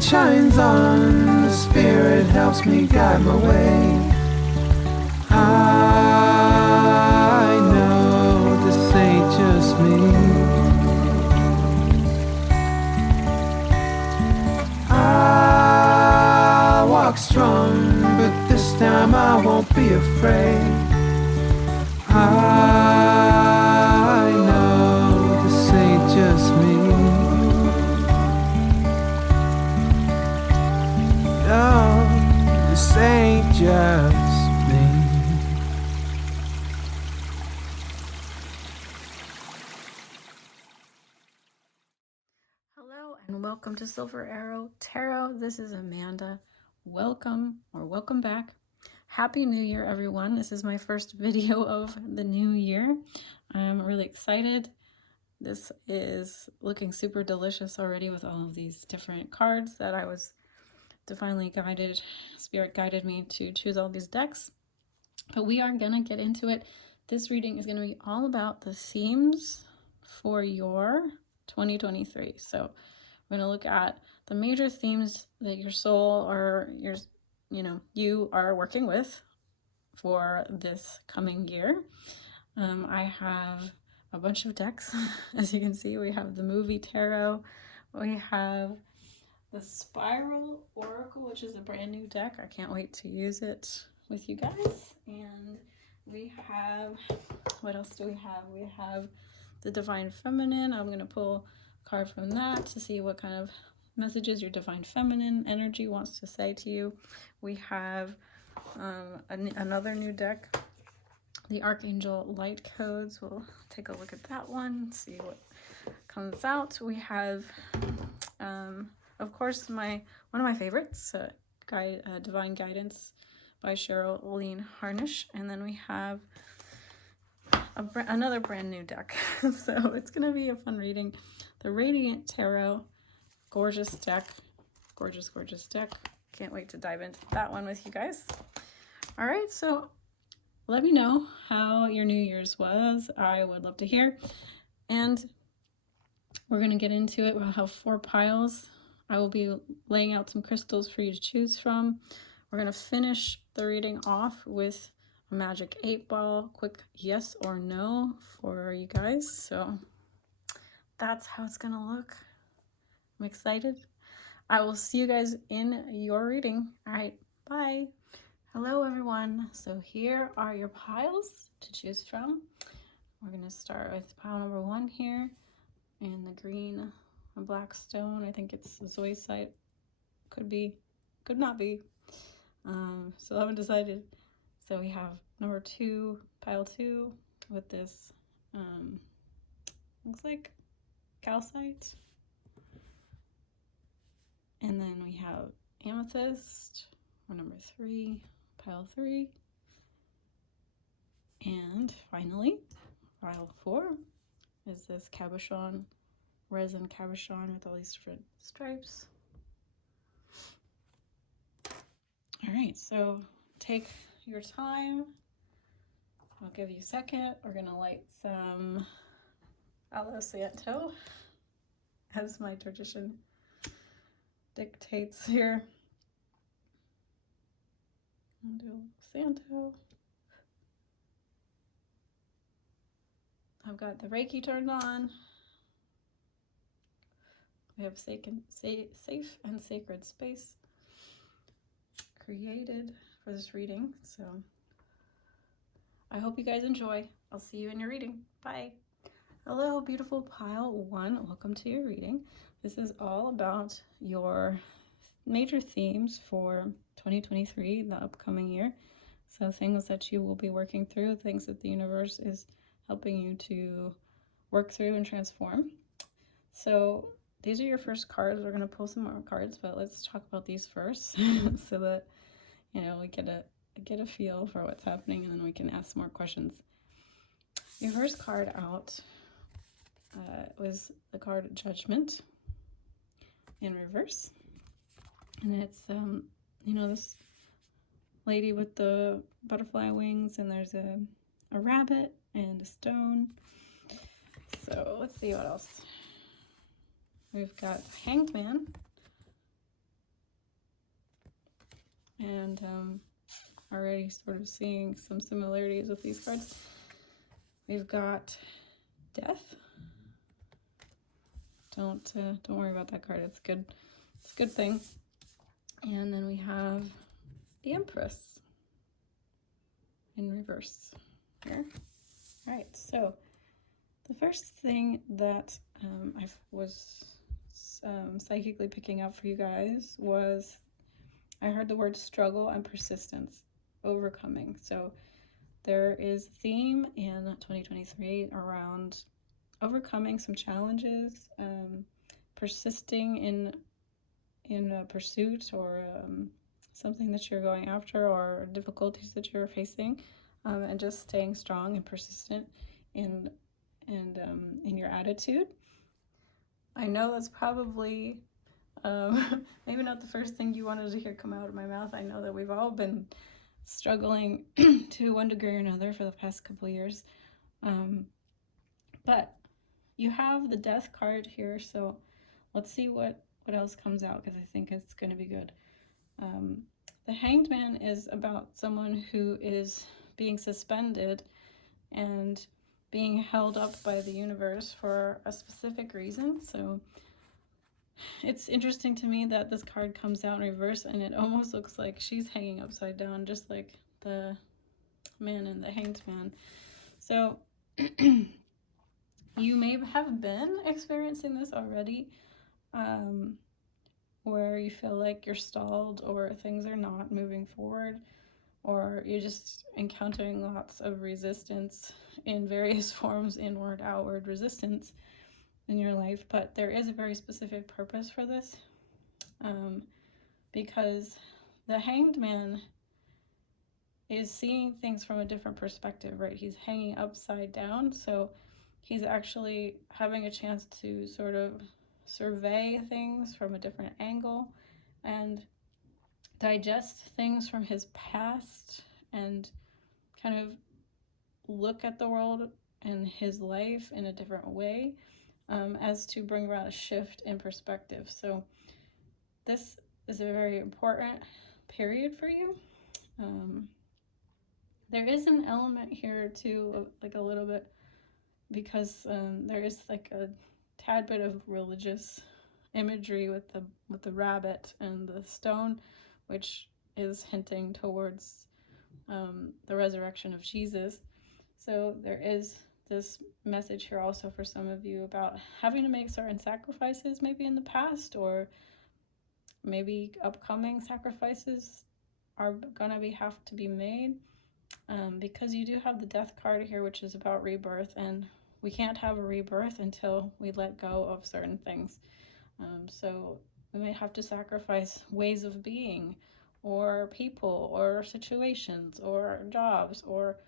light shines on, the Spirit helps me guide my way. I know this ain't just me. I walk strong, but this time I won't be afraid. I know this ain't just me. No, this ain't just me. Hello and welcome to Silver Arrow Tarot. This is Amanda. Welcome back. Happy New Year, everyone. This is my first video of the new year. I'm really excited. This is looking super delicious already with all of these different cards that I was divinely guided. Spirit guided me to choose all these decks. But we are going to get into it. This reading is going to be all about the themes for your 2023. So we're going to look at the major themes that your soul or you are working with for this coming year. I have a bunch of decks. As you can see, we have the movie tarot. We have the Spiral Oracle, which is a brand new deck. I can't wait to use it with you guys. And we have, what else do we have? We have the Divine Feminine. I'm going to pull a card from that to see what kind of messages your Divine Feminine energy wants to say to you. We have another new deck, the Archangel Light Codes. We'll take a look at that one, see what comes out. We have, of course, one of my favorites, Divine Guidance by Cheryl Harnish. And then we have another brand new deck. So it's going to be a fun reading. The Radiant Tarot, gorgeous deck. Gorgeous deck. Can't wait to dive into that one with you guys. All right, so let me know how your New Year's was. I would love to hear. And we're going to get into it. We'll have 4 piles. I will be laying out some crystals for you to choose from. We're going to finish the reading off with a magic 8-ball, quick yes or no for you guys. So that's how it's going to look. I'm excited. I will see you guys in your reading. All right, bye. Hello, everyone. So here are your piles to choose from. We're going to start with pile number 1 here in the green and black stone. I think it's zoisite. Could be, could not be. Still haven't decided. So we have number 2, pile 2 with this, looks like calcite. And then we have amethyst, or number 3, pile 3. And finally, pile 4 is this cabochon, resin cabochon with all these different stripes. All right, so take your time. I'll give you a second. We're gonna light some Aloe Santo, as my tradition dictates here. I'll do Santo. I've got the Reiki turned on. We have safe and sacred space created for this reading. So I hope you guys enjoy. I'll see you in your reading. Bye. Hello, beautiful pile 1. Welcome to your reading. This is all about your major themes for 2023, the upcoming year. So things that you will be working through, things that the universe is helping you to work through and transform. So these are your first cards. We're going to pull some more cards, but let's talk about these first so that, we get a feel for what's happening, and then we can ask more questions. Your first card out was the card Judgment in reverse. And it's, this lady with the butterfly wings, and there's a rabbit and a stone. So let's see what else. We've got Hanged Man, and already sort of seeing some similarities with these cards. We've got Death. Don't worry about that card. It's good. It's a good thing. And then we have the Empress in reverse here. All right, so the first thing that I was psychically picking up for you guys was I heard the word struggle and persistence, overcoming. So there is a theme in 2023 around overcoming some challenges, persisting in a pursuit or something that you're going after, or difficulties that you're facing, and just staying strong and persistent in your attitude. I know that's probably maybe not the first thing you wanted to hear come out of my mouth. I know that we've all been struggling to one degree or another for the past couple of years, but you have the Death card here, so let's see what else comes out, because I think it's going to be good. The Hanged Man is about someone who is being suspended and being held up by the universe for a specific reason. So it's interesting to me that this card comes out in reverse, and it almost looks like she's hanging upside down, just like the man in the Hanged Man. So you may have been experiencing this already, where you feel like you're stalled, or things are not moving forward, or you're just encountering lots of resistance in various forms, inward, outward resistance in your life. But there is a very specific purpose for this, because the Hanged Man is seeing things from a different perspective, right? He's hanging upside down, so he's actually having a chance to sort of survey things from a different angle and digest things from his past and kind of look at the world and his life in a different way, as to bring about a shift in perspective. So this is a very important period for you. There is an element here too, like a little bit, because there is like a tad bit of religious imagery with the rabbit and the stone, which is hinting towards the resurrection of Jesus. So there is this message here also for some of you about having to make certain sacrifices, maybe in the past, or maybe upcoming sacrifices are gonna have to be made, because you do have the Death card here, which is about rebirth, and we can't have a rebirth until we let go of certain things. So we may have to sacrifice ways of being, or people, or situations, or jobs, or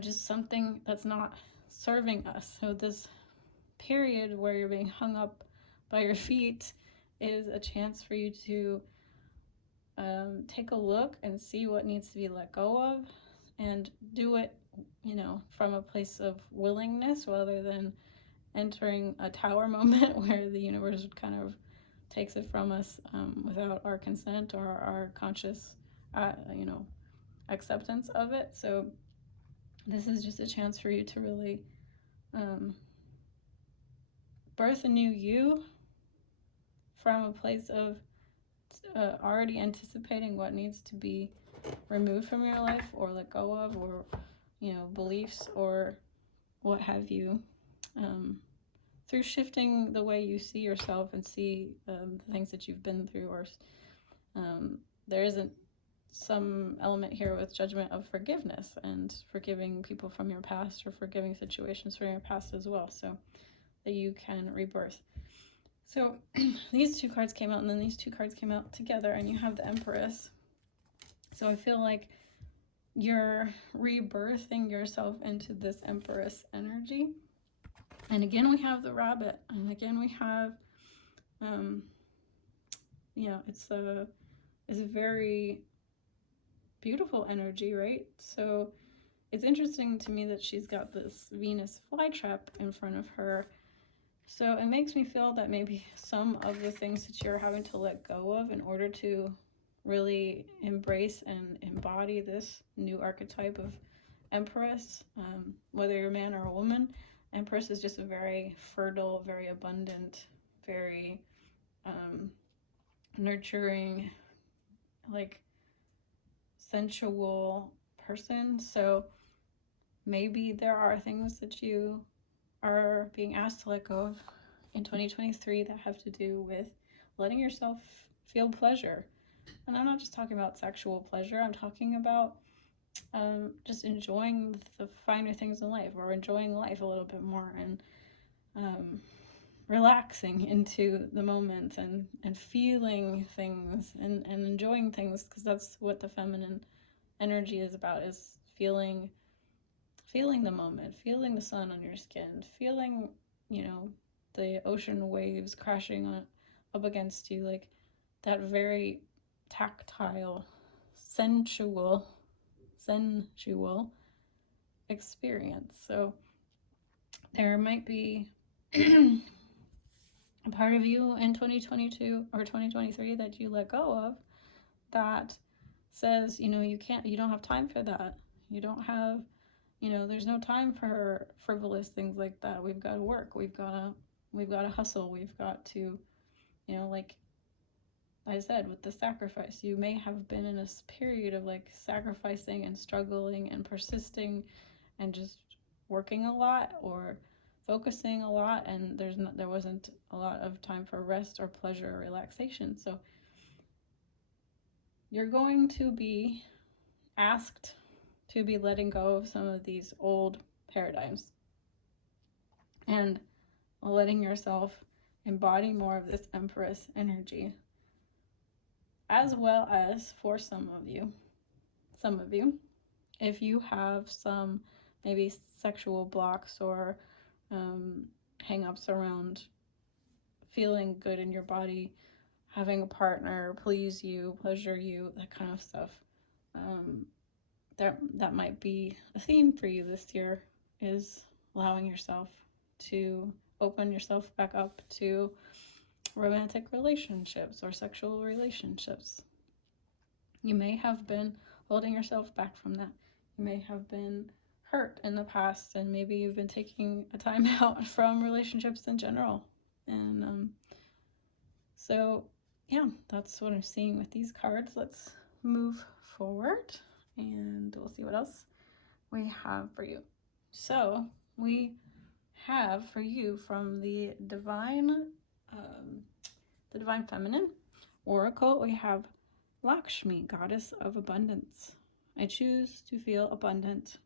just something that's not serving us. So this period where you're being hung up by your feet is a chance for you to take a look and see what needs to be let go of, and do it from a place of willingness, rather than entering a tower moment where the universe kind of takes it from us without our consent or our conscious acceptance of it. So this is just a chance for you to really birth a new you from a place of already anticipating what needs to be removed from your life, or let go of, or beliefs, or what have you, through shifting the way you see yourself and see the things that you've been through. Or there isn't some element here with judgment of forgiveness and forgiving people from your past, or forgiving situations from your past as well, so that you can rebirth. So these two cards came out, and then these two cards came out together, and you have the Empress. So I feel like you're rebirthing yourself into this Empress energy. And again, we have the rabbit, and again we have, it's a very beautiful energy, right? So it's interesting to me that she's got this Venus flytrap in front of her. So it makes me feel that maybe some of the things that you're having to let go of in order to really embrace and embody this new archetype of Empress, whether you're a man or a woman. Empress is just a very fertile, very abundant, very nurturing, like sensual person. So maybe there are things that you are being asked to let go of in 2023 that have to do with letting yourself feel pleasure. And I'm not just talking about sexual pleasure, I'm talking about just enjoying the finer things in life, or enjoying life a little bit more, and relaxing into the moment, and feeling things, and enjoying things, because that's what the feminine energy is about, is feeling the moment, feeling the sun on your skin, feeling, you know, the ocean waves crashing up against you, like that very tactile, sensual experience. So there might be a part of you in 2022 or 2023 that you let go of that says, you don't have time for that. You don't have, there's no time for frivolous things like that. We've got to work. We've got to hustle. We've got to, like I said, with the sacrifice, you may have been in a period of like sacrificing and struggling and persisting and just working a lot or focusing a lot, and there wasn't a lot of time for rest or pleasure or relaxation. So you're going to be asked to be letting go of some of these old paradigms and letting yourself embody more of this Empress energy, as well as for some of you, if you have some maybe sexual blocks or hang-ups around feeling good in your body, having a partner please you, pleasure you, that kind of stuff, that might be a theme for you this year, is allowing yourself to open yourself back up to romantic relationships or sexual relationships. You may have been holding yourself back from that. You may have been hurt in the past, and maybe you've been taking a time out from relationships in general. And so yeah, that's what I'm seeing with these cards. Let's move forward and we'll see what else we have for you. So we have for you from the Divine Feminine Oracle, we have Lakshmi, Goddess of Abundance. I choose to feel abundant.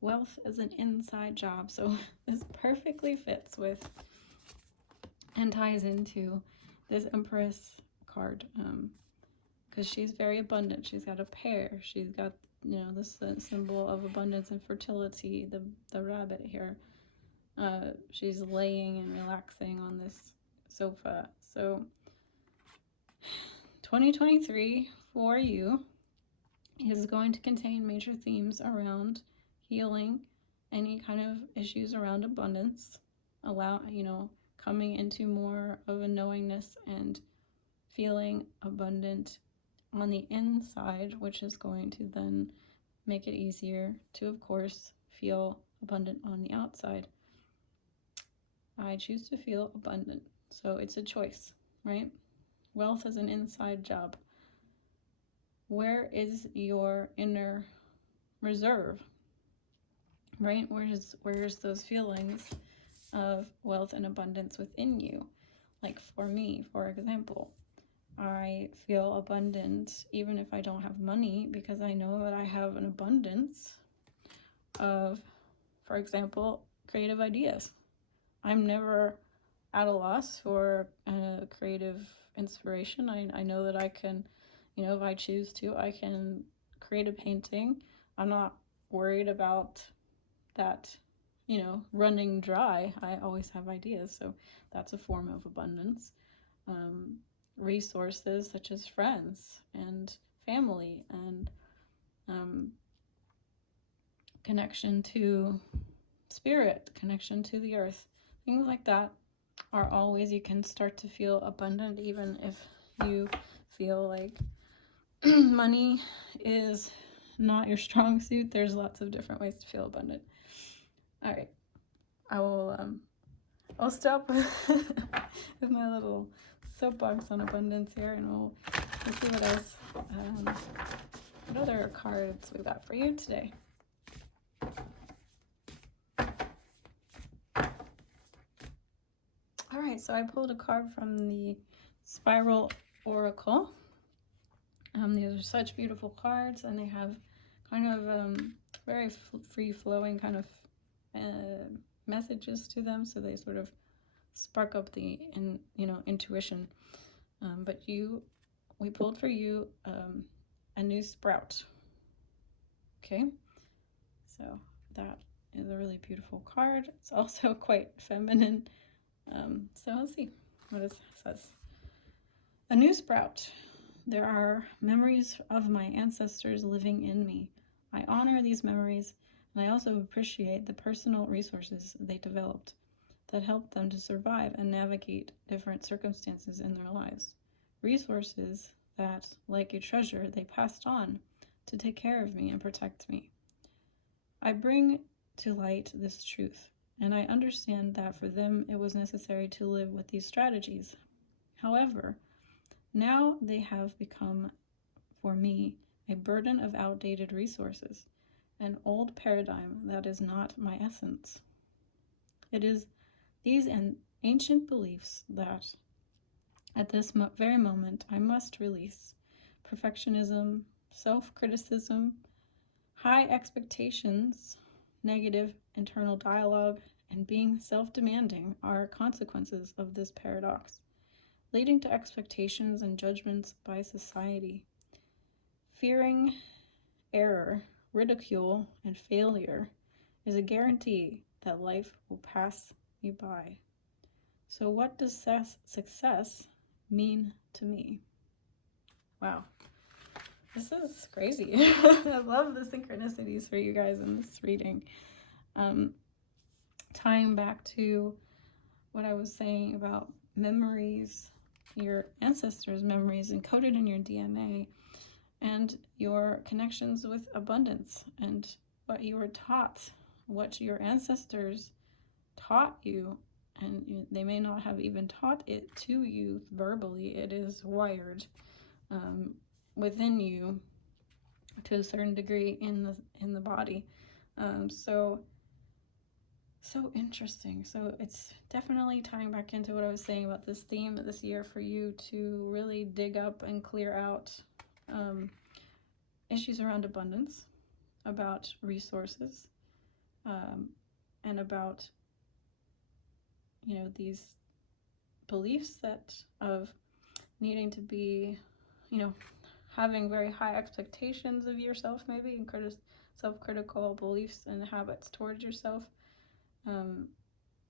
Wealth is an inside job. So this perfectly fits with and ties into this Empress card, because she's very abundant. She's got a pair. She's got, this symbol of abundance and fertility, the rabbit here. She's laying and relaxing on this sofa. So 2023 for you is going to contain major themes around healing any kind of issues around abundance, coming into more of a knowingness and feeling abundant on the inside, which is going to then make it easier to, of course, feel abundant on the outside. I choose to feel abundant. So it's a choice, right? Wealth is an inside job. Where is your inner reserve, right? Where's those feelings of wealth and abundance within you? Like for me, for example, I feel abundant even if I don't have money, because I know that I have an abundance of, for example, creative ideas. I'm never at a loss for creative inspiration. I know that I can, if I choose to, I can create a painting. I'm not worried about that, running dry. I always have ideas, so that's a form of abundance. Resources such as friends and family and connection to spirit, connection to the earth, things like that are all ways you can start to feel abundant, even if you feel like money is not your strong suit, there's lots of different ways to feel abundant. All right, I'll stop with my little soapbox on abundance here, and we'll see what else, what other cards we got for you today. All right, so I pulled a card from the Spiral Oracle. These are such beautiful cards, and they have kind of very free-flowing kind of messages to them, so they sort of spark up the intuition. But we pulled for you a new sprout. Okay, so that is a really beautiful card. It's also quite feminine. So let's see what it says. A new sprout. There are memories of my ancestors living in me. I honor these memories, and I also appreciate the personal resources they developed that helped them to survive and navigate different circumstances in their lives. Resources that, like a treasure, they passed on to take care of me and protect me. I bring to light this truth, and I understand that for them it was necessary to live with these strategies. However, now they have become, for me, a burden of outdated resources, an old paradigm that is not my essence. It is these ancient beliefs that, at this very moment, I must release. Perfectionism, self-criticism, high expectations, negative internal dialogue, and being self-demanding are consequences of this paradox, leading to expectations and judgments by society. Fearing error, ridicule, and failure is a guarantee that life will pass you by. So what does success mean to me? Wow. This is crazy. I love the synchronicities for you guys in this reading. Tying back to what I was saying about memories, your ancestors' memories encoded in your DNA, and your connections with abundance, and what you were taught, what your ancestors taught you, and they may not have even taught it to you verbally. It is wired within you to a certain degree in the body. So interesting. So it's definitely tying back into what I was saying about this theme this year for you to really dig up and clear out issues around abundance, about resources, and about these beliefs that of needing to be, having very high expectations of yourself, maybe, and self-critical beliefs and habits towards yourself.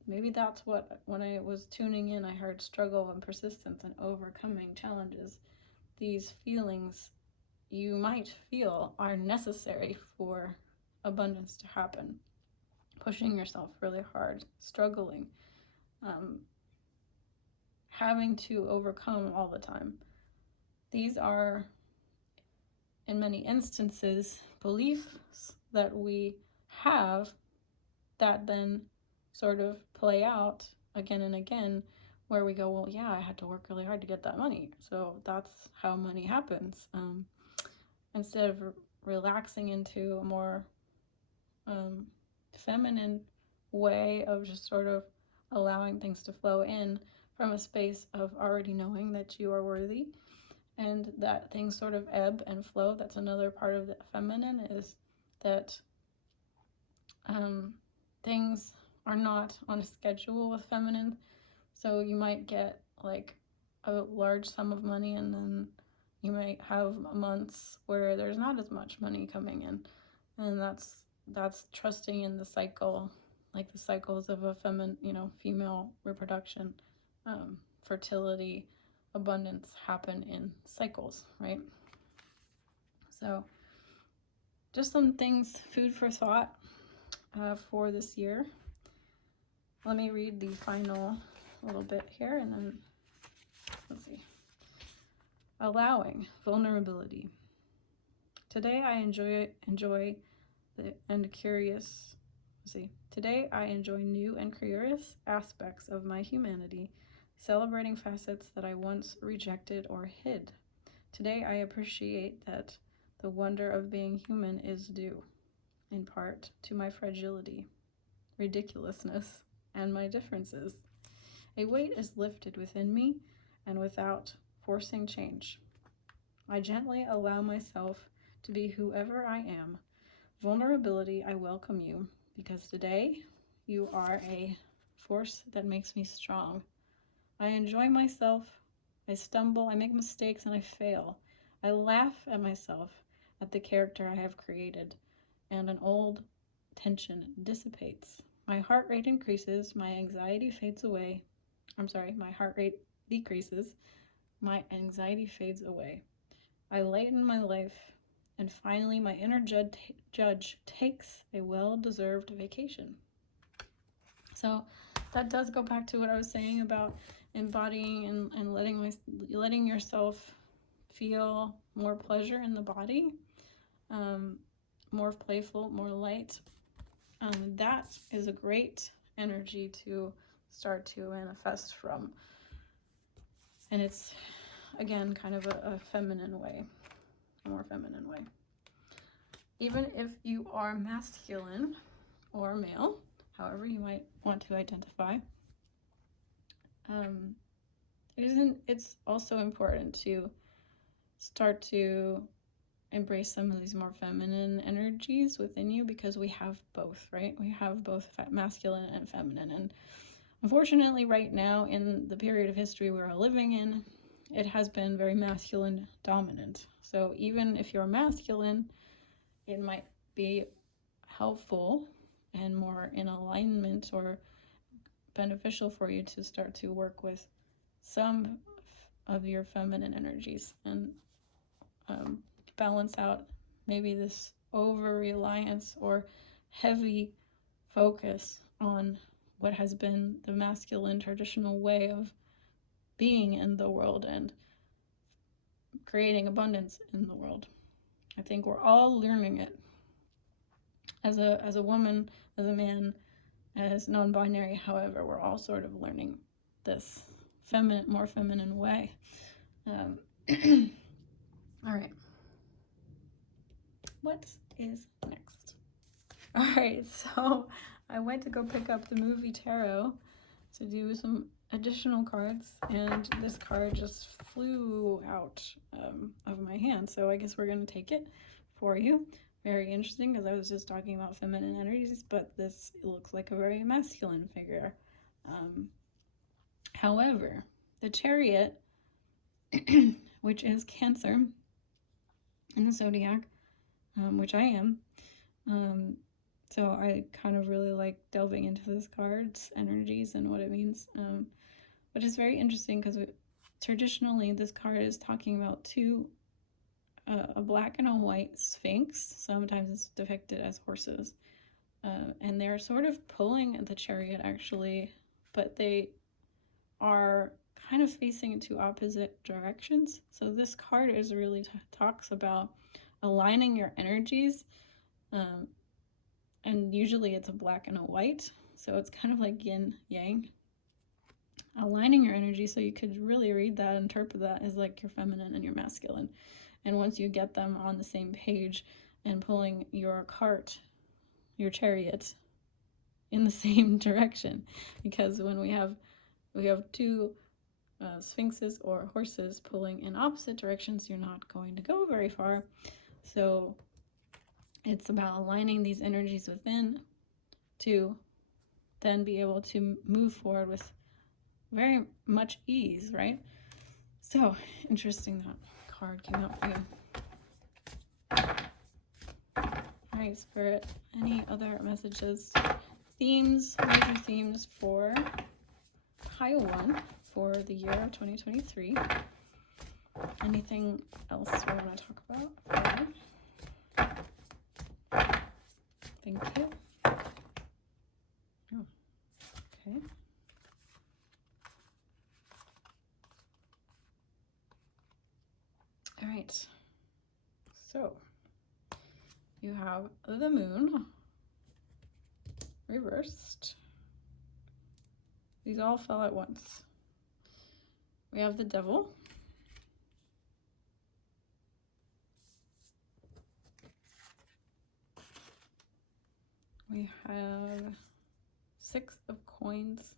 Maybe that's what, when I was tuning in, I heard struggle and persistence and overcoming challenges. These feelings you might feel are necessary for abundance to happen. Pushing yourself really hard, struggling, having to overcome all the time. These are, in many instances, beliefs that we have that then sort of play out again and again, where we go, well, yeah, I had to work really hard to get that money, so that's how money happens. Instead of relaxing into a more feminine way of just sort of allowing things to flow in from a space of already knowing that you are worthy and that things sort of ebb and flow. That's another part of the feminine, is that things are not on a schedule with feminine. So you might get like a large sum of money, and then you might have months where there's not as much money coming in, and that's trusting in the cycle, like the cycles of a female reproduction, fertility, abundance happen in cycles, right? So just some things, food for thought for this year. Let me read the final little bit here, and then let's see. Allowing vulnerability. Today I enjoy and curious. Today I enjoy new and curious aspects of my humanity, celebrating facets that I once rejected or hid. Today I appreciate that the wonder of being human is due, in part, to my fragility, ridiculousness, and my differences. A weight is lifted within me and without forcing change. I gently allow myself to be whoever I am. Vulnerability, I welcome you, because today you are a force that makes me strong. I enjoy myself. I stumble, I make mistakes, and I fail. I laugh at myself, at the character I have created, and an old tension dissipates. My heart rate increases, my anxiety fades away. My heart rate decreases, my anxiety fades away. I lighten my life, and finally my inner judge takes a well-deserved vacation. So that does go back to what I was saying about embodying and letting yourself feel more pleasure in the body, more playful, more light. That is a great energy to start to manifest from. And it's, again, kind of a feminine way, a more feminine way. Even if you are masculine or male, however you might want to identify, it's also important to start to embrace some of these more feminine energies within you, because we have both, right? We have both masculine and feminine. And unfortunately, right now, in the period of history we're living in, it has been very masculine dominant. So even if you're masculine, it might be helpful and more in alignment or beneficial for you to start to work with some of your feminine energies and balance out maybe this over-reliance or heavy focus on what has been the masculine traditional way of being in the world and creating abundance in the world. I think we're all learning it. As a woman, as a man, as non-binary, however, we're all sort of learning this more feminine way. All right. What is next? All right, so I went to go pick up the movie tarot to do some additional cards, and this card just flew out of my hand, so I guess we're going to take it for you. Very interesting, because I was just talking about feminine energies, but this looks like a very masculine figure. However, the Chariot, which is Cancer in the zodiac, which I am, so I kind of really like delving into this card's energies and what it means, which is very interesting, because traditionally this card is talking about a black and a white sphinx. Sometimes it's depicted as horses, and they're sort of pulling the chariot, actually, but they are kind of facing in two opposite directions. So this card is really talks about aligning your energies, and usually it's a black and a white, so it's kind of like yin yang, aligning your energy. So you could really read that, interpret that as like your feminine and your masculine. And once you get them on the same page and pulling your cart, your chariot, in the same direction, because when we have two sphinxes or horses pulling in opposite directions, you're not going to go very far. So it's about aligning these energies within to then be able to move forward with very much ease, right? So interesting that card came out for you. All right, Spirit, any other messages, themes, major themes for pile 1 for the year of 2023? Anything else we want to talk about? Thank you. Oh, okay. All right. So you have the moon reversed. These all fell at once. We have the devil. We have 6 of coins.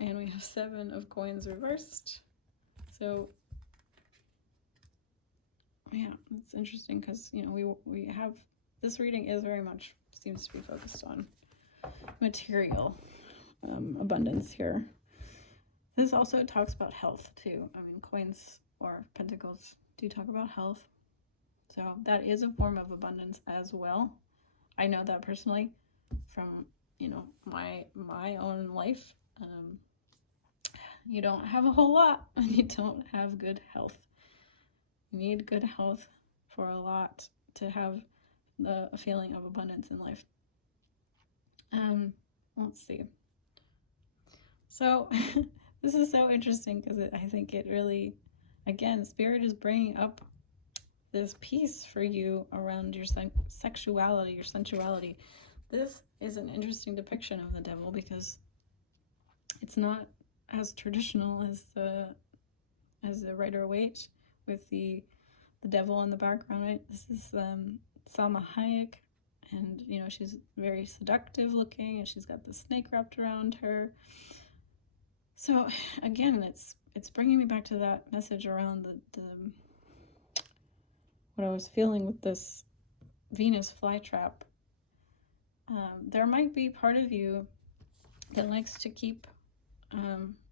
And we have 7 of coins reversed. So, yeah, it's interesting because, you know, we have, this reading is very much, seems to be focused on material abundance here. This also talks about health too. I mean, coins or pentacles do talk about health. So that is a form of abundance as well. I know that personally from, you know, my own life. You don't have a whole lot and you don't have good health. You need good health for a lot to have a feeling of abundance in life. Let's see. So this is so interesting because I think it really, again, Spirit is bringing up this piece for you around your sexuality, your sensuality. This is an interesting depiction of the devil because it's not as traditional as the Rider-Waite with the devil in the background, right? This is Salma Hayek, and you know, she's very seductive looking, and she's got the snake wrapped around her. So again, it's bringing me back to that message around the what I was feeling with this Venus flytrap. There might be part of you that likes to keep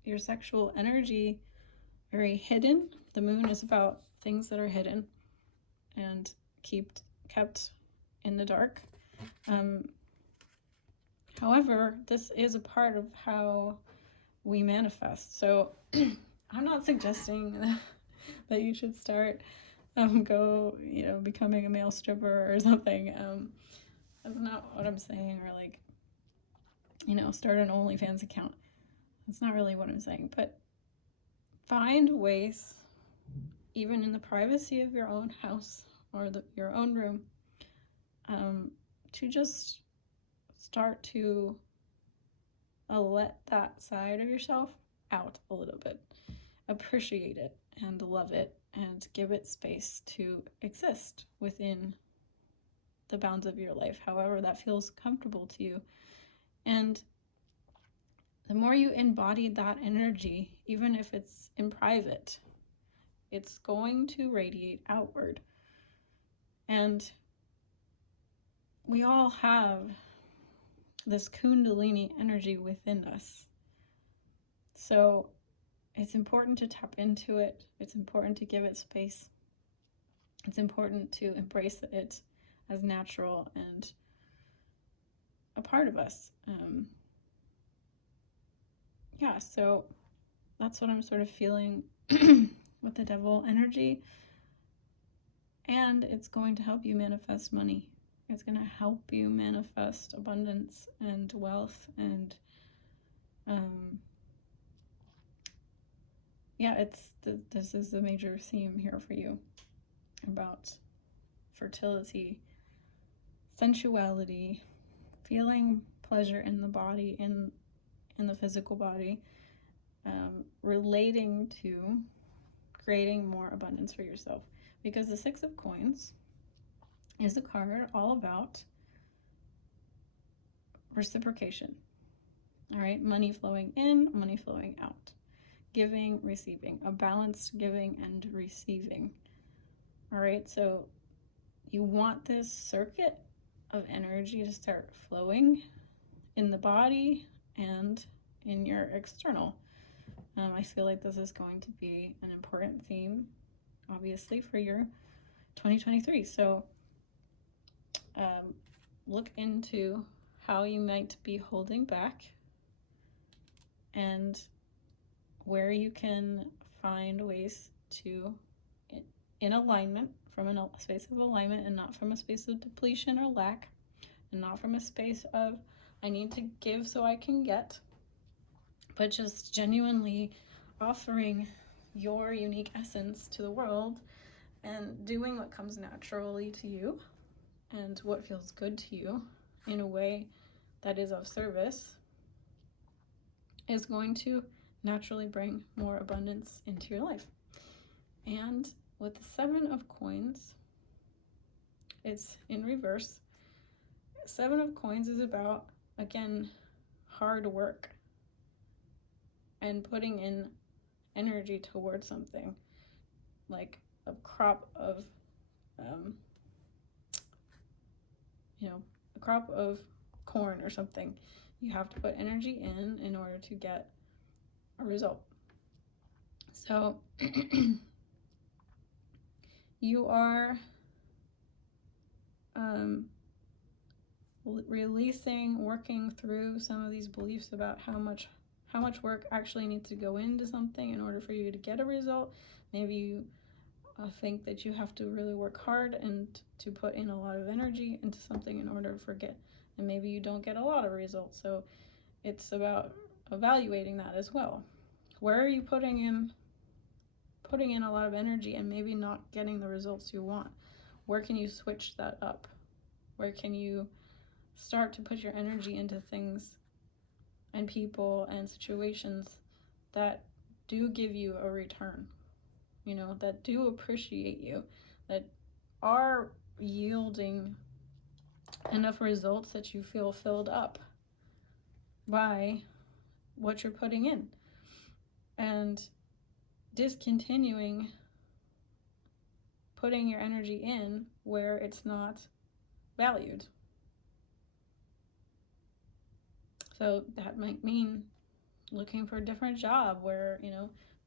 your sexual energy very hidden. The moon is about things that are hidden and kept in the dark. However, this is a part of how we manifest. So I'm not suggesting that you should start becoming a male stripper or something. That's not what I'm saying, or like, you know, start an OnlyFans account. That's not really what I'm saying, but find ways, even in the privacy of your own house or your own room, to just start to let that side of yourself out a little bit. Appreciate it and love it and give it space to exist within the bounds of your life, however that feels comfortable to you. And the more you embody that energy, even if it's in private, it's going to radiate outward. And we all have this Kundalini energy within us. So it's important to tap into it. It's important to give it space. It's important to embrace it as natural and a part of us. Yeah, so that's what I'm sort of feeling with the devil energy. And it's going to help you manifest money. It's going to help you manifest abundance and wealth. And this is the major theme here for you about fertility, sensuality, feeling pleasure in the body, in the physical body, relating to creating more abundance for yourself. Because the 6 of Coins is a card all about reciprocation. All right, money flowing in, money flowing out, giving, receiving, a balanced giving and receiving. All right, so you want this circuit of energy to start flowing in the body and in your external. I feel like this is going to be an important theme, obviously, for your 2023. So look into how you might be holding back and where you can find ways to, in alignment, from a space of alignment and not from a space of depletion or lack, and not from a space of I need to give so I can get, but just genuinely offering your unique essence to the world and doing what comes naturally to you and what feels good to you in a way that is of service is going to naturally bring more abundance into your life. And with the 7 of coins, it's in reverse. 7 of coins is about, again, hard work and putting in energy towards something, like a crop of a crop of corn or something. You have to put energy in order to get a result. So you are releasing, working through some of these beliefs about how much work actually needs to go into something in order for you to get a result. Maybe you think that you have to really work hard and to put in a lot of energy into something in order to get, and maybe you don't get a lot of results. So it's about evaluating that as well. Where are you putting in a lot of energy and maybe not getting the results you want? Where can you switch that up? Where can you start to put your energy into things and people and situations that do give you a return, that do appreciate you, that are yielding enough results that you feel filled up by what you're putting in, and discontinuing putting your energy in where it's not valued. So that might mean looking for a different job where,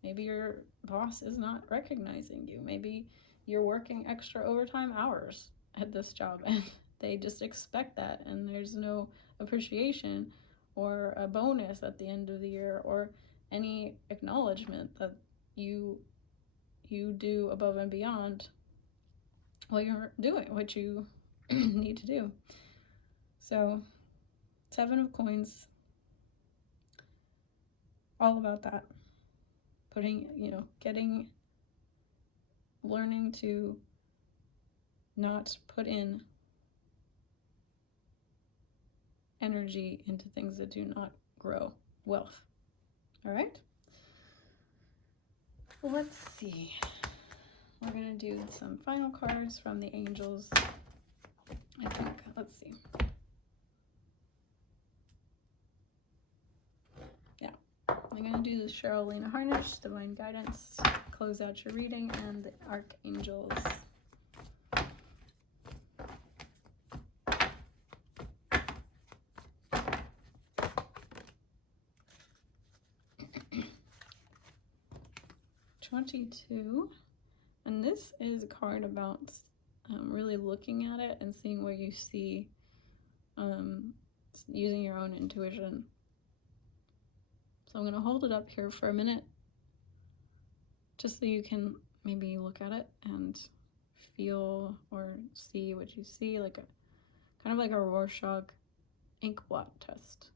maybe your boss is not recognizing you. Maybe you're working extra overtime hours at this job and they just expect that, and there's no appreciation or a bonus at the end of the year or any acknowledgement that you do above and beyond what you're doing, what you need to do. So 7 of coins, all about that. Learning to not put in energy into things that do not grow wealth. All right? Let's see. We're going to do some final cards from the angels. I think, let's see. Yeah, I'm going to do the Cheryl Harnish, Divine Guidance, close out your reading, and the Archangels. $22, and this is a card about really looking at it and seeing what you see, using your own intuition. So I'm going to hold it up here for a minute just so you can maybe look at it and feel or see what you see, like kind of like a Rorschach ink blot test.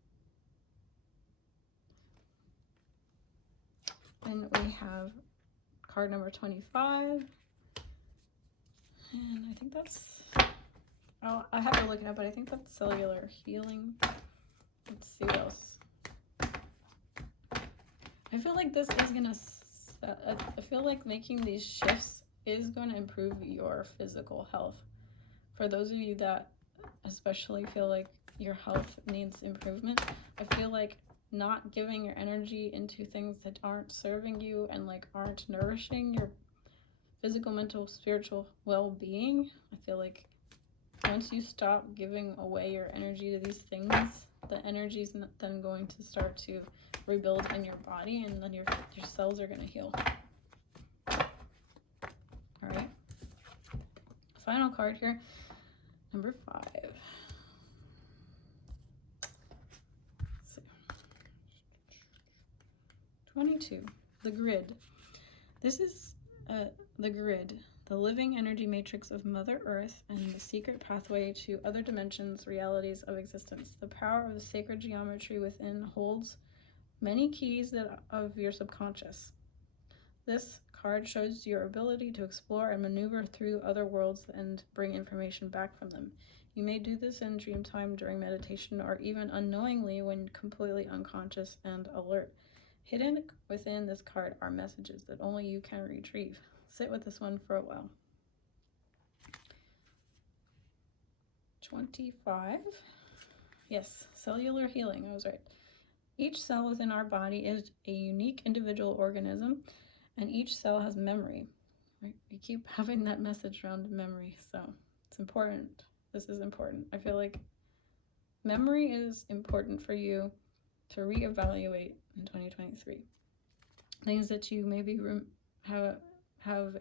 And we have card number 25, and I think that's, I have to look it up, but I think that's cellular healing. Let's see what else. I feel like this is gonna, I feel like making these shifts is going to improve your physical health. For those of you that especially feel like your health needs improvement, I feel like not giving your energy into things that aren't serving you and like aren't nourishing your physical, mental, spiritual well-being. I feel like once you stop giving away your energy to these things, the energy is then going to start to rebuild in your body, and then your cells are going to heal. All right. Final card here, number 5. 22, the grid. This is the grid, the living energy matrix of Mother Earth and the secret pathway to other dimensions, realities of existence. The power of the sacred geometry within holds many keys of your subconscious. This card shows your ability to explore and maneuver through other worlds and bring information back from them. You may do this in dream time, during meditation, or even unknowingly when completely unconscious and alert. Hidden within this card are messages that only you can retrieve. Sit with this one for a while. 25. Yes, cellular healing. I was right. Each cell within our body is a unique individual organism, and each cell has memory. Right? We keep having that message around memory, so it's important. This is important. I feel like memory is important for you to reevaluate in 2023. Things that you maybe have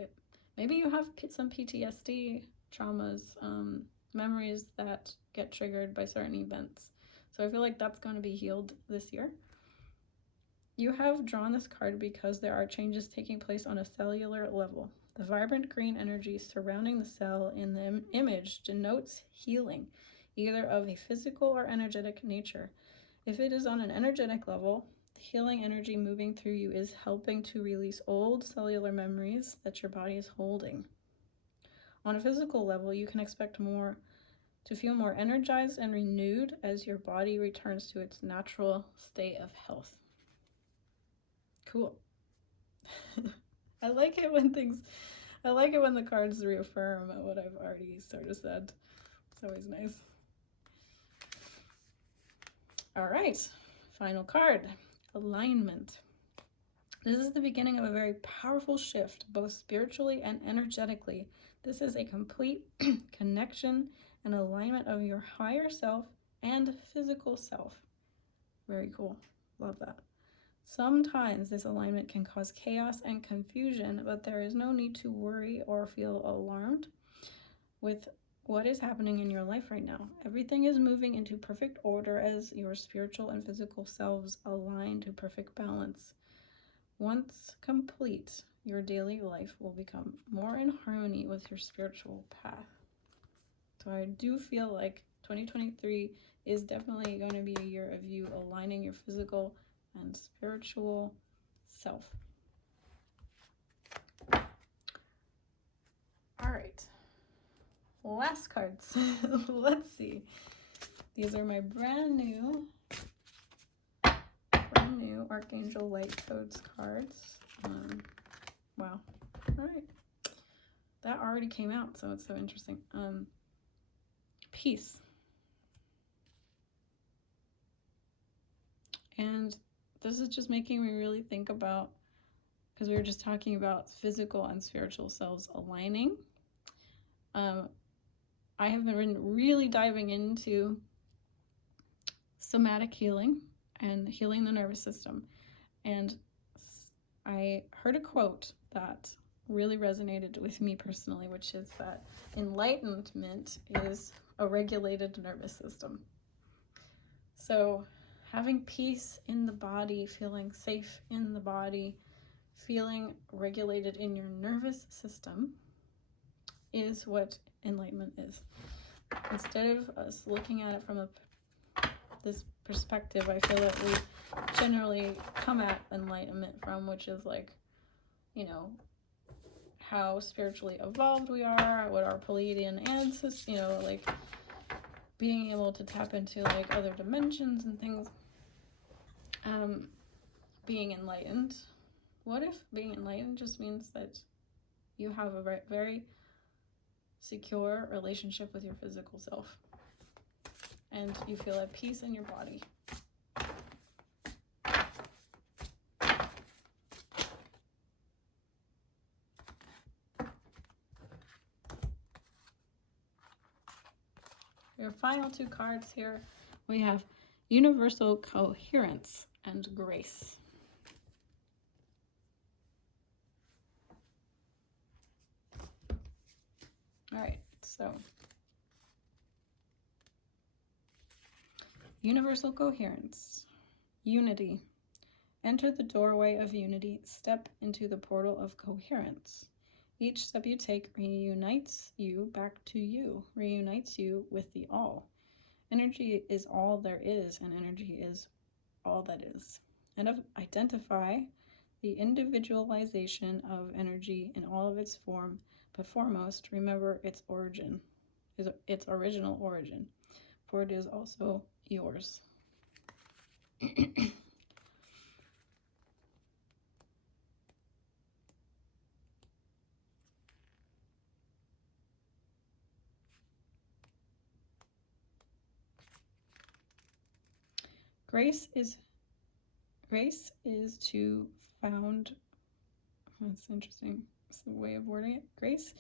maybe you have some PTSD, traumas, memories that get triggered by certain events. So I feel like that's going to be healed this year. You have drawn this card because there are changes taking place on a cellular level. The vibrant green energy surrounding the cell in the image denotes healing, either of a physical or energetic nature. If it is on an energetic level, the healing energy moving through you is helping to release old cellular memories that your body is holding. On a physical level, you can expect to feel more energized and renewed as your body returns to its natural state of health. Cool. I like it when the cards reaffirm what I've already sort of said. It's always nice. All right, final card, alignment. This is the beginning of a very powerful shift, both spiritually and energetically. This is a complete connection and alignment of your higher self and physical self. Very cool. Love that. Sometimes this alignment can cause chaos and confusion, but there is no need to worry or feel alarmed with what is happening in your life right now. Everything is moving into perfect order as your spiritual and physical selves align to perfect balance. Once complete, your daily life will become more in harmony with your spiritual path. So I do feel like 2023 is definitely going to be a year of you aligning your physical and spiritual self. All right, last cards. Let's see. These are my brand new Archangel Light Codes cards. Wow. All right. That already came out, so it's so interesting. Peace. And this is just making me really think about, because we were just talking about physical and spiritual selves aligning. I have been really diving into somatic healing and healing the nervous system. And I heard a quote that really resonated with me personally, which is that enlightenment is a regulated nervous system. So having peace in the body, feeling safe in the body, feeling regulated in your nervous system is what enlightenment is. Instead of us looking at it from this perspective, I feel that we generally come at enlightenment from, which is like, you know, how spiritually evolved we are, what our Pleiadian ancestors, you know, like being able to tap into like other dimensions and things. Being enlightened. What if being enlightened just means that you have a very secure relationship with your physical self and you feel at peace in your body? Your final two cards here, we have universal coherence and grace. All right, so universal coherence, unity. Enter the doorway of unity, step into the portal of coherence. Each step you take reunites you back to you, reunites you with the all. Energy is all there is, and energy is all that is. And identify the individualization of energy in all of its form, but foremost, remember its origin, its original origin, for it is also yours. Grace is to found, that's interesting, it's the way of wording it. Grace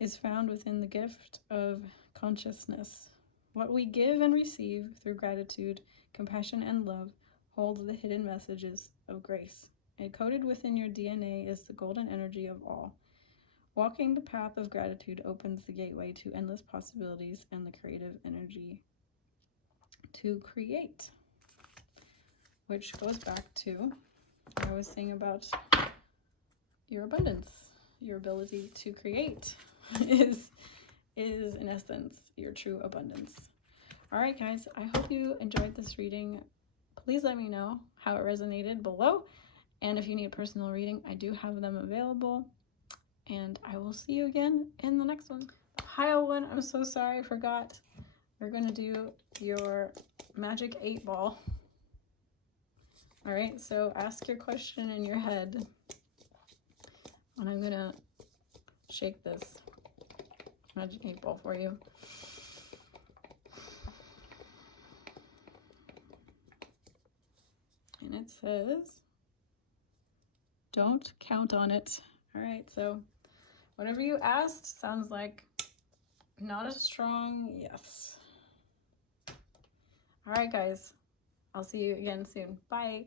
is found within the gift of consciousness. What we give and receive through gratitude, compassion, and love holds the hidden messages of grace. Encoded within your DNA is the golden energy of all. Walking the path of gratitude opens the gateway to endless possibilities and the creative energy to create. Which goes back to what I was saying about your abundance. Your ability to create is in essence your true abundance. All right, guys, I hope you enjoyed this reading. Please let me know how it resonated below. And if you need a personal reading, I do have them available. And I will see you again in the next one. Pile 1, I'm so sorry, I forgot. We're going to do your magic 8-ball. All right, so ask your question in your head, and I'm gonna shake this magic 8-ball for you. And it says, don't count on it. All right, so whatever you asked sounds like not a strong yes. All right, guys. I'll see you again soon. Bye.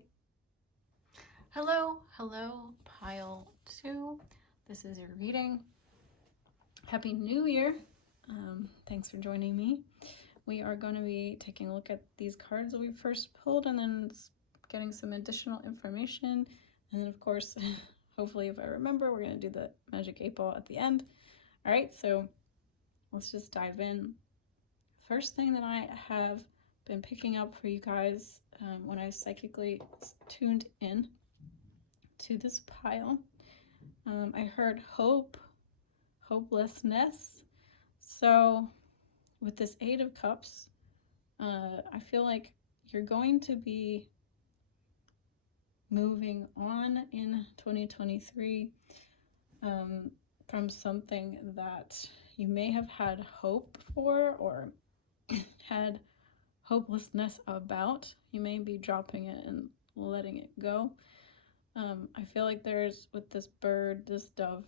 Hello, pile 2. This is your reading. Happy New Year. Thanks for joining me. We are going to be taking a look at these cards that we first pulled and then getting some additional information. And then, of course, hopefully, if I remember, we're going to do the magic 8-ball at the end. All right, so let's just dive in. First thing that I have been picking up for you guys when I psychically tuned in to this pile, I heard hope, hopelessness. So with this 8 of Cups, I feel like you're going to be moving on in 2023 from something that you may have had hope for or had hopelessness about. You may be dropping it and letting it go. I feel like there's, with this bird, this dove,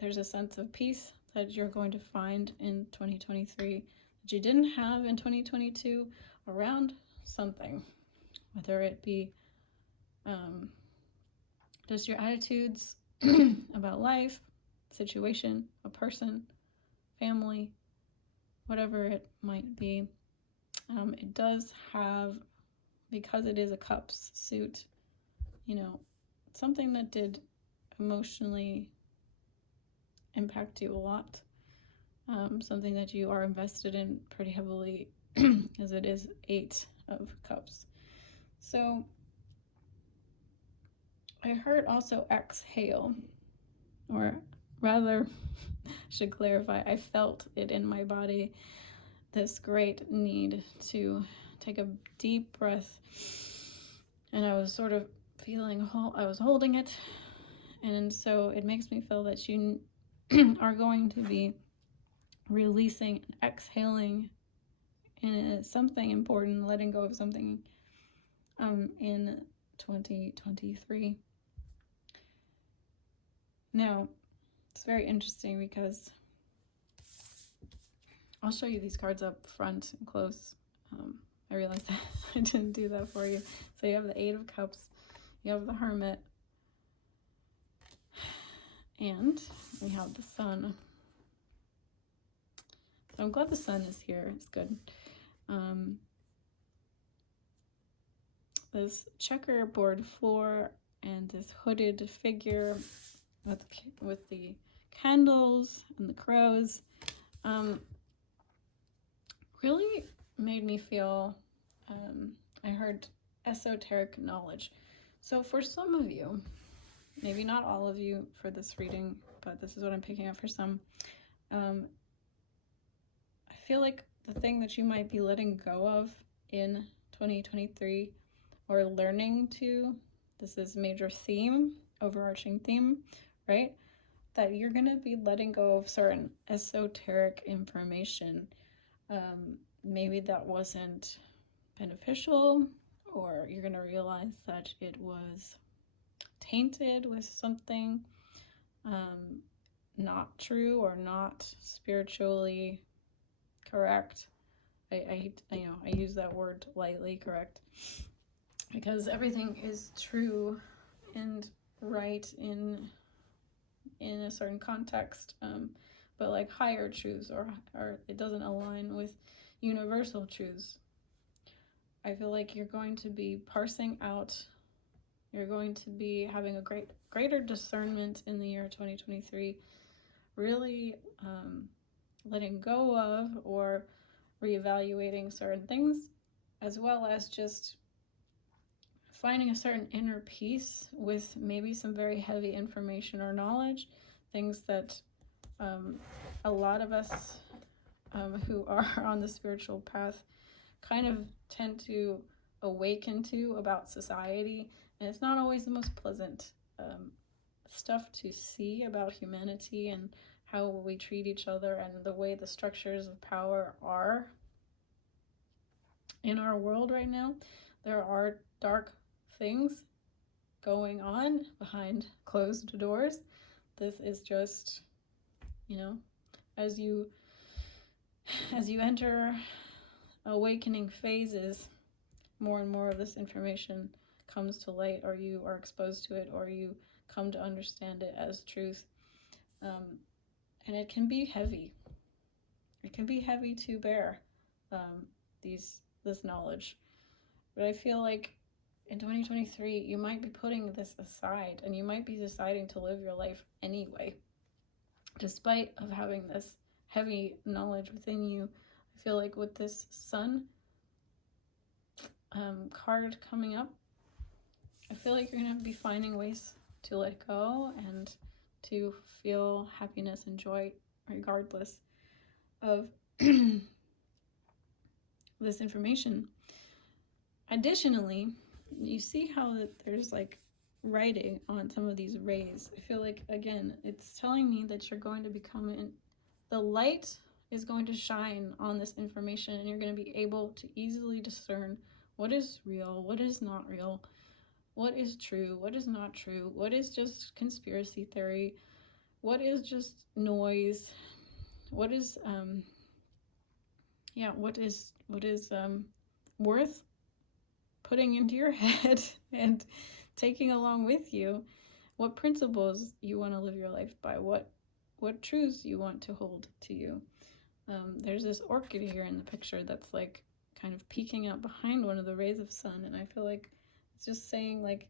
there's a sense of peace that you're going to find in 2023 that you didn't have in 2022 around something, whether it be just your attitudes about life, situation, a person, family, whatever it might be. It does have, because it is a cups suit, you know, something that did emotionally impact you a lot. Something that you are invested in pretty heavily, as it is 8 of Cups. So I heard also exhale, or rather, should clarify, I felt it in my body, this great need to take a deep breath, and I was sort of feeling, I was holding it, and so it makes me feel that you are going to be releasing and exhaling in something important, letting go of something in 2023. Now, it's very interesting because I'll show you these cards up front and close. I realized that I didn't do that for you. So you have the 8 of Cups, you have the Hermit, and we have the Sun. So I'm glad the Sun is here. It's good. This checkerboard floor and this hooded figure with the candles and the crows really made me feel, I heard esoteric knowledge. So for some of you, maybe not all of you for this reading, but this is what I'm picking up for some. I feel like the thing that you might be letting go of in 2023 or learning to, this is major theme, overarching theme, right? That you're going to be letting go of certain esoteric information. Maybe that wasn't beneficial, or you're going to realize that it was tainted with something not true or not spiritually correct. I use that word lightly, correct, because everything is true and right in a certain context, but like higher truths or it doesn't align with universal truths. I feel like you're going to be parsing out, you're going to be having a greater discernment in the year 2023, really letting go of or reevaluating certain things, as well as just finding a certain inner peace with maybe some very heavy information or knowledge, things that a lot of us who are on the spiritual path kind of tend to awaken to about society. And it's not always the most pleasant stuff to see about humanity and how we treat each other and the way the structures of power are in our world right now. There are dark things going on behind closed doors. This is just, as you enter awakening phases, more and more of this information comes to light, or you are exposed to it, or you come to understand it as truth. And it can be heavy. It can be heavy to bear this knowledge. But I feel like in 2023, you might be putting this aside, and you might be deciding to live your life anyway, despite of having this heavy knowledge within you. I feel like with this Sun card coming up, I feel like you're going to be finding ways to let go and to feel happiness and joy regardless of this information. Additionally, you see how that there's like writing on some of these rays. I feel like, again, it's telling me that you're going to become the light is going to shine on this information, and you're going to be able to easily discern what is real, what is not real, what is true, what is not true, what is just conspiracy theory, what is just noise, what is worth putting into your head and taking along with you, what principles you want to live your life by, what truths you want to hold to you. There's this orchid here in the picture that's like kind of peeking out behind one of the rays of sun, and I feel like it's just saying like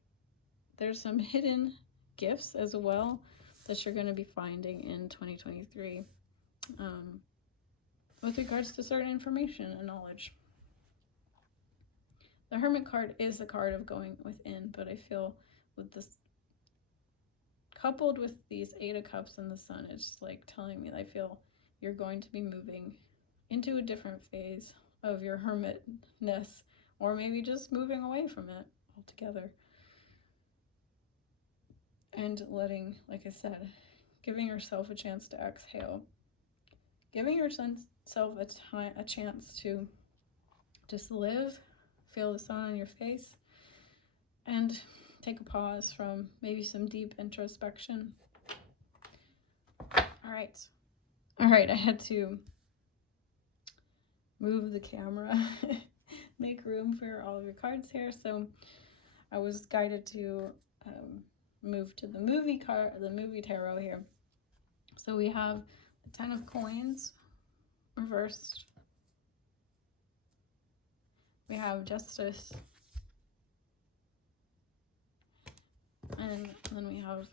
there's some hidden gifts as well that you're going to be finding in 2023 with regards to certain information and knowledge. The Hermit card is the card of going within, but I feel with this, coupled with these 8 of Cups and the Sun, it's just like telling me I feel you're going to be moving into a different phase of your hermitness, or maybe just moving away from it altogether. And letting, like I said, giving yourself a chance to exhale, giving yourself a chance to just live, feel the sun on your face, and take a pause from maybe some deep introspection. All right, I had to move the camera, make room for all of your cards here. So I was guided to move to the movie tarot here. So we have the 10 of Coins reversed. We have Justice. And then we have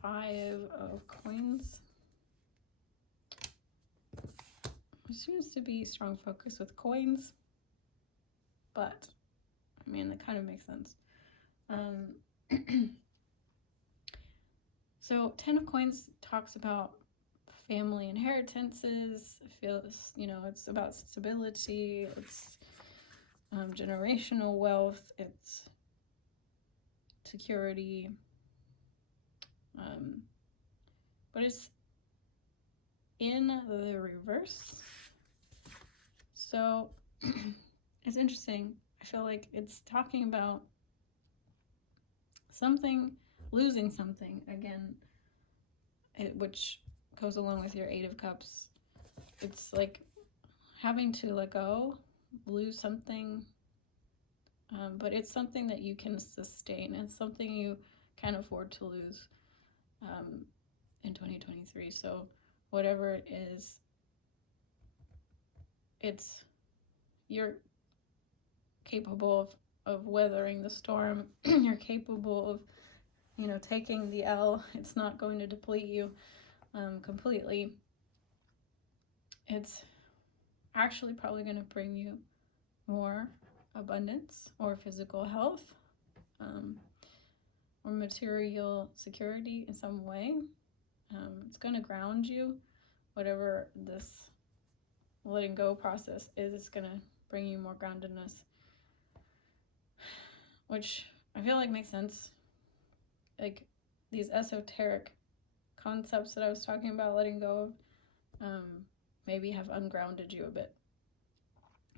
5 of Coins. There seems to be strong focus with coins, but I mean, that kind of makes sense. So 10 of Coins talks about family inheritances. It feels, it's about stability. It's generational wealth. It's security. But it's in the reverse. So it's interesting. I feel like it's talking about something, losing something again, which goes along with your 8 of Cups. It's like having to let go, lose something, but it's something that you can sustain. It's something you can afford to lose in 2023. So whatever it is, you're capable of weathering the storm. You're capable of, taking the L. It's not going to deplete you completely. It's actually probably going to bring you more abundance or physical health or material security in some way. It's going to ground you. Whatever this letting go process is, it's going to bring you more groundedness, which I feel like makes sense. Like these esoteric concepts that I was talking about letting go of maybe have ungrounded you a bit.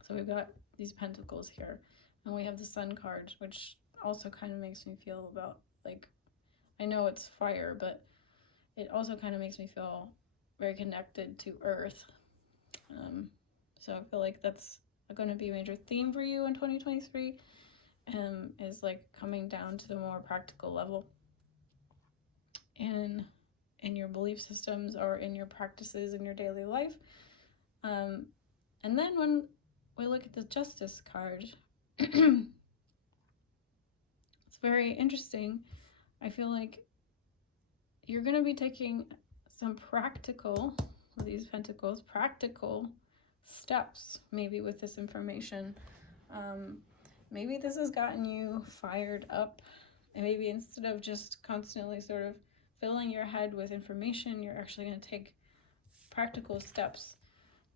So we've got these pentacles here, and we have the Sun card, which also kind of makes me feel about, like, I know it's fire, but it also kind of makes me feel very connected to Earth. So I feel like that's going to be a major theme for you in 2023, is like coming down to the more practical level in your belief systems or in your practices in your daily life. And then when we look at the Justice card, it's very interesting. I feel like you're going to be taking some practical, with these pentacles, practical steps maybe with this information. Maybe this has gotten you fired up, and maybe instead of just constantly sort of filling your head with information, you're actually going to take practical steps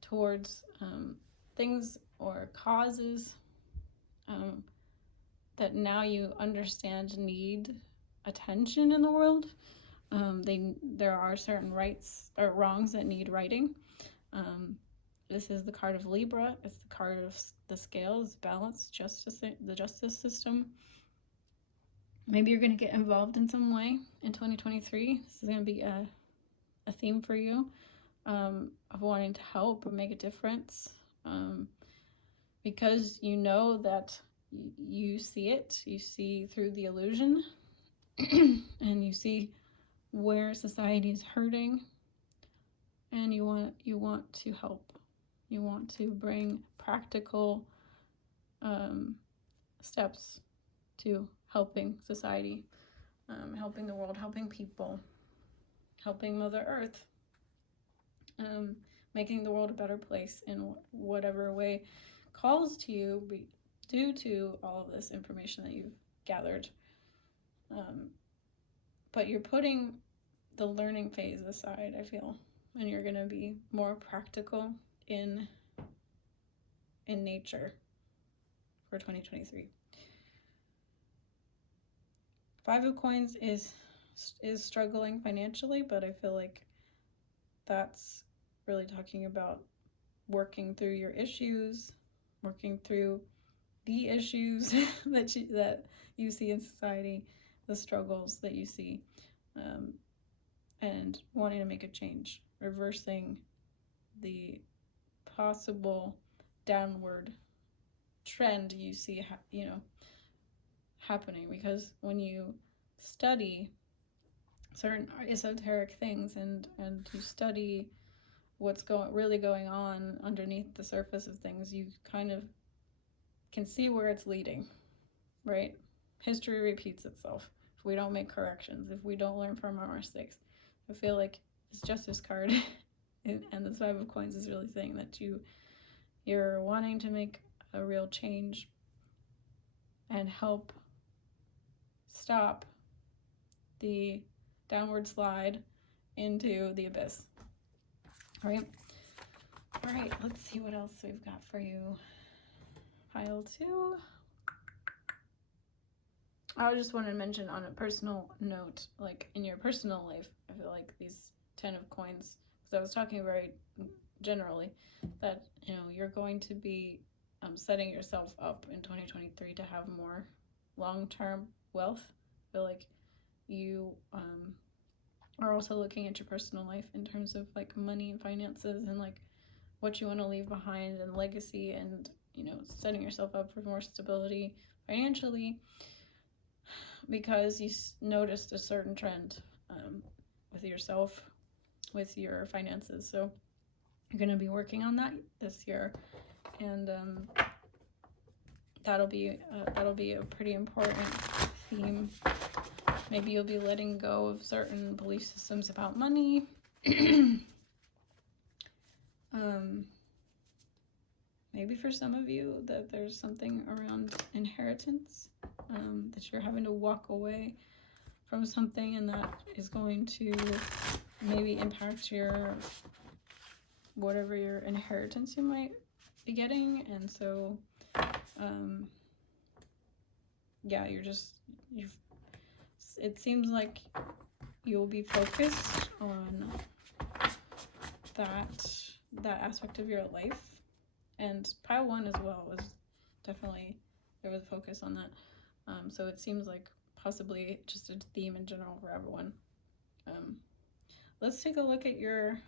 towards things or causes that now you understand need attention in the world. There are certain rights or wrongs that need righting. This is the card of Libra. It's the card of the scales, balance, justice, the justice system. Maybe you're going to get involved in some way in 2023. This is going to be a theme for you of wanting to help or make a difference, because you know that you see it. You see through the illusion, and you see where society is hurting, and you want to help. You want to bring practical steps to helping society, helping the world, helping people, helping Mother Earth, making the world a better place in whatever way calls to you due to all of this information that you've gathered. But you're putting the learning phase aside, I feel, and you're going to be more practical in nature for 2023. 5 of Coins is struggling financially, but I feel like that's really talking about working through your issues, working through the issues that you see in society, the struggles that you see, and wanting to make a change, reversing the possible downward trend you see happening. Because when you study certain esoteric things and you study what's really going on underneath the surface of things, you kind of can see where it's leading, right? History repeats itself if we don't make corrections, if we don't learn from our mistakes. I feel like this Justice card and the 5 of Coins is really saying that you're wanting to make a real change and help stop the downward slide into the abyss. All right. All right, let's see what else we've got for you. Pile 2. I just want to mention on a personal note, like in your personal life, I feel like these 10 of coins, because I was talking very generally, that, you know, you're going to be setting yourself up in 2023 to have more long-term wealth. I feel like you are also looking at your personal life in terms of like money and finances and like what you want to leave behind and legacy, and, you know, setting yourself up for more stability financially, because you noticed a certain trend with yourself, with your finances. So you're going to be working on that this year, and that'll be a pretty important theme. Maybe you'll be letting go of certain belief systems about money. Maybe for some of you that there's something around inheritance, that you're having to walk away from something, and that is going to maybe impact your whatever your inheritance you might be getting. And so yeah, it seems like you'll be focused on that aspect of your life. And pile 1 as well was definitely, there was a focus on that. So it seems like possibly just a theme in general for everyone. Let's take a look at your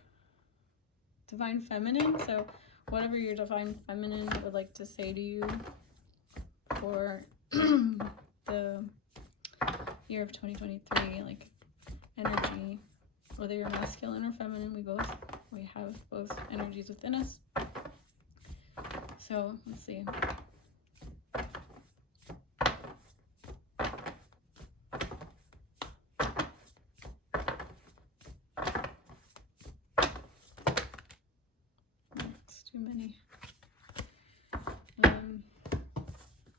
divine feminine. So whatever your divine feminine would like to say to you for the year of 2023, like energy, whether you're masculine or feminine, we have both energies within us. So let's see. It's too many.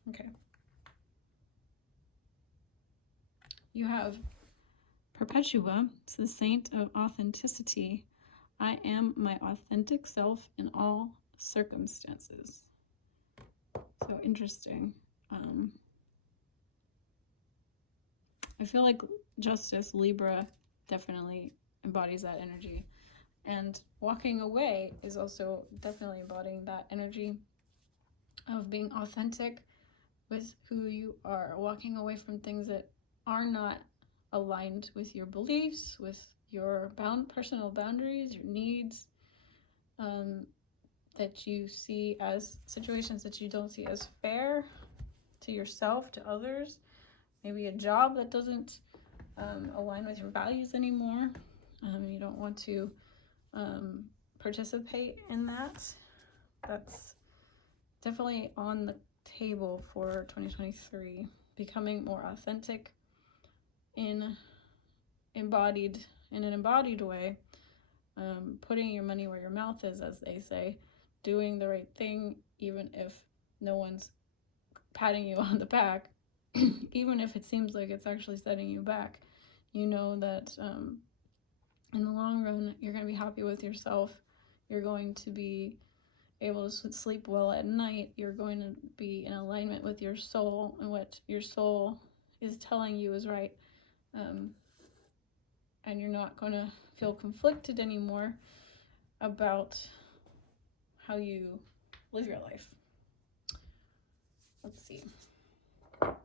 Okay. You have Perpetua. It's the saint of authenticity. I am my authentic self in all circumstances. So interesting. I feel like Justice, Libra, definitely embodies that energy. And walking away is also definitely embodying that energy of being authentic with who you are, walking away from things that are not aligned with your beliefs, with your personal boundaries, your needs, that you see as situations that you don't see as fair to yourself, to others. Maybe a job that doesn't align with your values anymore. You don't want to participate in that. That's definitely on the table for 2023. Becoming more authentic in an embodied way. Putting your money where your mouth is, as they say. Doing the right thing, even if no one's patting you on the back. Even if it seems like it's actually setting you back, you know that in the long run, you're going to be happy with yourself. You're going to be able to sleep well at night. You're going to be in alignment with your soul and what your soul is telling you is right. And you're not going to feel conflicted anymore about how you live your life. Let's see. I'm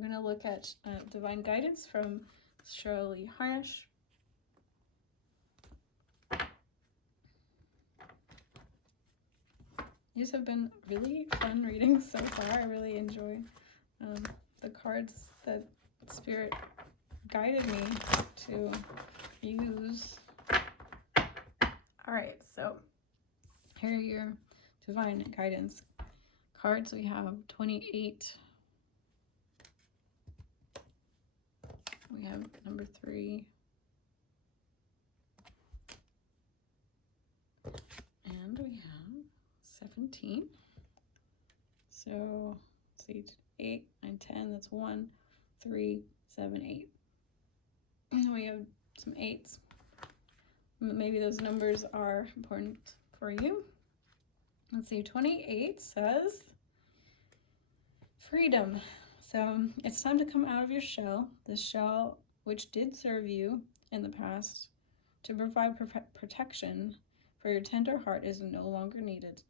going to look at divine guidance from Shirley Harnish. These have been really fun readings so far. I really enjoy the cards that Spirit guided me to use. All right, so here are your divine guidance cards. We have 28. We have number 3. And we have 17. So let's see, 8, 9, 10, that's 1. 3, 7, 8. We have some 8s. Maybe those numbers are important for you. Let's see, 28 says freedom. So it's time to come out of your shell, this shell which did serve you in the past to provide protection for your tender heart is no longer needed.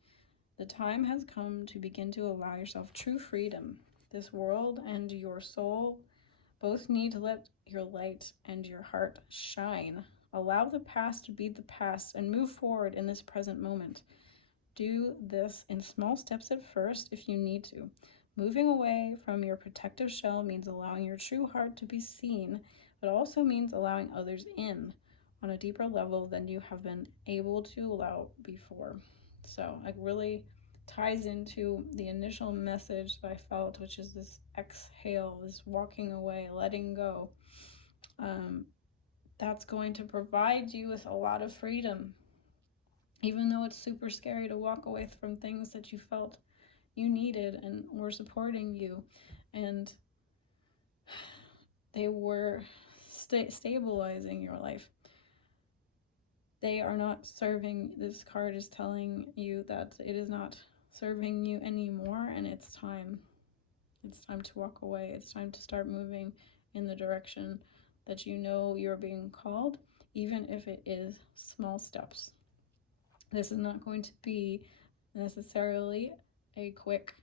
The time has come to begin to allow yourself true freedom. This world and your soul both need to let your light and your heart shine. Allow the past to be the past and move forward in this present moment. Do this in small steps at first if you need to. Moving away from your protective shell means allowing your true heart to be seen, but also means allowing others in on a deeper level than you have been able to allow before. So it really ties into the initial message that I felt, which is this exhale, this walking away, letting go. That's going to provide you with a lot of freedom, even though it's super scary to walk away from things that you felt you needed and were supporting you, and they were stabilizing your life. They are not serving. This card is telling you that it is not serving you anymore, and it's time. It's time to walk away. It's time to start moving in the direction that you know you're being called, even if it is small steps. This is not going to be necessarily a quick.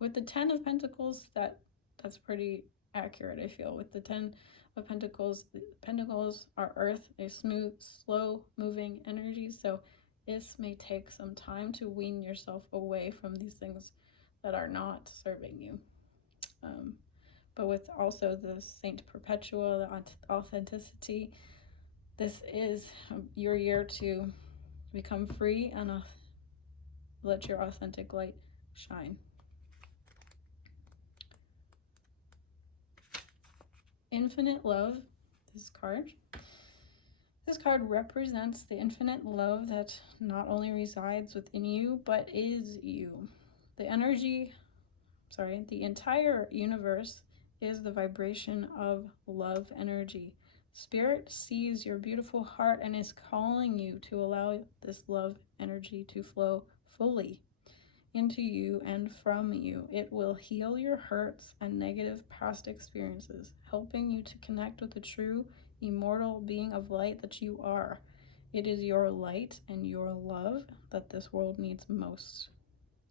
With the 10 of Pentacles, that's pretty accurate, I feel. With the 10 of Pentacles, the Pentacles are earth, a smooth, slow moving energy. So this may take some time to wean yourself away from these things that are not serving you. But with also the Saint Perpetua, the authenticity, this is your year to become free and let your authentic light shine. Infinite love, this card represents the infinite love that not only resides within you, but is you. The entire universe is the vibration of love energy. Spirit sees your beautiful heart and is calling you to allow this love energy to flow fully into you and from you. It will heal your hurts and negative past experiences, helping you to connect with the true, immortal being of light that you are. It is your light and your love that this world needs most.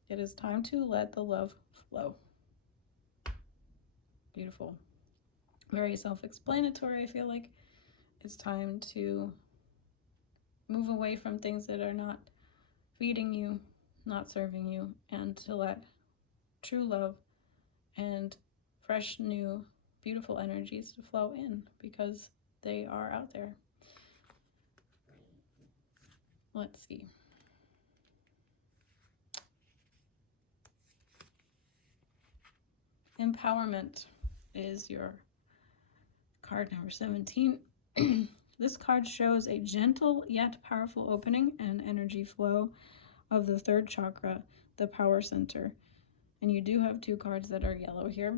It is time to let the love flow. Beautiful. Very self-explanatory, I feel like. It's time to move away from things that are not feeding you, not serving you, and to let true love and fresh, new, beautiful energies to flow in, because they are out there. Let's see. Empowerment is your card number 17. This card shows a gentle yet powerful opening and energy flow of the third chakra, the power center. And you do have 2 cards that are yellow here.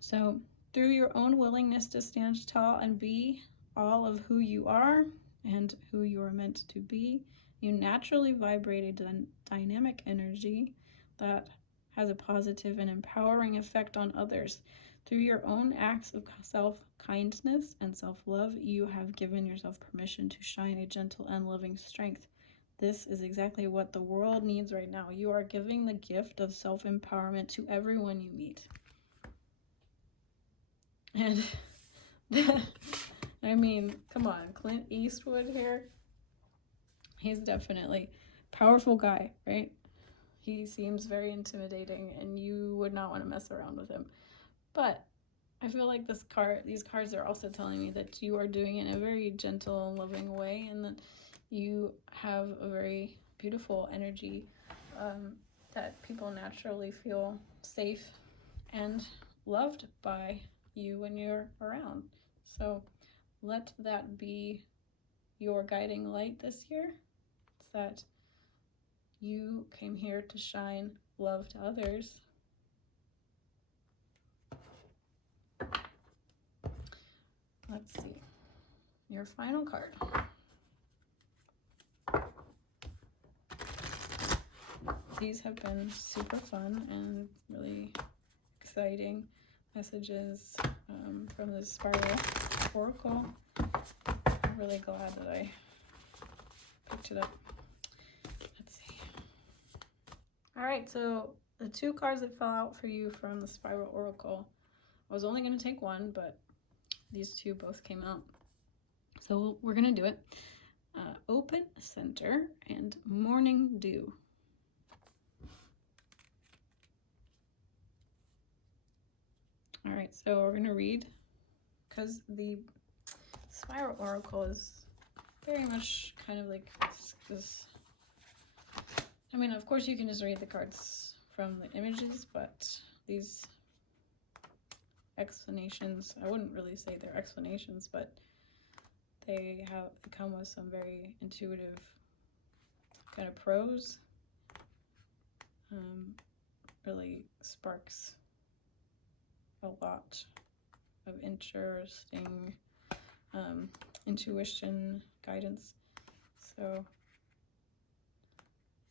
So through your own willingness to stand tall and be all of who you are and who you are meant to be, you naturally vibrate a dynamic energy that has a positive and empowering effect on others. Through your own acts of self-kindness and self-love, you have given yourself permission to shine a gentle and loving strength. This is exactly what the world needs right now. You are giving the gift of self-empowerment to everyone you meet. And I mean, come on, Clint Eastwood here. He's definitely a powerful guy, right? He seems very intimidating and you would not want to mess around with him. But I feel like these cards are also telling me that you are doing it in a very gentle and loving way, and that you have a very beautiful energy that people naturally feel safe and loved by you when you're around. So let that be your guiding light this year. It's that you came here to shine love to others. let's see. Your final card. These have been super fun and really exciting messages from the Spiral Oracle. I'm really glad that I picked it up. Let's see. All right, so the 2 cards that fell out for you from the Spiral Oracle, I was only going to take one, but these 2 both came out. So we're going to do it. Open Center and Morning Dew. All right, so we're going to read, because the Spiral Oracle is very much kind of like this. I mean, of course you can just read the cards from the images, but these explanations, I wouldn't really say they're explanations, but they come with some very intuitive kind of prose. Really sparks a lot of interesting intuition guidance. So,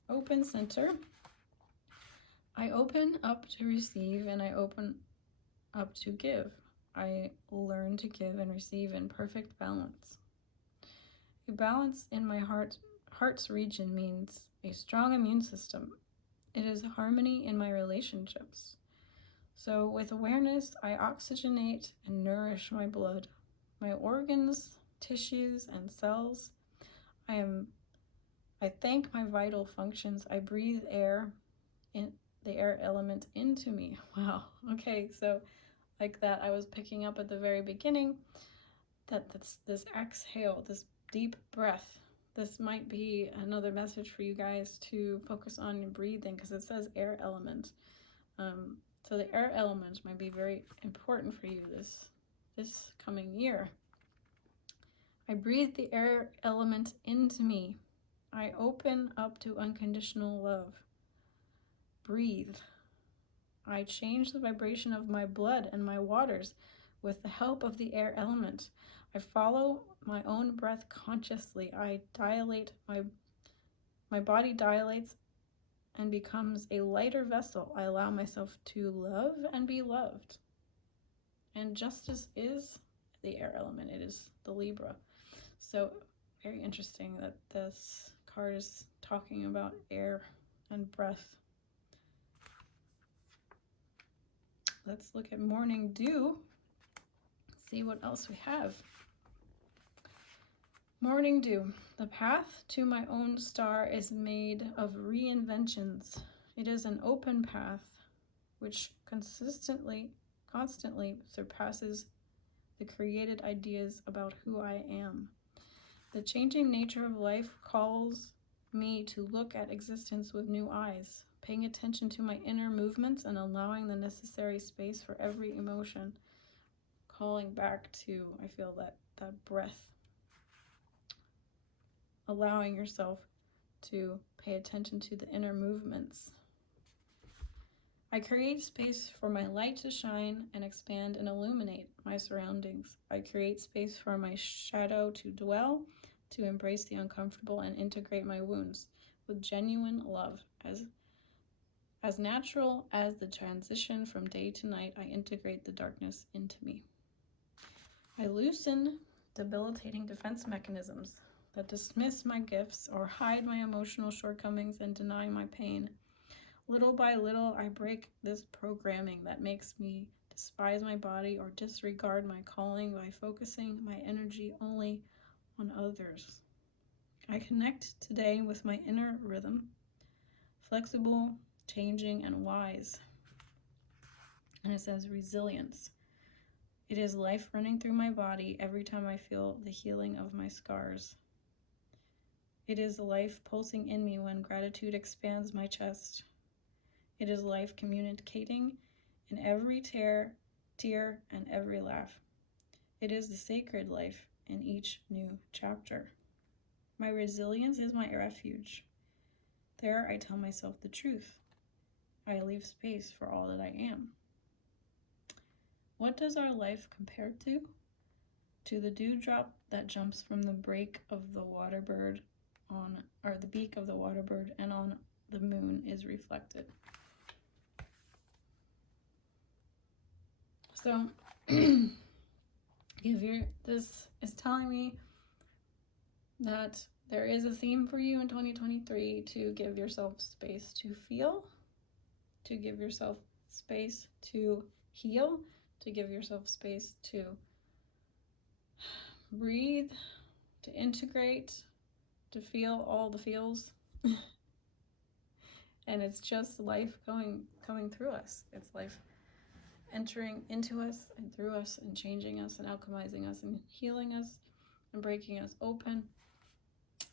Open Center. I open up to receive and I open up to give. I learn to give and receive in perfect balance. A balance in my heart's region means a strong immune system. It is harmony in my relationships. So with awareness, I oxygenate and nourish my blood, my organs, tissues, and cells. I thank my vital functions. I breathe air, in the air element into me. Wow. Okay, so like that, I was picking up at the very beginning that's this exhale, this deep breath. This might be another message for you guys to focus on your breathing, because it says air element. So the air element might be very important for you this coming year. I breathe the air element into me. I open up to unconditional love. Breathe. I change the vibration of my blood and my waters with the help of the air element. I follow my own breath consciously. I dilate, my body dilates and becomes a lighter vessel. I allow myself to love and be loved. And justice is the air element. It is the Libra. So very interesting that this card is talking about air and breath. Let's look at Morning Dew. See what else we have. Morning Dew. The path to my own star is made of reinventions. It is an open path which constantly surpasses the created ideas about who I am. The changing nature of life calls me to look at existence with new eyes, paying attention to my inner movements and allowing the necessary space for every emotion. Calling back to, I feel that breath. Allowing yourself to pay attention to the inner movements. I create space for my light to shine and expand and illuminate my surroundings. I create space for my shadow to dwell, to embrace the uncomfortable and integrate my wounds with genuine love. As natural as the transition from day to night, I integrate the darkness into me. I loosen debilitating defense mechanisms that dismiss my gifts or hide my emotional shortcomings and deny my pain. Little by little, I break this programming that makes me despise my body or disregard my calling by focusing my energy only on others. I connect today with my inner rhythm, flexible, changing, and wise. And it says resilience. It is life running through my body every time I feel the healing of my scars. It is life pulsing in me when gratitude expands my chest. It is life communicating in every tear, and every laugh. It is the sacred life in each new chapter. My resilience is my refuge. There I tell myself the truth. I leave space for all that I am. What does our life compare to? to the dewdrop that jumps from the break of the water bird on, or the beak of the water bird, and on the moon is reflected. So this is telling me that there is a theme for you in 2023 to give yourself space to feel, to give yourself space to heal, to give yourself space to breathe, to integrate, to feel all the feels. And it's just life coming through us. It's life entering into us and through us and changing us and alchemizing us and healing us and breaking us open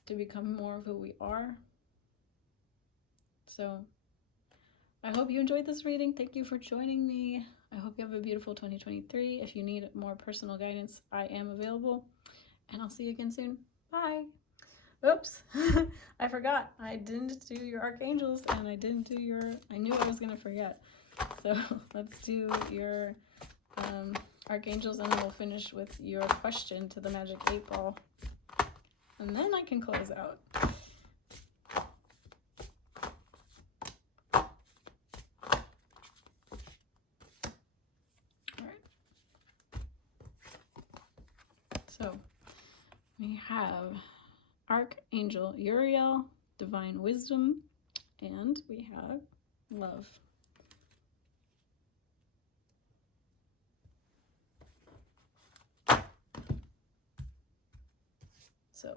to become more of who we are. So I hope you enjoyed this reading. Thank you for joining me. I hope you have a beautiful 2023. If you need more personal guidance, I am available, and I'll see you again soon. Bye. Oops, I forgot. I didn't do your archangels, and I knew I was gonna forget. So let's do your archangels, and then we'll finish with your question to the Magic 8 Ball. And then I can close out. Alright. So we have Archangel Uriel, Divine Wisdom, and we have Love. So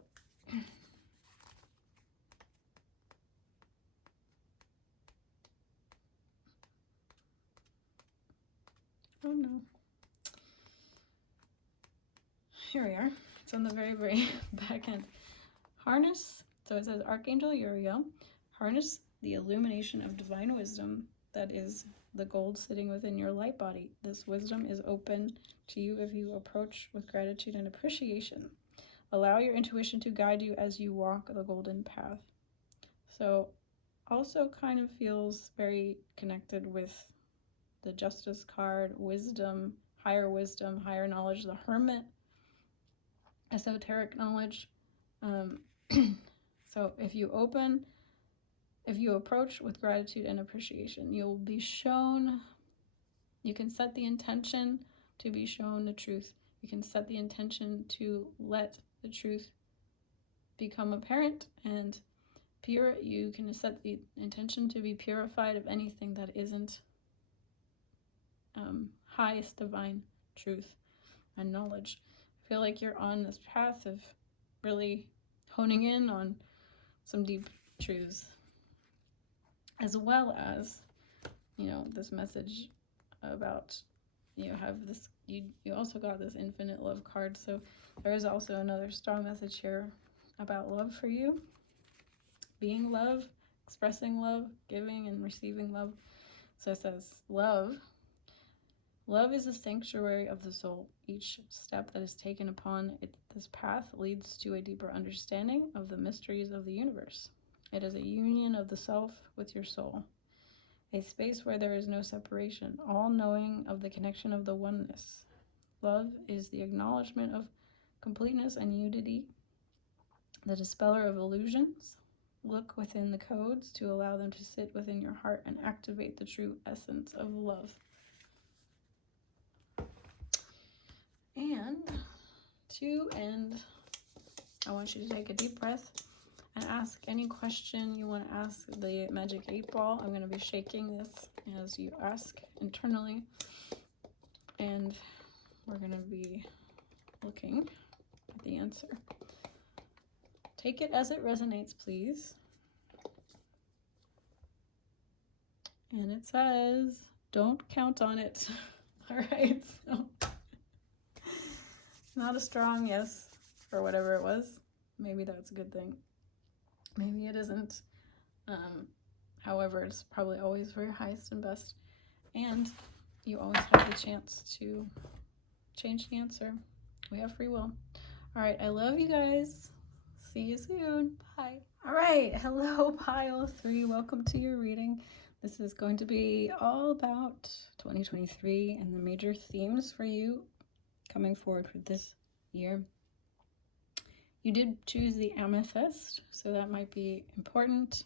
oh no. Here we are. It's on the very, very back end. Harness, so it says Archangel Uriel, harness the illumination of divine wisdom that is the gold sitting within your light body. This wisdom is open to you if you approach with gratitude and appreciation. Allow your intuition to guide you as you walk the golden path. So also kind of feels very connected with the Justice card, wisdom, higher knowledge, the Hermit, esoteric knowledge. So if you approach with gratitude and appreciation, you'll be shown, you can set the intention to be shown the truth. You can set the intention to let the truth become apparent and pure. You can set the intention to be purified of anything that isn't highest divine truth and knowledge. I feel like you're on this path of really honing in on some deep truths, as well as, this message about, you also got this infinite love card. So there is also another strong message here about love for you, being love, expressing love, giving and receiving love. So it says, love is a sanctuary of the soul. Each step that is taken upon this path leads to a deeper understanding of the mysteries of the universe. It is a union of the self with your soul, a space where there is no separation, all knowing of the connection of the oneness. Love is the acknowledgement of completeness and unity, the dispeller of illusions. Look within the codes to allow them to sit within your heart and activate the true essence of love. And to end, I want you to take a deep breath and ask any question you want to ask the Magic 8 Ball. I'm going to be shaking this as you ask internally, and we're going to be looking at the answer. Take it as it resonates, please. And it says, don't count on it. All right, so not a strong yes for whatever it was. Maybe that's a good thing. Maybe it isn't. However, it's probably always for your highest and best. And you always have the chance to change the answer. We have free will. All right, I love you guys. See you soon. Bye. All right, hello, Pile 3. Welcome to your reading. This is going to be all about 2023 and the major themes for you coming forward for this year. You did choose the amethyst, so that might be important.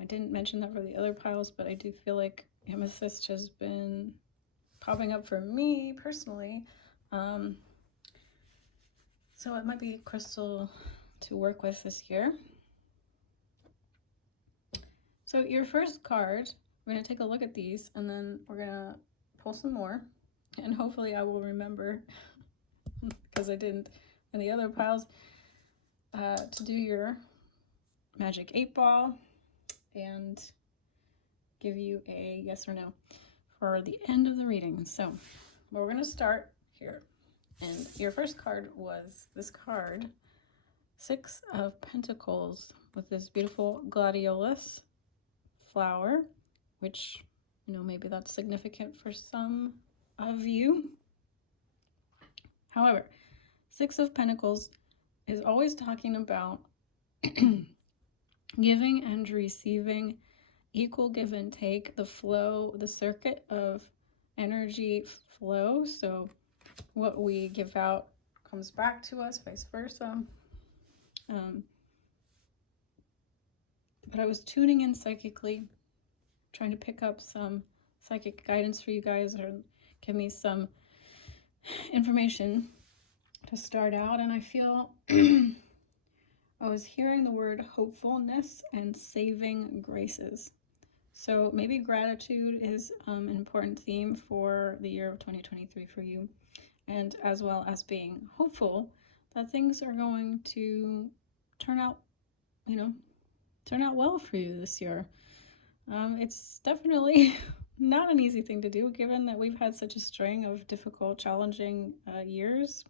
I didn't mention that for the other piles, but I do feel like amethyst has been popping up for me personally. So it might be a crystal to work with this year. So your first card, we're going to take a look at these, and then we're going to pull some more, and hopefully I will remember, because I didn't in the other piles, to do your magic 8-ball and give you a yes or no for the end of the reading. So we're going to start here. And your first card was this card, 6 of Pentacles, with this beautiful gladiolus flower, which, you know, maybe that's significant for some of you. However, 6 of Pentacles is always talking about giving and receiving, equal give and take, the flow, the circuit of energy flow. So what we give out comes back to us, vice versa. But I was tuning in psychically, trying to pick up some psychic guidance for you guys, or give me some information to start out. And I feel I was hearing the word hopefulness and saving graces. So maybe gratitude is an important theme for the year of 2023 for you, and as well as being hopeful that things are going to turn out, you know, turn out well for you this year. It's definitely not an easy thing to do, given that we've had such a string of difficult, challenging years.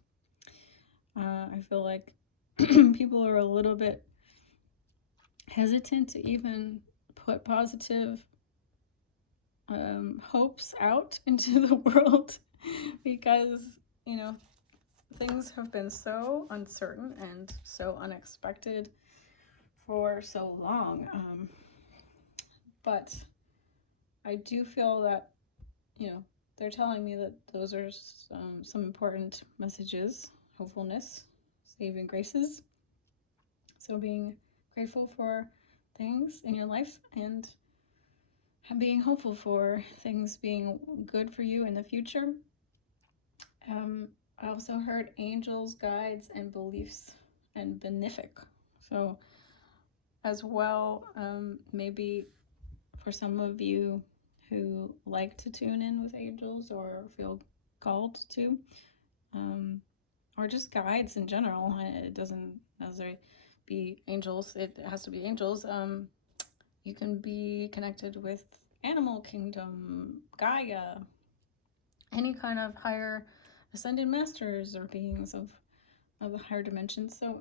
I feel like people are a little bit hesitant to even put positive hopes out into the world because, you know, things have been so uncertain and so unexpected for so long. But I do feel that, you know, they're telling me that those are some important messages: hopefulness, saving graces. So being grateful for things in your life and being hopeful for things being good for you in the future. I also heard angels, guides, and beliefs, and benefic. So as well, maybe for some of you who like to tune in with angels or feel called to, or just guides in general. It doesn't necessarily be angels, it has to be angels. You can be connected with animal kingdom, Gaia, any kind of higher ascended masters or beings of the higher dimensions. So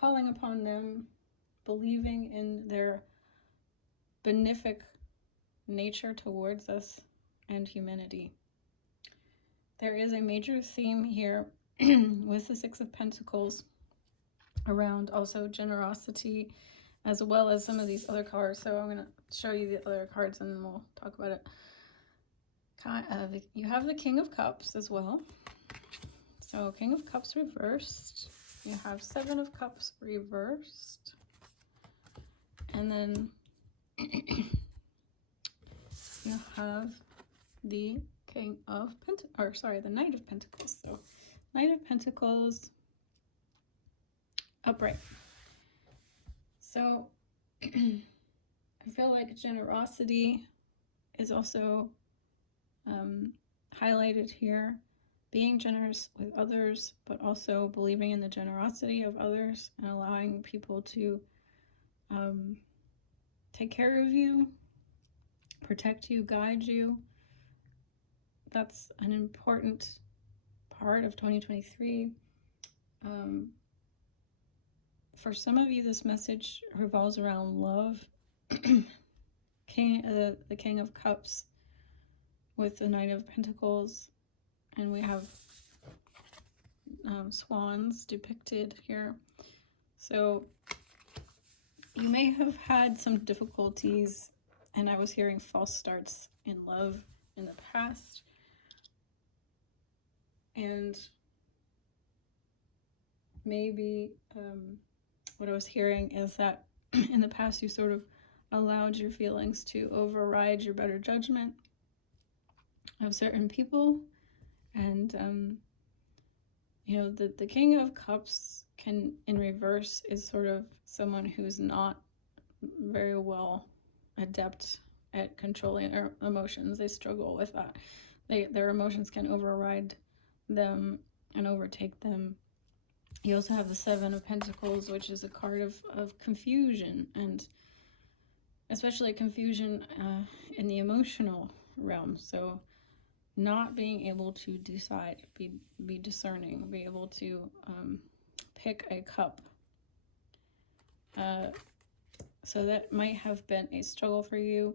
calling upon them, believing in their benefic nature towards us and humanity. There is a major theme here with the 6 of Pentacles around also generosity, as well as some of these other cards. So I'm going to show you the other cards and then we'll talk about it. You have the King of Cups as well. So King of Cups reversed. You have 7 of Cups reversed. And then you have the King of Pentacles, the Knight of Pentacles. So Knight of Pentacles upright. So I feel like generosity is also highlighted here. Being generous with others, but also believing in the generosity of others and allowing people to take care of you, protect you, guide you. That's an important part of 2023. For some of you, this message revolves around love. The King of Cups with the Knight of Pentacles, and we have swans depicted here. So you may have had some difficulties, and I was hearing false starts in love in the past. And maybe what I was hearing is that in the past you sort of allowed your feelings to override your better judgment of certain people. And you know, the King of Cups can, in reverse, is sort of someone who's not very well adept at controlling their emotions. They struggle with that. Their emotions can override them and overtake them. You also have the Seven of Pentacles, which is a card of confusion, and especially confusion in the emotional realm. So not being able to decide, be discerning, be able to pick a cup. So that might have been a struggle for you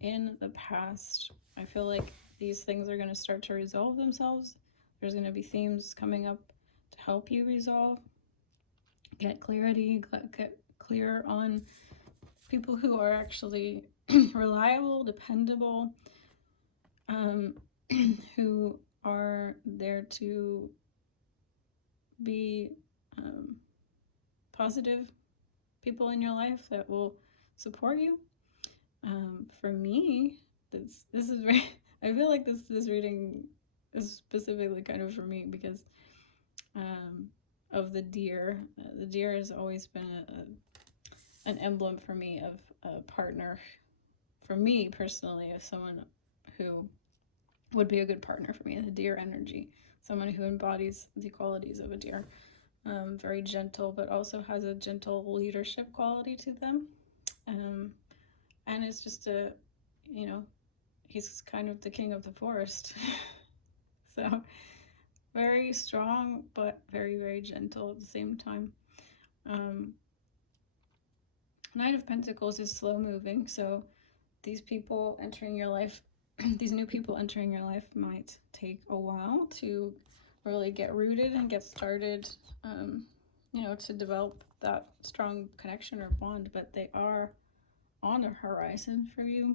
in the past. I feel like these things are going to start to resolve themselves. There's going to be themes coming up to help you resolve, get clarity, get clear on people who are actually reliable, dependable, who are there to be positive people in your life that will support you. For me, this is very, I feel like this reading is specifically kind of for me because of the deer. The deer has always been an emblem for me of a partner, for me personally, of someone who would be a good partner for me. The deer energy, someone who embodies the qualities of a deer. Very gentle, but also has a gentle leadership quality to them. And it's just you know, he's kind of the king of the forest. So very strong, but very, very gentle at the same time. Knight of Pentacles is slow moving. So these people entering your life, these new people entering your life might take a while to really get rooted and get started, you know, to develop that strong connection or bond, but they are on the horizon for you.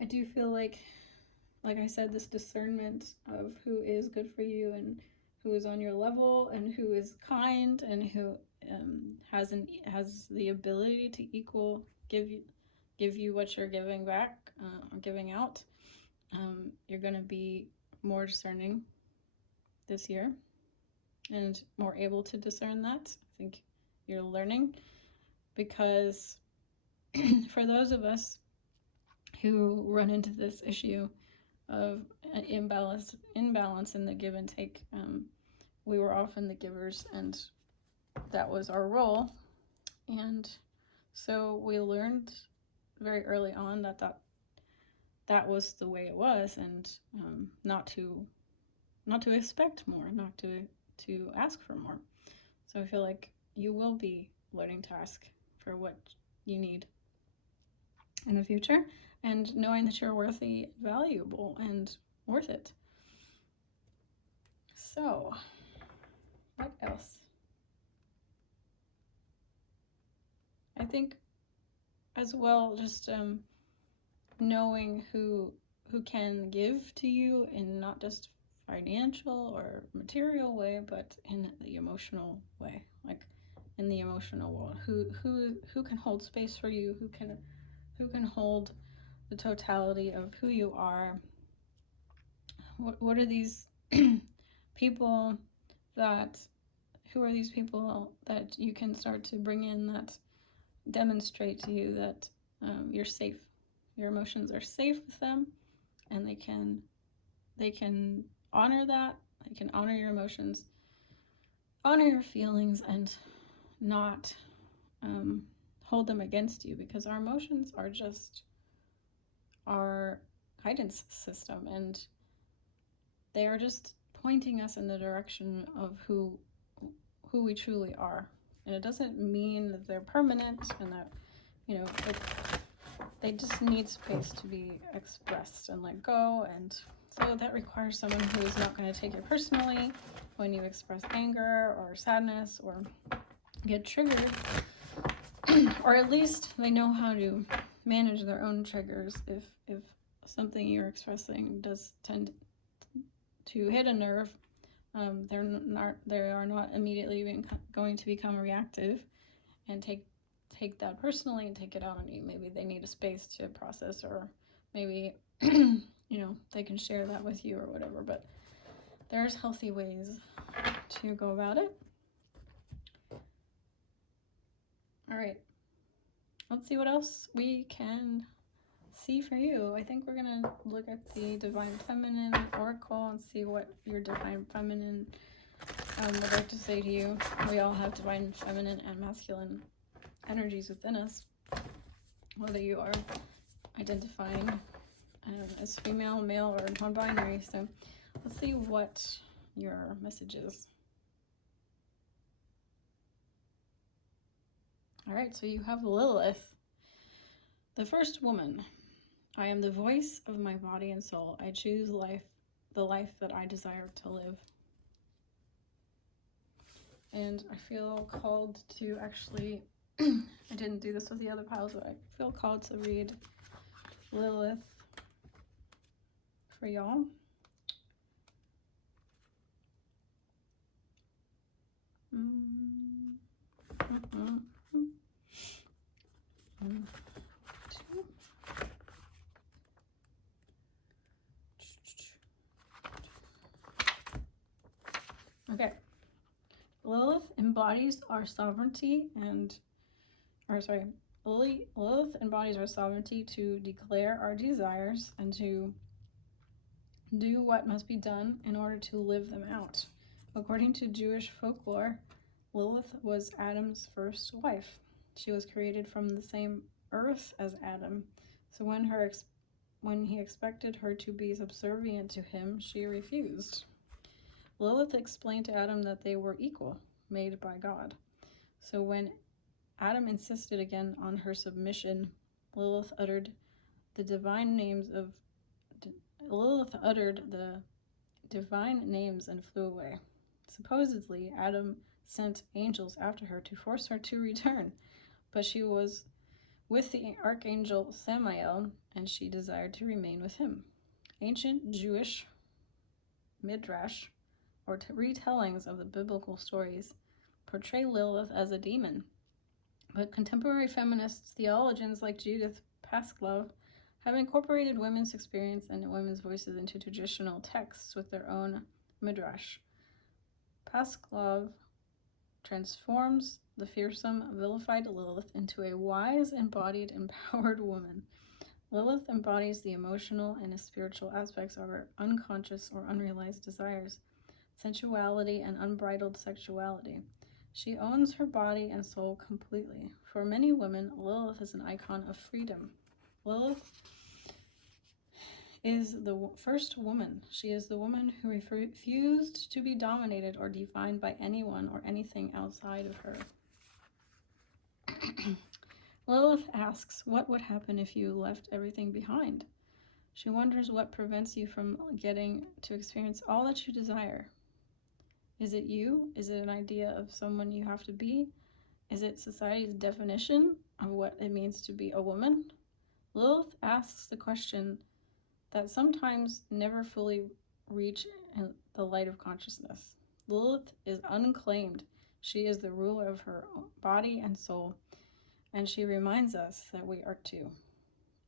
I do feel like I said, this discernment of who is good for you and who is on your level and who is kind and who has the ability to give you what you're giving back or giving out. You're going to be more discerning this year and more able to discern that. I think you're learning, because for those of us who run into this issue of an imbalance in the give and take, we were often the givers, and that was our role. And so we learned very early on that was the way it was, and not to expect more, not to ask for more. So I feel like you will be learning to ask for what you need in the future, and knowing that you're worthy, valuable, and worth it. So, what else? I think as well, just knowing who can give to you in not just financial or material way, but in the emotional way, like in the emotional world. Who can hold space for you? Who can hold the totality of who you are? What are these people who are these people that you can start to bring in, that demonstrate to you that you're safe, your emotions are safe with them, and they can honor that, they can honor your emotions, honor your feelings, and not hold them against you, because our emotions are just our guidance system, and they are just pointing us in the direction of who we truly are. And it doesn't mean that they're permanent and that, you know, they just need space to be expressed and let go. And so that requires someone who is not going to take it personally when you express anger or sadness or get triggered, or at least they know how to manage their own triggers if something you're expressing does tend to hit a nerve, They are not immediately going to become reactive and take that personally and take it out on you. Maybe they need a space to process, or maybe they can share that with you or whatever. But there's healthy ways to go about it. All right, let's see what else we can see for you. I think we're gonna look at the Divine Feminine Oracle and see what your Divine Feminine would like to say to you. We all have Divine Feminine and Masculine energies within us, whether you are identifying as female, male, or non-binary. So let's see what your message is. All right, so you have Lilith, the first woman. I am the voice of my body and soul. I choose the life that I desire to live. And I feel called to actually, I didn't do this with the other piles, but I feel called to read Lilith for y'all. Okay. Lilith embodies our sovereignty Lilith embodies our sovereignty to declare our desires and to do what must be done in order to live them out. According to Jewish folklore, Lilith was Adam's first wife. She was created from the same earth as Adam. So when he expected her to be subservient to him, she refused. Lilith explained to Adam that they were equal, made by God. So when Adam insisted again on her submission, Lilith uttered the divine names and flew away. Supposedly, Adam sent angels after her to force her to return, but she was with the archangel Samael, and she desired to remain with him. Ancient Jewish midrash, or retellings of the biblical stories, portray Lilith as a demon. But contemporary feminist theologians like Judith Pasclov have incorporated women's experience and women's voices into traditional texts with their own midrash. Pasclov transforms the fearsome, vilified Lilith into a wise, embodied, empowered woman. Lilith embodies the emotional and spiritual aspects of our unconscious or unrealized desires, sensuality, and unbridled sexuality. She owns her body and soul completely. For many women, Lilith is an icon of freedom. Lilith is the first woman. She is the woman who refused to be dominated or defined by anyone or anything outside of her. Lilith asks, what would happen if you left everything behind? She wonders what prevents you from getting to experience all that you desire. Is it you? Is it an idea of someone you have to be? Is it society's definition of what it means to be a woman? Lilith asks the question that sometimes never fully reach the light of consciousness. Lilith is unclaimed. She is the ruler of her body and soul, and she reminds us that we are too.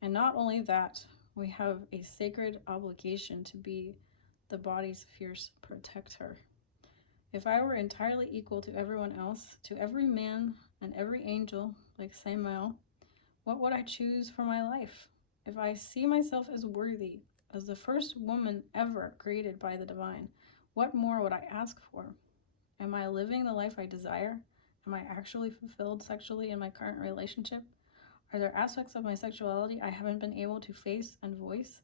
And not only that, we have a sacred obligation to be the body's fierce protector. If I were entirely equal to everyone else, to every man and every angel, like Samael, what would I choose for my life? If I see myself as worthy, as the first woman ever created by the divine, what more would I ask for? Am I living the life I desire? Am I actually fulfilled sexually in my current relationship? Are there aspects of my sexuality I haven't been able to face and voice?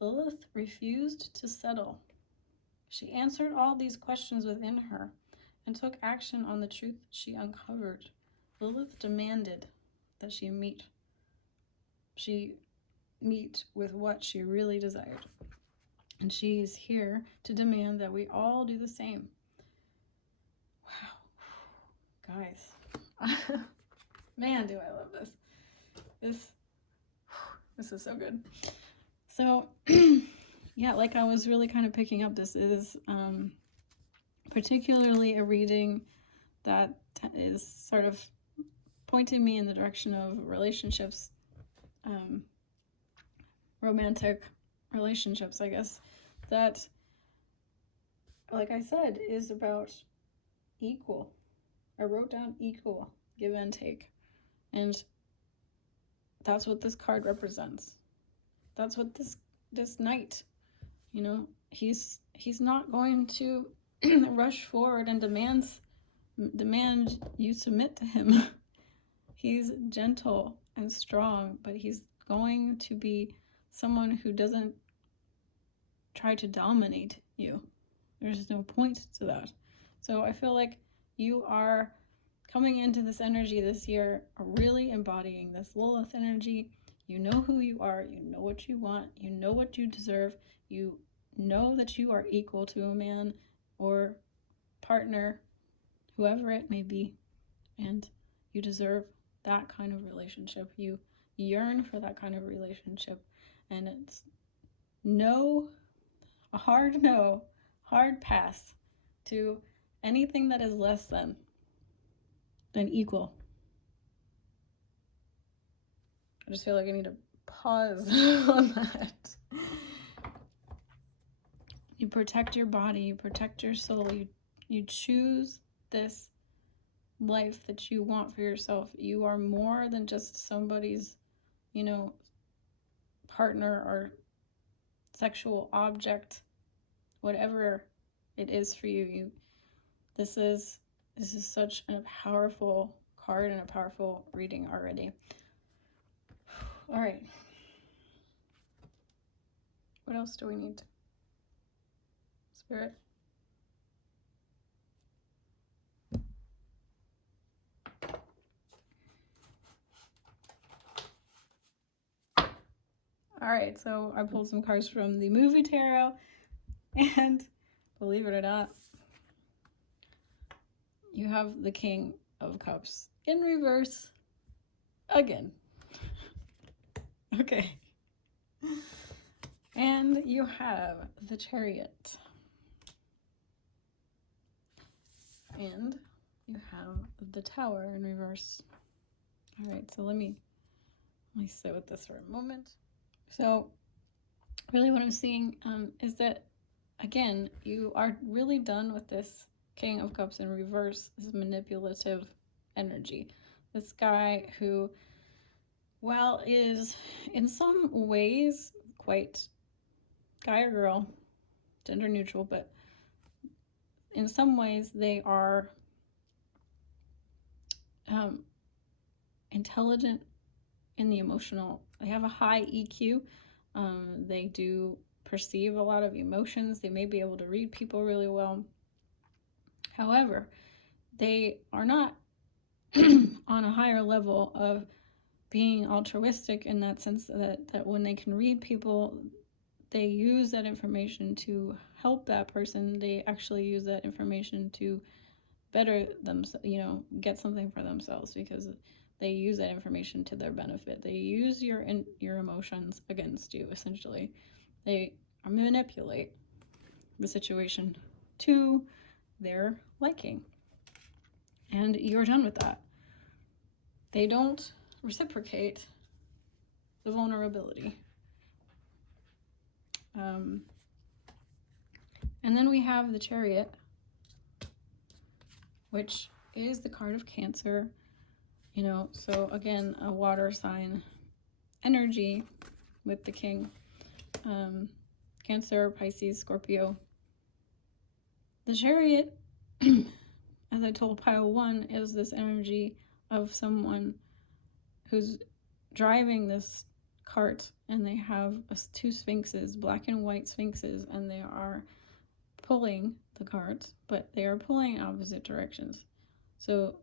Lilith refused to settle. She answered all these questions within her and took action on the truth she uncovered. Lilith demanded that she meet with what she really desired. And she is here to demand that we all do the same. Wow. Guys. Man, do I love this. This is so good. So, yeah, like I was really kind of picking up, this is particularly a reading that is sort of pointing me in the direction of relationships, romantic relationships, I guess, that, like I said, is about equal. I wrote down equal, give and take. And that's what this card represents. That's what this knight, you know, he's not going to rush forward and demand you submit to him. He's gentle and strong, but he's going to be someone who doesn't try to dominate you. There's no point to that. So I feel like you are coming into this energy this year, really embodying this Lilith energy. You know who you are, you know what you want, you know what you deserve, you know that you are equal to a man or partner, whoever it may be, and you deserve that kind of relationship. You yearn for that kind of relationship, and it's a hard pass to anything that is less than equal. I just feel like I need to pause on that. You protect your body, you protect your soul, you choose this life that you want for yourself. You are more than just somebody's, partner or sexual object, whatever it is for you. This is such a powerful card and a powerful reading already. All right. What else do we need? Spirit. All right, so I pulled some cards from the movie tarot, and believe it or not, you have the King of Cups in reverse again. Okay. And you have the Chariot. And you have the Tower in reverse. All right, so let me sit with this for a moment. So really what I'm seeing is that, again, you are really done with this King of Cups in reverse, this manipulative energy. This guy who, while is in some ways quite guy or girl, gender neutral, but in some ways they are intelligent in the emotional. They have a high EQ. They do perceive a lot of emotions. They may be able to read people really well. However, they are not on a higher level of being altruistic in that sense that when they can read people, they use that information to help that person. They actually use that information to better themselves, get something for themselves, because they use that information to their benefit. They use your emotions against you, essentially. They manipulate the situation to their liking. And you're done with that. They don't reciprocate the vulnerability. And then we have the Chariot, which is the card of Cancer. So again, a water sign energy with the King. Cancer, Pisces, Scorpio. The Chariot, as I told pile 1, is this energy of someone who's driving this cart, and they have 2 sphinxes, black and white sphinxes, and they are pulling the cart, but they are pulling opposite directions. So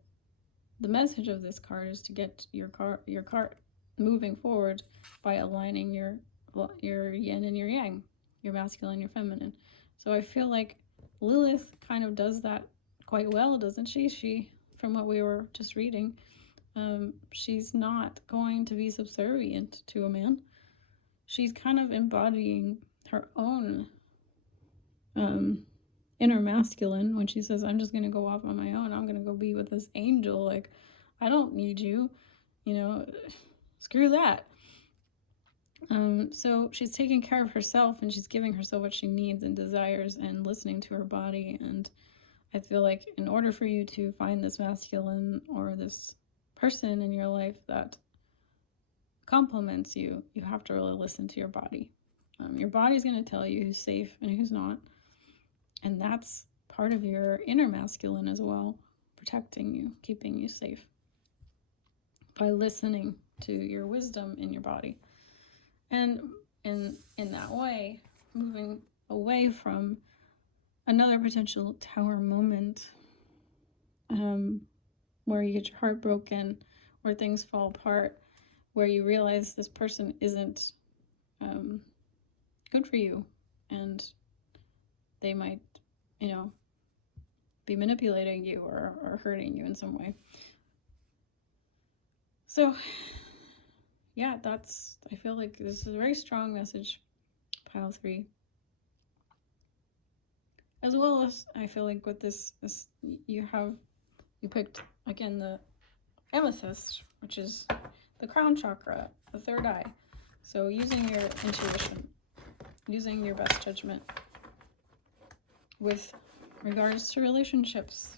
the message of this card is to get your cart moving forward by aligning your yin and your yang, your masculine and your feminine. So I feel like Lilith kind of does that quite well, doesn't she? She, from what we were just reading, she's not going to be subservient to a man. She's kind of embodying her own inner masculine when she says, I'm just going to go off on my own. I'm going to go be with this angel. Like, I don't need you, you know, screw that. So she's taking care of herself, and she's giving herself what she needs and desires and listening to her body. And I feel like in order for you to find this masculine or this person in your life that complements you, you have to really listen to your body. Your body's going to tell you who's safe and who's not. And that's part of your inner masculine as well, protecting you, keeping you safe by listening to your wisdom in your body. And in that way, moving away from another potential tower moment where you get your heart broken, where things fall apart, where you realize this person isn't good for you, and they might, you know, be manipulating you or hurting you in some way. So yeah, I feel like this is a very strong message, pile 3. As well as I feel like with this you picked again the amethyst, which is the crown chakra, the third eye. So using your intuition, using your best judgment with regards to relationships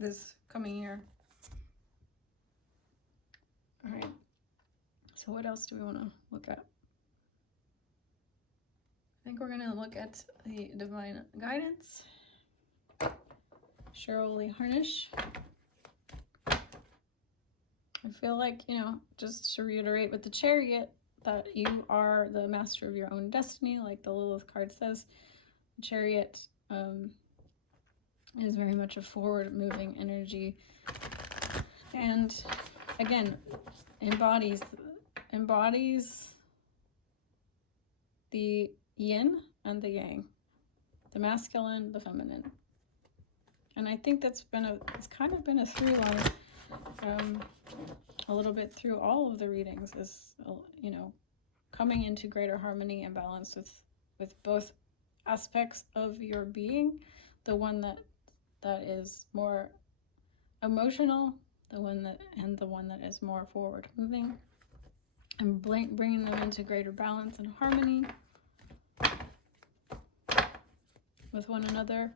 this coming year. All right. So what else do we want to look at? I think we're going to look at the divine guidance. Cheryl Lee Harnish. I feel like, you know, just to reiterate with the Chariot, that you are the master of your own destiny, like the Lilith card says. The Chariot is very much a forward-moving energy, and again, embodies the yin and the yang, the masculine, the feminine. And I think it's kind of been a through line a little bit through all of the readings, is, you know, coming into greater harmony and balance with both aspects of your being, the one that is more emotional, the one that is more forward moving, and bringing them into greater balance and harmony with one another.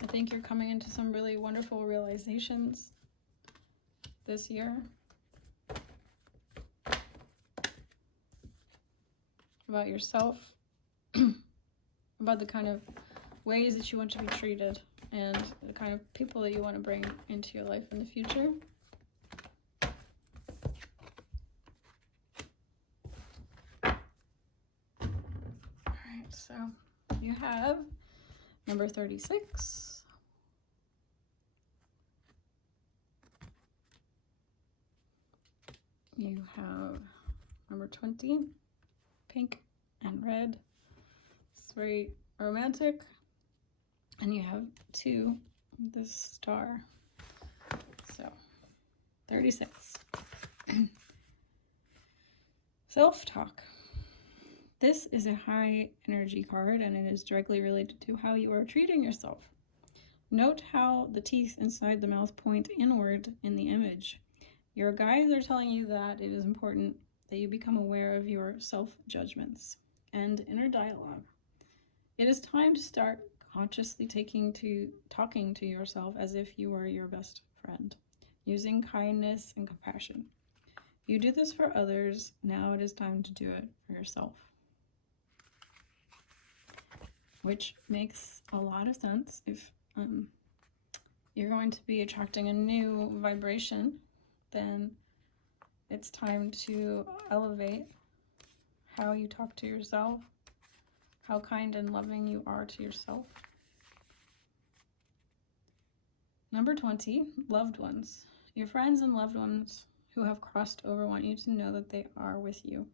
I think you're coming into some really wonderful realizations this year about yourself, about the kind of ways that you want to be treated, and the kind of people that you want to bring into your life in the future. Alright, so you have number 36. You have number 20, pink and red. It's very romantic. And you have 2, this star. So, 36. Self-talk. This is a high energy card, and it is directly related to how you are treating yourself. Note how the teeth inside the mouth point inward in the image. Your guides are telling you that it is important that you become aware of your self-judgments and inner dialogue. It is time to start consciously talking to yourself as if you were your best friend, using kindness and compassion. You do this for others, now it is time to do it for yourself. Which makes a lot of sense if you're going to be attracting a new vibration, then it's time to elevate how you talk to yourself, how kind and loving you are to yourself. Number 20, loved ones. Your friends and loved ones who have crossed over want you to know that they are with you.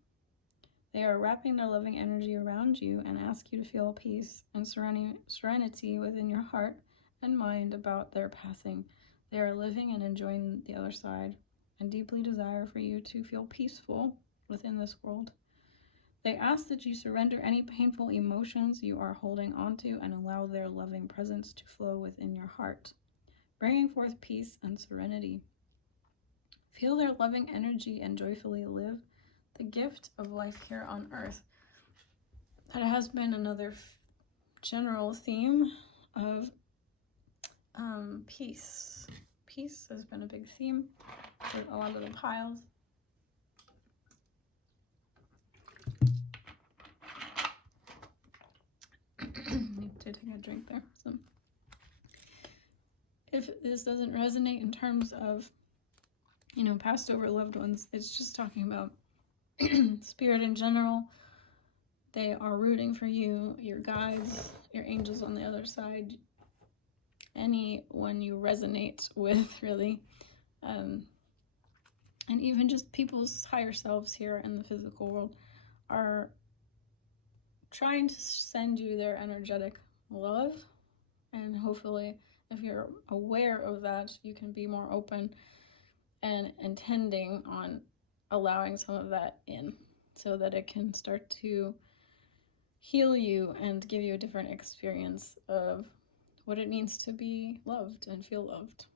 They are wrapping their loving energy around you and ask you to feel peace and serenity within your heart and mind about their passing. They are living and enjoying the other side and deeply desire for you to feel peaceful within this world. They ask that you surrender any painful emotions you are holding onto and allow their loving presence to flow within your heart, bringing forth peace and serenity. Feel their loving energy and joyfully live the gift of life here on earth. That has been another general theme of peace. Peace has been a big theme with a lot of the piles. Need to take a drink there. So, if this doesn't resonate in terms of, passed over loved ones, it's just talking about spirit in general. They are rooting for you, your guides, your angels on the other side, anyone you resonate with, really. And even just people's higher selves here in the physical world are trying to send you their energetic love. And hopefully, if you're aware of that, you can be more open and intending on allowing some of that in so that it can start to heal you and give you a different experience of what it means to be loved and feel loved.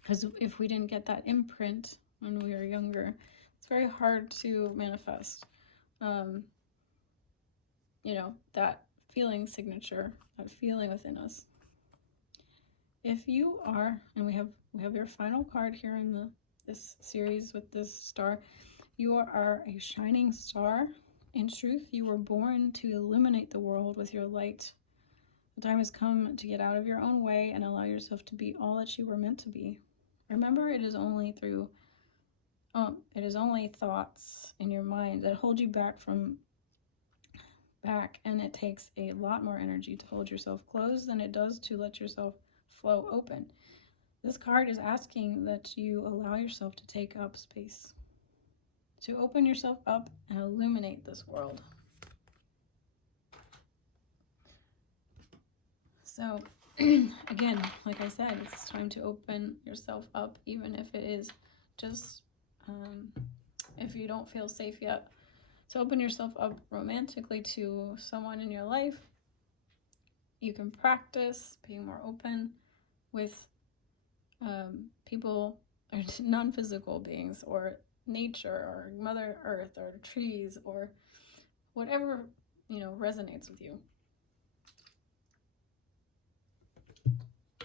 Because if we didn't get that imprint when we were younger, it's very hard to manifest, that feeling signature, that feeling within us. If you are, and we have your final card here in this series with this star, you are a shining star. In truth, you were born to illuminate the world with your light. The time has come to get out of your own way and allow yourself to be all that you were meant to be. Remember, it is only thoughts in your mind that hold you back, and it takes a lot more energy to hold yourself closed than it does to let yourself flow open. This card is asking that you allow yourself to take up space, to open yourself up and illuminate this world. So, again, like I said, it's time to open yourself up, even if it is just, if you don't feel safe yet. So open yourself up romantically to someone in your life. You can practice being more open with people or non-physical beings or nature or Mother Earth or trees or whatever, resonates with you.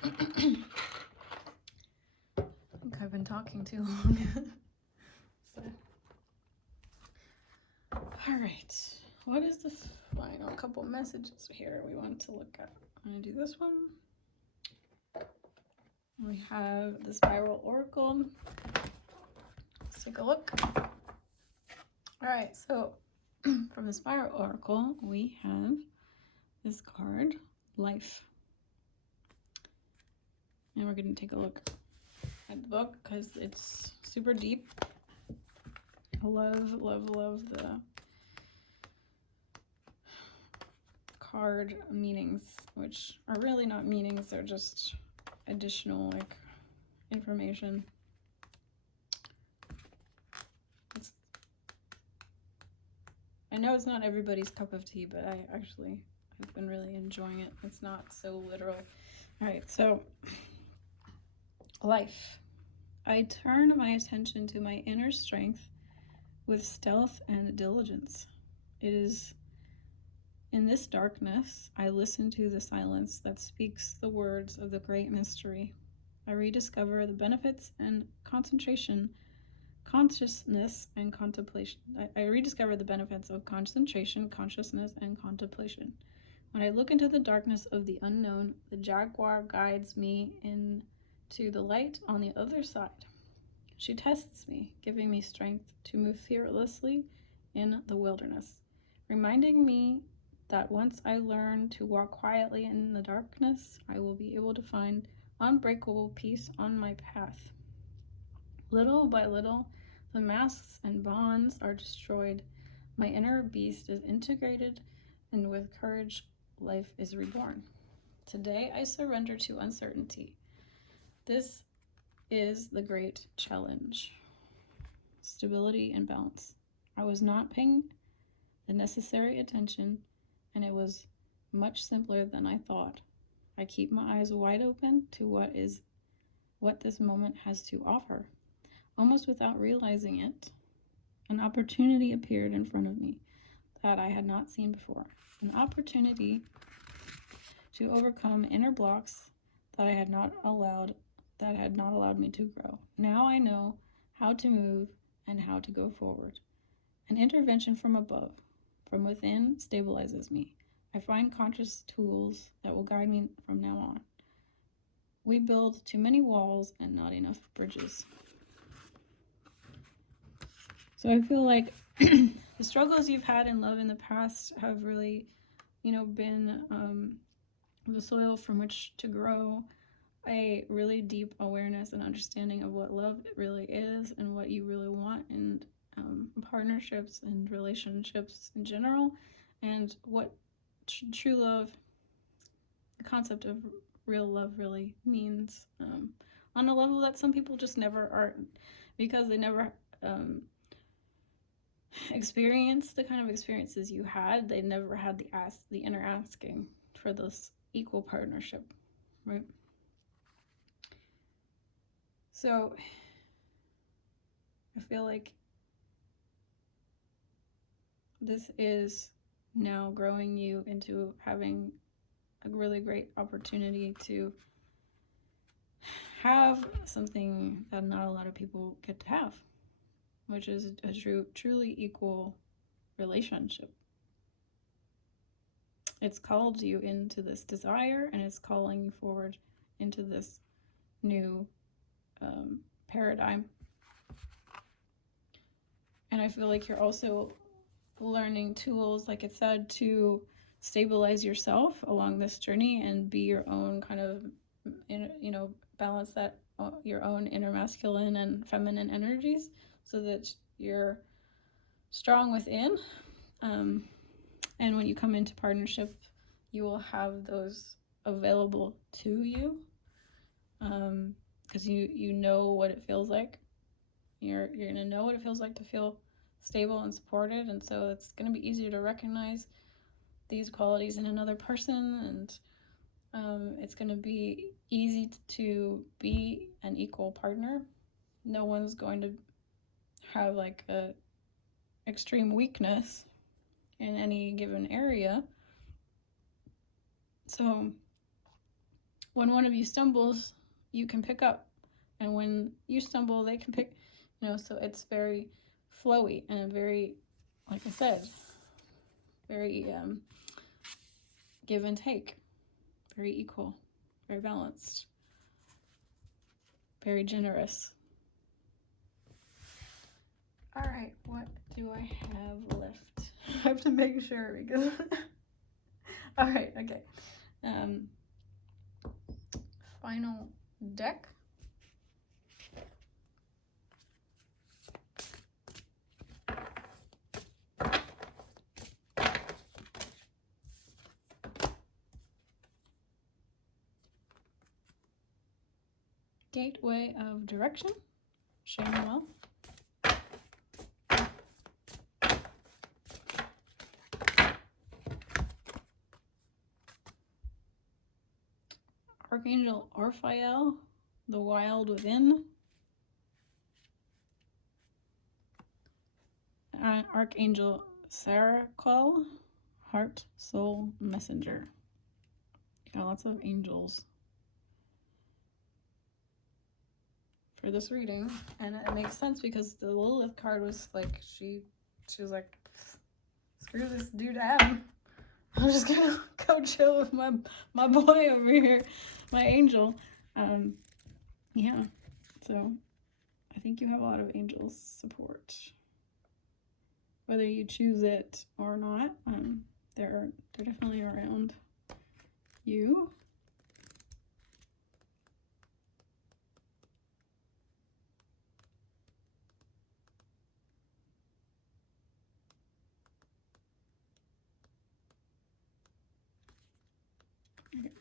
I think I've been talking too long. So. All right, what is the final couple messages here we want to look at? I'm going to do this one. We have the Spiral Oracle. Let's take a look. All right, so from the Spiral Oracle, we have this card, Life. And we're going to take a look at the book because it's super deep. I love the card meanings, which are really not meanings, they're just additional information. I know it's not everybody's cup of tea, but I've been really enjoying it. It's not so literal. All right, so life. I turn my attention to my inner strength with stealth and diligence. It is in this darkness I listen to the silence that speaks the words of the great mystery. I rediscover the benefits and concentration, consciousness, and contemplation. I rediscover the benefits of concentration, consciousness, and contemplation. When I look into the darkness of the unknown, the jaguar guides me into the light on the other side. She tests me, giving me strength to move fearlessly in the wilderness, reminding me that once I learn to walk quietly in the darkness, I will be able to find unbreakable peace on my path. Little by little, the masks and bonds are destroyed. My inner beast is integrated, and with courage, life is reborn. Today, I surrender to uncertainty. This is the great challenge. Stability and balance. I was not paying the necessary attention, and it was much simpler than I thought. I keep my eyes wide open to what this moment has to offer. Almost without realizing it, an opportunity appeared in front of me that I had not seen before. An opportunity to overcome inner blocks that had not allowed me to grow. Now I know how to move and how to go forward. An intervention from above, from within, stabilizes me. I find conscious tools that will guide me from now on. We build too many walls and not enough bridges. So I feel like the struggles you've had in love in the past have really, been the soil from which to grow a really deep awareness and understanding of what love really is and what you really want in partnerships and relationships in general, and what true love, the concept of real love really means on a level that some people just never are, because they never experienced the kind of experiences you had. They never had the inner asking for this equal partnership, right? So I feel like this is now growing you into having a really great opportunity to have something that not a lot of people get to have, which is a truly equal relationship. It's called you into this desire, and it's calling you forward into this new paradigm. And I feel like you're also learning tools, like it said, to stabilize yourself along this journey and be your own kind of, balance that your own inner masculine and feminine energies so that you're strong within. And when you come into partnership, you will have those available to you, because you know what it feels like. You're gonna know what it feels like to feel stable and supported, and so it's gonna be easier to recognize these qualities in another person, and it's gonna be easy to be an equal partner. No one's going to have like a extreme weakness in any given area. So when one of you stumbles, you can pick up, and when you stumble, they can pick, so it's very flowy and very, like I said, very give and take, very equal, very balanced, very generous. All right, what do I have left? I have to make sure because all right, okay. Final deck. Gateway of Direction, Shamuel. Archangel Orphael, The Wild Within. Archangel Saraquel, Heart, Soul, Messenger. Got lots of angels for this reading, and it makes sense because the Lilith card was like, she was like, screw this dude Adam. I'm just gonna go chill with my boy over here, my angel. Yeah, so I think you have a lot of angels support. Whether you choose it or not, they're definitely around you. Okay.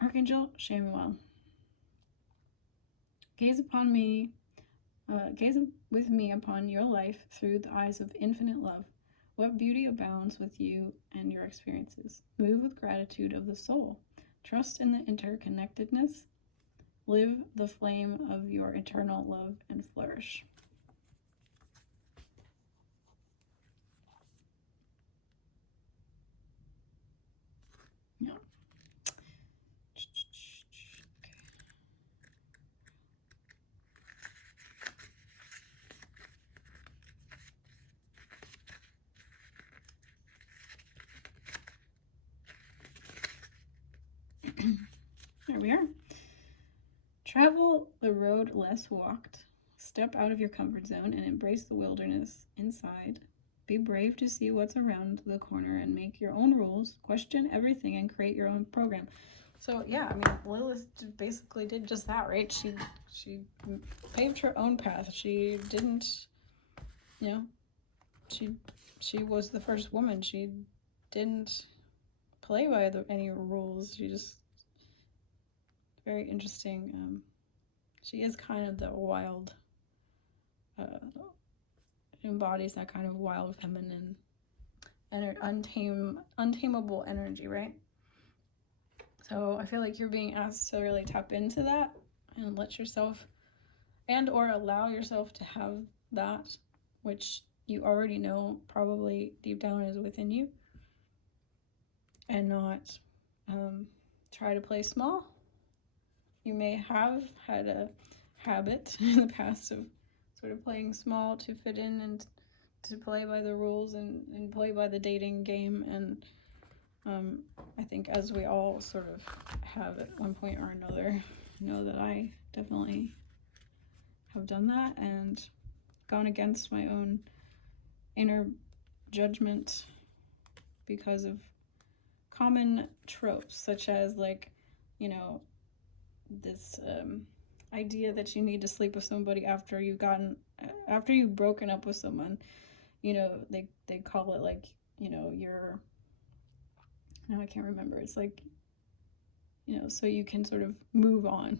Archangel Shamuel. Gaze upon me Gaze with me upon your life through the eyes of infinite love. What beauty abounds with you and your experiences. Move with gratitude of the soul. Trust in the interconnectedness. Live the flame of your eternal love and flourish. Yeah. There we are. Travel the road less walked. Step out of your comfort zone and embrace the wilderness inside. Be brave to see what's around the corner and make your own rules. Question everything and create your own program. So yeah, I mean, Lilith basically did just that, right? She paved her own path. She didn't, you know, she was the first woman. She didn't play by any rules. She just very interesting. She is kind of the wild, embodies that kind of wild feminine and untamable energy, right? So I feel like you're being asked to really tap into that and let yourself and or allow yourself to have that, which you already know probably deep down is within you, and not try to play small. You may have had a habit in the past of sort of playing small to fit in and to play by the rules and play by the dating game. And I think as we all sort of have at one point or another, know that I definitely have done that and gone against my own inner judgment because of common tropes, such as, like, you know, this idea that you need to sleep with somebody after you've broken up with someone. You know, they call it, like, you know, I can't remember. It's like, you know, so you can sort of move on.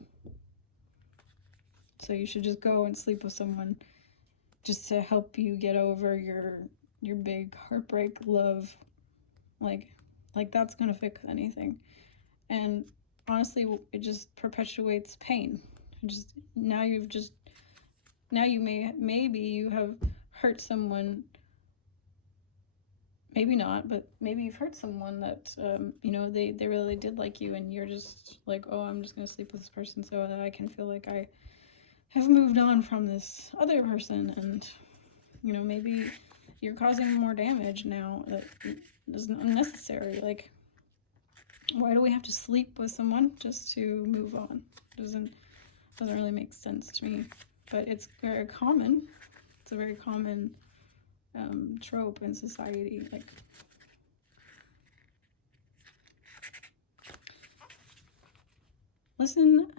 So you should just go and sleep with someone just to help you get over your big heartbreak love. Like that's gonna fix anything. And honestly, it just perpetuates pain. Maybe you have hurt someone, maybe not, but maybe you've hurt someone that, you know, they really did like you, and you're just like, oh, I'm just gonna sleep with this person so that I can feel like I have moved on from this other person. And, you know, maybe you're causing more damage now that is unnecessary. Like, why do we have to sleep with someone just to move on? Doesn't really make sense to me. But it's very common. It's a very common trope in society. Like, listen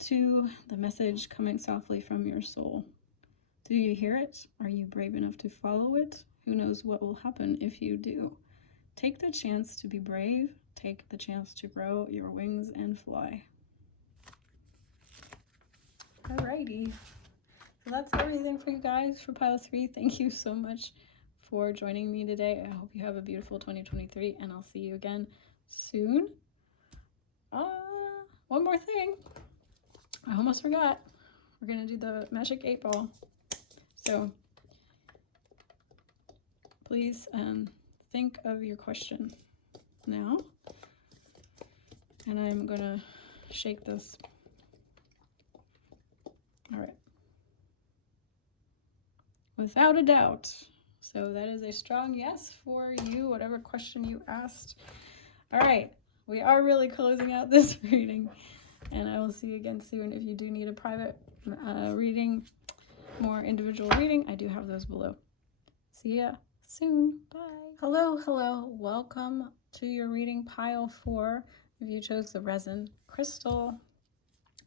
to the message coming softly from your soul. Do you hear it? Are you brave enough to follow it? Who knows what will happen if you do? Take the chance to be brave. Take the chance to grow your wings and fly. Alrighty. So that's everything for you guys for pile 3. Thank you so much for joining me today. I hope you have a beautiful 2023, and I'll see you again soon. One more thing. I almost forgot. We're going to do the magic 8 ball. So please think of your question now. And I'm going to shake this. All right. Without a doubt. So that is a strong yes for you, whatever question you asked. All right. We are really closing out this reading. And I will see you again soon. If you do need a private reading, more individual reading, I do have those below. See ya soon. Bye. Hello. Welcome to your reading pile 4. If you chose the resin crystal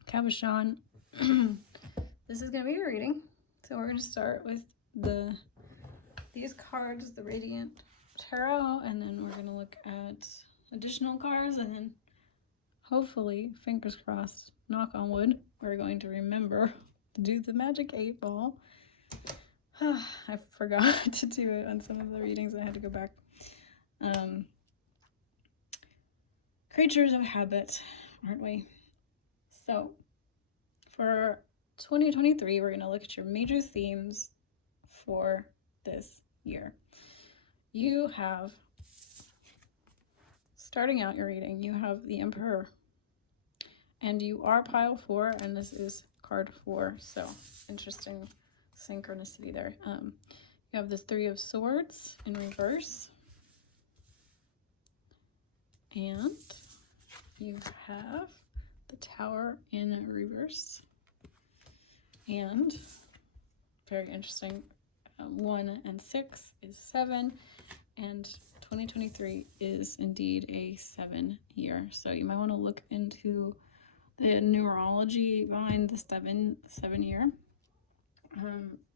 cabochon, this is going to be your reading. So we're going to start with these cards, the Radiant Tarot, and then we're going to look at additional cards, and then hopefully, fingers crossed, knock on wood, we're going to remember do the magic 8 ball. I forgot to do it on some of the readings. I had to go back. Creatures of habit, aren't we? So for 2023, we're going to look at your major themes for this year. You have, starting out your reading, you have the Emperor. And you are pile 4, and this is card 4. So interesting synchronicity there. You have the 3 of Swords in reverse. And you have the Tower in reverse. And very interesting, 1 and 6 is 7. And 2023 is indeed a 7 year. So you might want to look into the numerology behind the 7 year,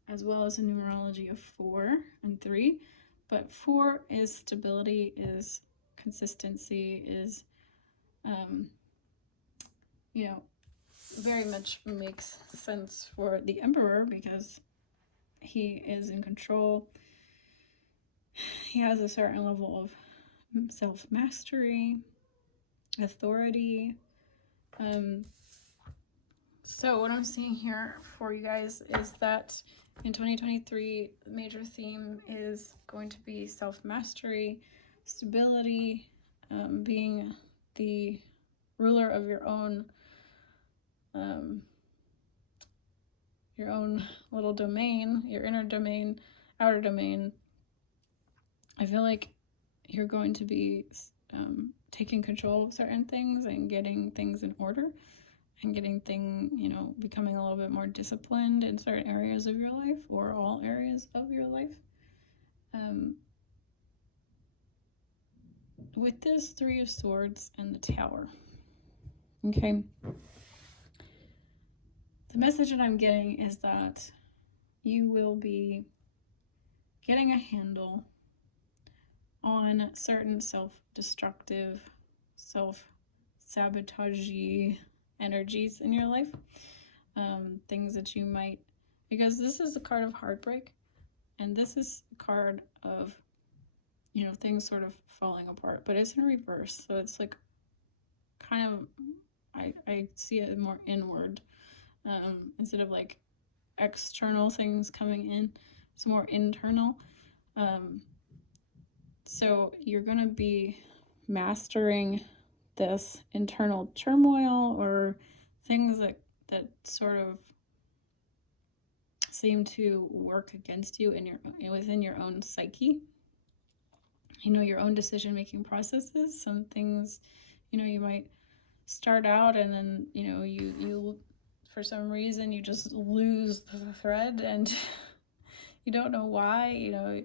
as well as the numerology of 4 and 3. But 4 is stability, is consistency, is, very much makes sense for the Emperor because he is in control. He has a certain level of self-mastery, authority. So what I'm seeing here for you guys is that in 2023, the major theme is going to be self-mastery, stability, being the ruler of your own little domain, your inner domain, outer domain. I feel like you're going to be taking control of certain things and getting things in order and becoming a little bit more disciplined in certain areas of your life or all areas of your life. With this 3 of Swords and the Tower, okay, the message that I'm getting is that you will be getting a handle on certain self-destructive, self-sabotagey energies in your life. Things that you might, because this is the card of heartbreak, and this is the card of, things sort of falling apart, but it's in reverse. So it's like kind of, I see it more inward, instead of like external things coming in. It's more internal. So you're going to be mastering this internal turmoil or things that sort of seem to work against you within your own psyche. Your own decision-making processes. Some things, you might start out and then, you for some reason you just lose the thread and you don't know why.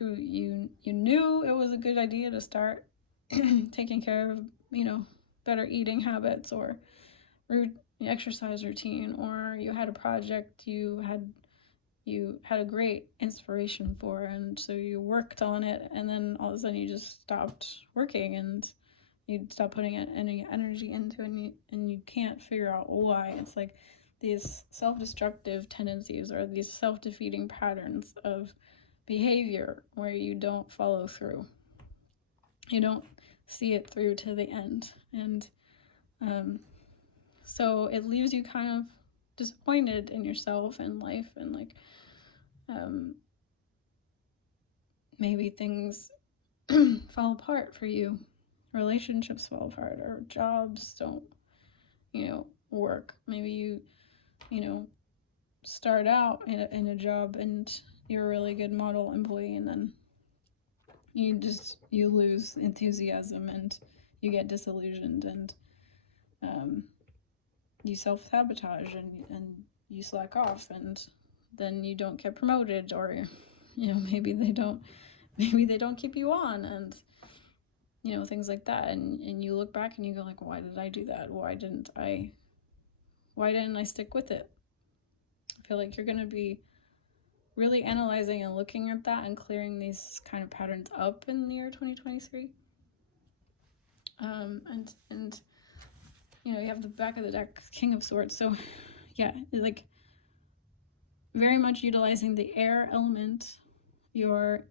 You knew it was a good idea to start taking care of, better eating habits or exercise routine, or you had a project you had a great inspiration for, and so you worked on it, and then all of a sudden you just stopped working and you stopped putting any energy into it, and you can't figure out why. It's like these self-destructive tendencies or these self-defeating patterns of behavior where you don't follow through. You don't see it through to the end. And so it leaves you kind of disappointed in yourself and life, and like maybe things fall apart for you. Relationships fall apart, or jobs don't, work. Maybe you start out in a job and you're a really good model employee, and then you lose enthusiasm and you get disillusioned, and you self-sabotage and you slack off, and then you don't get promoted, or maybe they don't keep you on, and things like that, and you look back and you go like, why did I do that? Why didn't I stick with it? I feel like you're going to be really analyzing and looking at that and clearing these kind of patterns up in the year 2023. And you have the back of the deck, King of Swords. So yeah, like very much utilizing the air element, your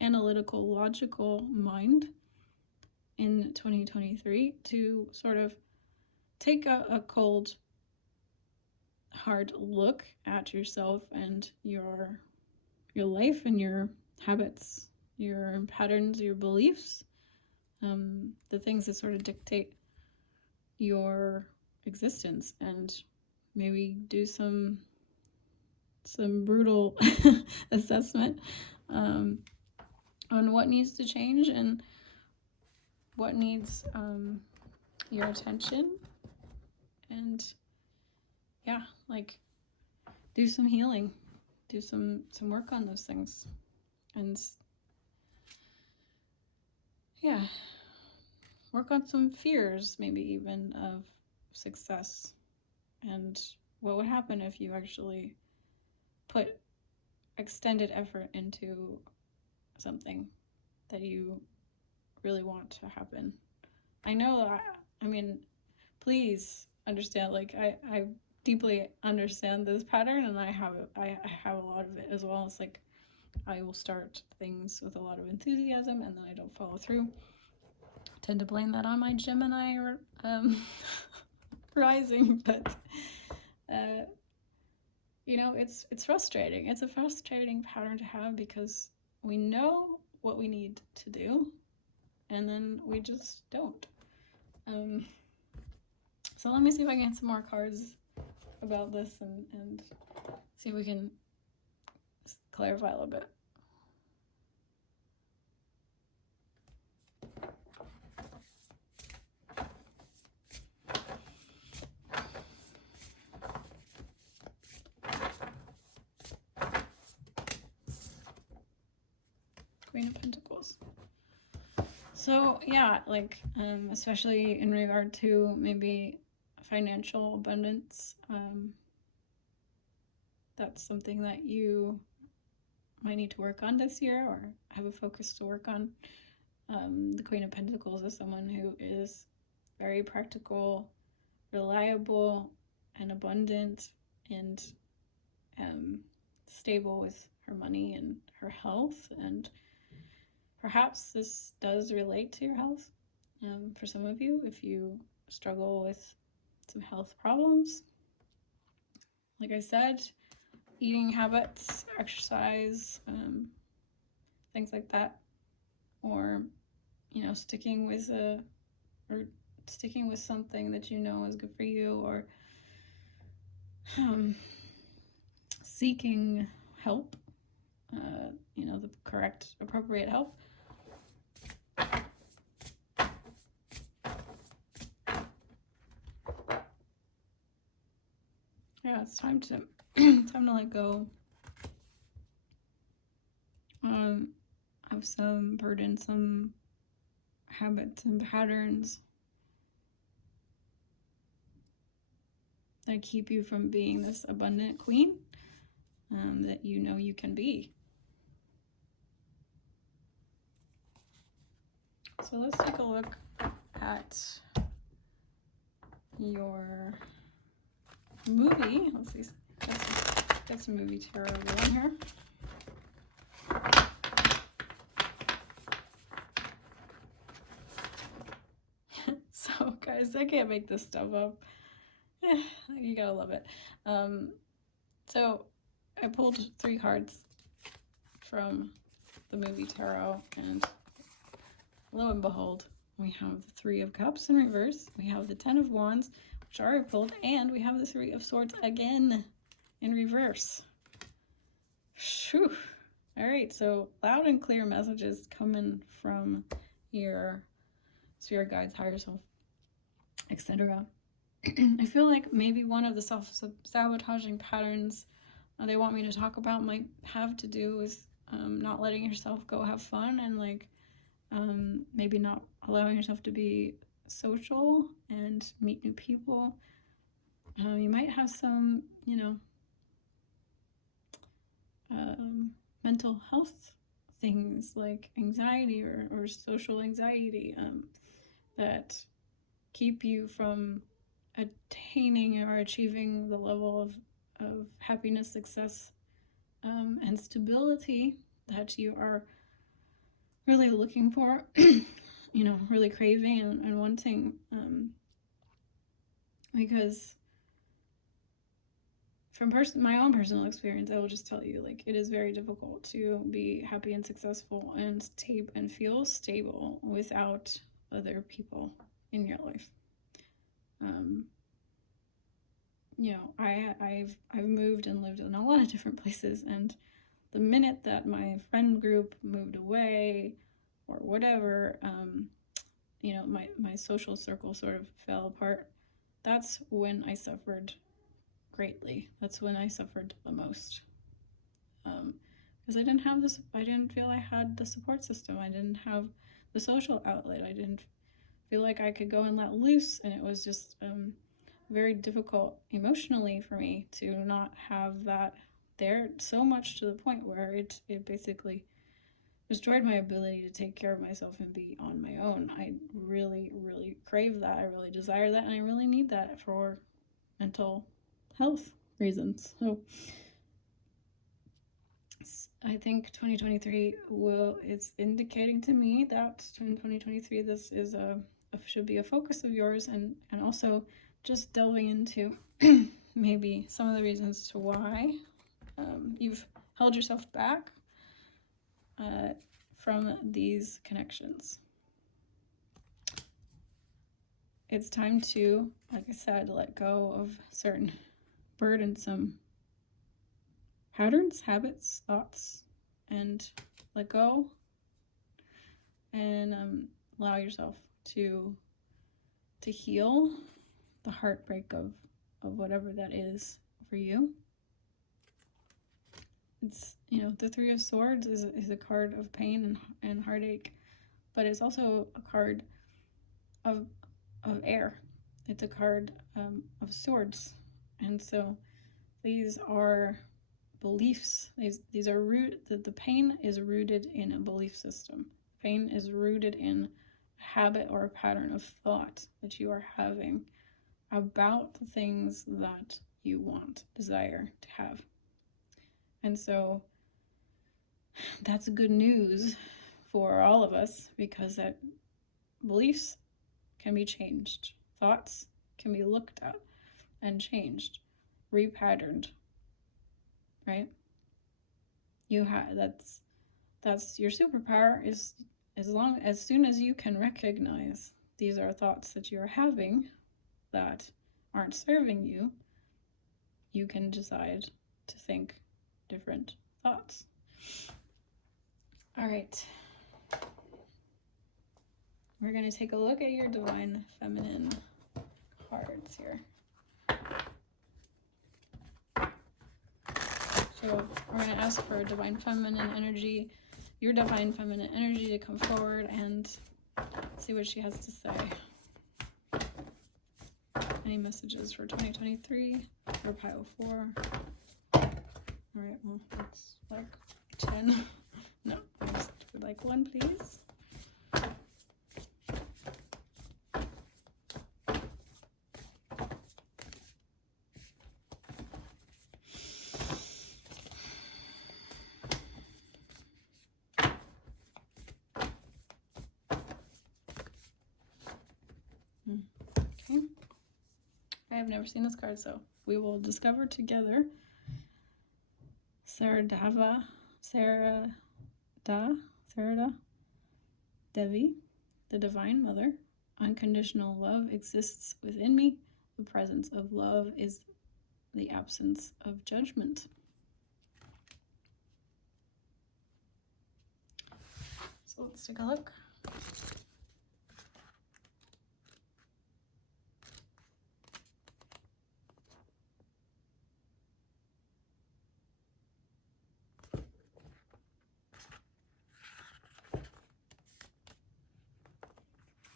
analytical, logical mind in 2023 to sort of take a cold, hard look at yourself and your life and your habits, your patterns, your beliefs, the things that sort of dictate your existence, and maybe do some brutal assessment on what needs to change and what needs your attention, and yeah, like do some healing, do some work on those things, and yeah, work on some fears, maybe even of success, and what would happen if you actually put extended effort into something that you really want to happen. I know, I mean, please understand, like, I deeply understand this pattern, and I have a lot of it as well. It's like I will start things with a lot of enthusiasm and then I don't follow through. I tend to blame that on my Gemini or rising, but you know, it's frustrating. It's a frustrating pattern to have because we know what we need to do and then we just don't. So let me see if I can get some more cards about this and see if we can clarify a little bit. Queen of Pentacles. So yeah, like especially in regard to maybe financial abundance, that's something that you might need to work on this year or have a focus to work on. The Queen of Pentacles is someone who is very practical, reliable, and abundant, and stable with her money and her health, and perhaps this does relate to your health. For some of you, if you struggle with some health problems, like I said, eating habits, exercise, things like that, or you know, sticking with something that you know is good for you, or seeking help, you know, the correct, appropriate help. Yeah, it's time to let go of some burdensome habits and patterns that keep you from being this abundant queen that you know you can be. So let's take a look at your movie. Let's see, got some movie tarot going here. So guys, I can't make this stuff up. You gotta love it. So I pulled 3 cards from the movie tarot, and lo and behold, we have the 3 of Cups in reverse, we have the 10 of Wands, which I already pulled, and we have the 3 of Swords again in reverse. Whew. All right, so loud and clear messages coming from your spirit guides, higher self, etc. I feel like maybe one of the self-sabotaging patterns they want me to talk about might have to do with not letting yourself go have fun, and like maybe not allowing yourself to be social and meet new people. You might have some, you know, mental health things like anxiety or social anxiety that keep you from attaining or achieving the level of happiness, success, and stability that you are really looking for, you know, really craving and wanting, because from my own personal experience, I will just tell you, like, it is very difficult to be happy and successful and feel stable without other people in your life. You know, I've moved and lived in a lot of different places, and the minute that my friend group moved away or whatever, you know, my social circle sort of fell apart. That's when I suffered greatly. That's when I suffered the most. Because I didn't feel I had the support system. I didn't have the social outlet. I didn't feel like I could go and let loose, and it was just very difficult emotionally for me to not have that there, so much to the point where it basically destroyed my ability to take care of myself and be on my own. I really, really crave that. I really desire that, and I really need that for mental health reasons. So I think 2023 it's indicating to me that in 2023 this is should be a focus of yours, and also just delving into maybe some of the reasons to why you've held yourself back from these connections. It's time to, like I said, let go of certain burdensome patterns, habits, thoughts, and let go and allow yourself to heal the heartbreak of whatever that is for you. It's, you know, the Three of Swords is a card of pain and heartache, but it's also a card of air. It's a card of swords, and so these are beliefs. These are the pain is rooted in a belief system. Pain is rooted in a habit or a pattern of thought that you are having about the things that you desire to have. And so that's good news for all of us, because that beliefs can be changed. Thoughts can be looked at and changed, repatterned, right? That's your superpower, is as soon as you can recognize these are thoughts that you're having that aren't serving you, you can decide to think different thoughts. All right. We're going to take a look at your Divine Feminine cards here. So we're going to ask for Divine Feminine energy, your Divine Feminine energy, to come forward and see what she has to say. Any messages for 2023 for pile 4? All right, well, that's like 10. No, I just would like 1, please. Okay. I have never seen this card, so we will discover together. Sarada Devi, the Divine Mother. Unconditional love exists within me. The presence of love is the absence of judgment. So let's take a look.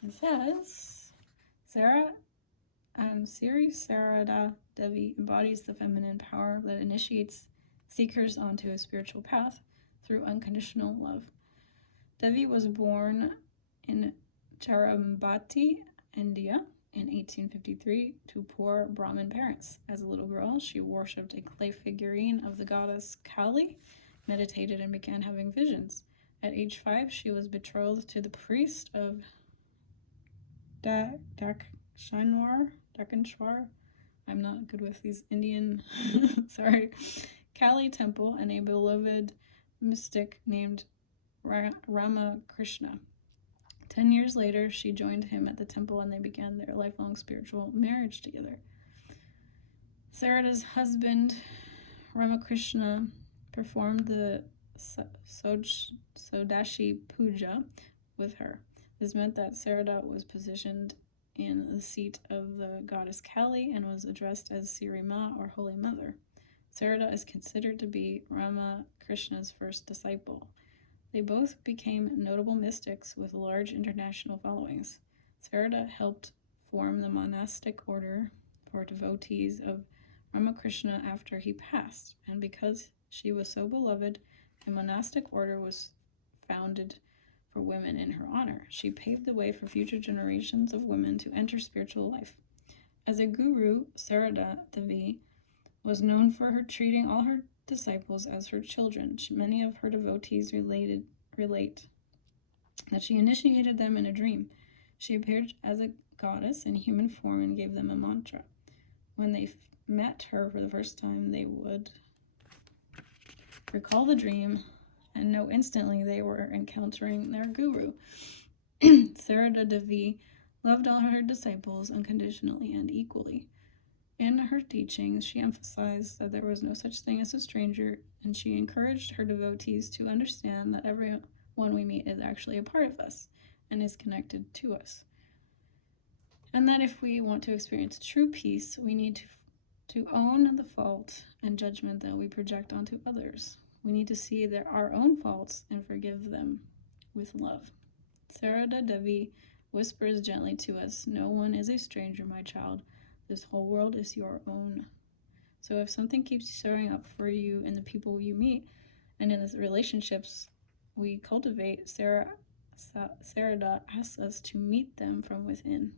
It says, Siri Sarada Devi embodies the feminine power that initiates seekers onto a spiritual path through unconditional love. Devi was born in Cherambati, India, in 1853 to poor Brahmin parents. As a little girl, she worshipped a clay figurine of the goddess Kali, meditated, and began having visions. At age 5, she was betrothed to the priest of Dakshinwar. I'm not good with these Indian, sorry, Kali temple, and a beloved mystic named Ramakrishna. 10 years later, she joined him at the temple and they began their lifelong spiritual marriage together. Sarada's husband, Ramakrishna, performed the Sodashi Puja with her. This meant that Sarada was positioned in the seat of the goddess Kali and was addressed as Siri Ma, or Holy Mother. Sarada is considered to be Ramakrishna's first disciple. They both became notable mystics with large international followings. Sarada helped form the monastic order for devotees of Ramakrishna after he passed, and because she was so beloved, a monastic order was founded for women in her honor. She paved the way for future generations of women to enter spiritual life. As a guru, Sarada Devi was known for her treating all her disciples as her children. Many of her devotees relate that she initiated them in a dream. She appeared as a goddess in human form and gave them a mantra. When they met her for the first time, they would recall the dream and know instantly they were encountering their guru. Sarada Devi loved all her disciples unconditionally and equally. In her teachings, she emphasized that there was no such thing as a stranger, and she encouraged her devotees to understand that everyone we meet is actually a part of us and is connected to us. And that if we want to experience true peace, we need to own the fault and judgment that we project onto others. We need to see our own faults and forgive them with love. Sarada Devi whispers gently to us, "No one is a stranger, my child. This whole world is your own." So if something keeps showing up for you in the people you meet and in the relationships we cultivate, Sarada asks us to meet them from within.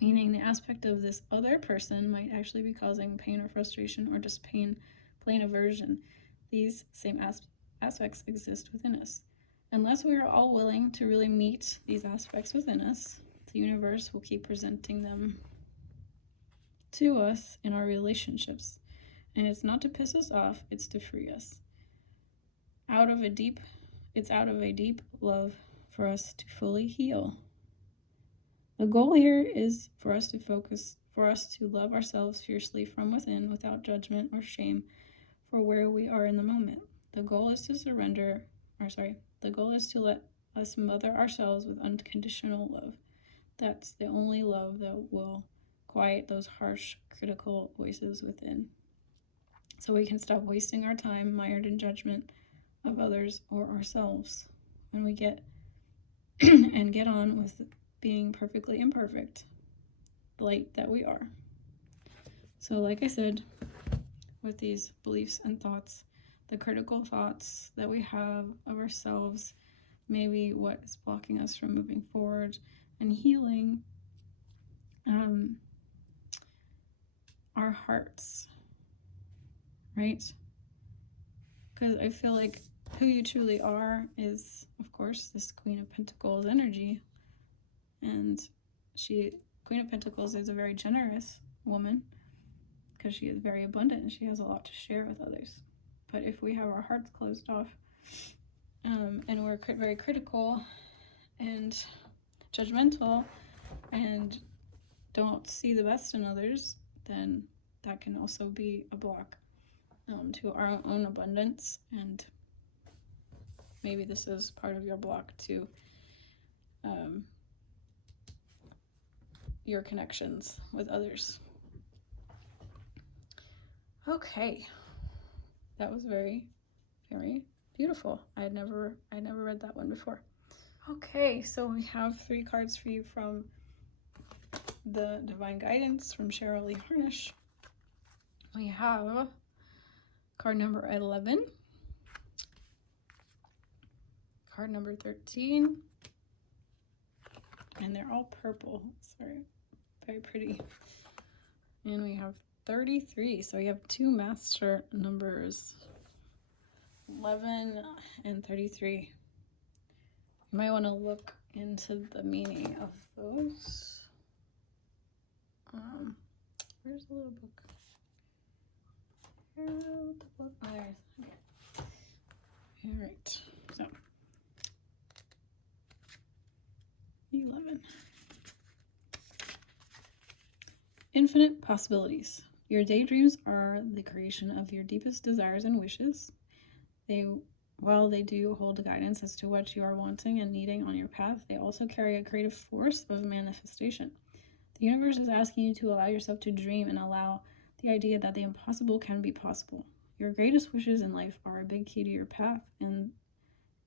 Meaning the aspect of this other person might actually be causing pain or frustration or just plain aversion. These same aspects exist within us. Unless we are all willing to really meet these aspects within us, the universe will keep presenting them to us in our relationships. And it's not to piss us off, it's to free us. It's out of a deep love for us to fully heal. The goal here is for us to love ourselves fiercely from within without judgment or shame for where we are in the moment. The goal is to let us mother ourselves with unconditional love. That's the only love that will quiet those harsh, critical voices within. So we can stop wasting our time mired in judgment of others or ourselves when we get and get on with being perfectly imperfect, the light that we are. So like I said, with these beliefs and thoughts, the critical thoughts that we have of ourselves, maybe what is blocking us from moving forward and healing our hearts, right? Because I feel like who you truly are is, of course, this Queen of Pentacles energy. And Queen of Pentacles is a very generous woman because she is very abundant and she has a lot to share with others. But if we have our hearts closed off and we're very critical and judgmental and don't see the best in others, then that can also be a block to our own abundance. And maybe this is part of your block to your connections with others. Okay, that was very, very beautiful. I never read that one before. Okay, so we have 3 cards for you from the Divine Guidance from Cheryl Lee Harnish. We have card number 11, card number 13, and they're all purple. Sorry, Very pretty. And we have 33. So we have two master numbers, 11 and 33. You might want to look into the meaning of those. Where's the little book? Where's the book? Oh, there it is. Okay. All right. So 11. Infinite possibilities. Your daydreams are the creation of your deepest desires and wishes. While they do hold guidance as to what you are wanting and needing on your path, they also carry a creative force of manifestation. The universe is asking you to allow yourself to dream and allow the idea that the impossible can be possible. Your greatest wishes in life are a big key to your path, and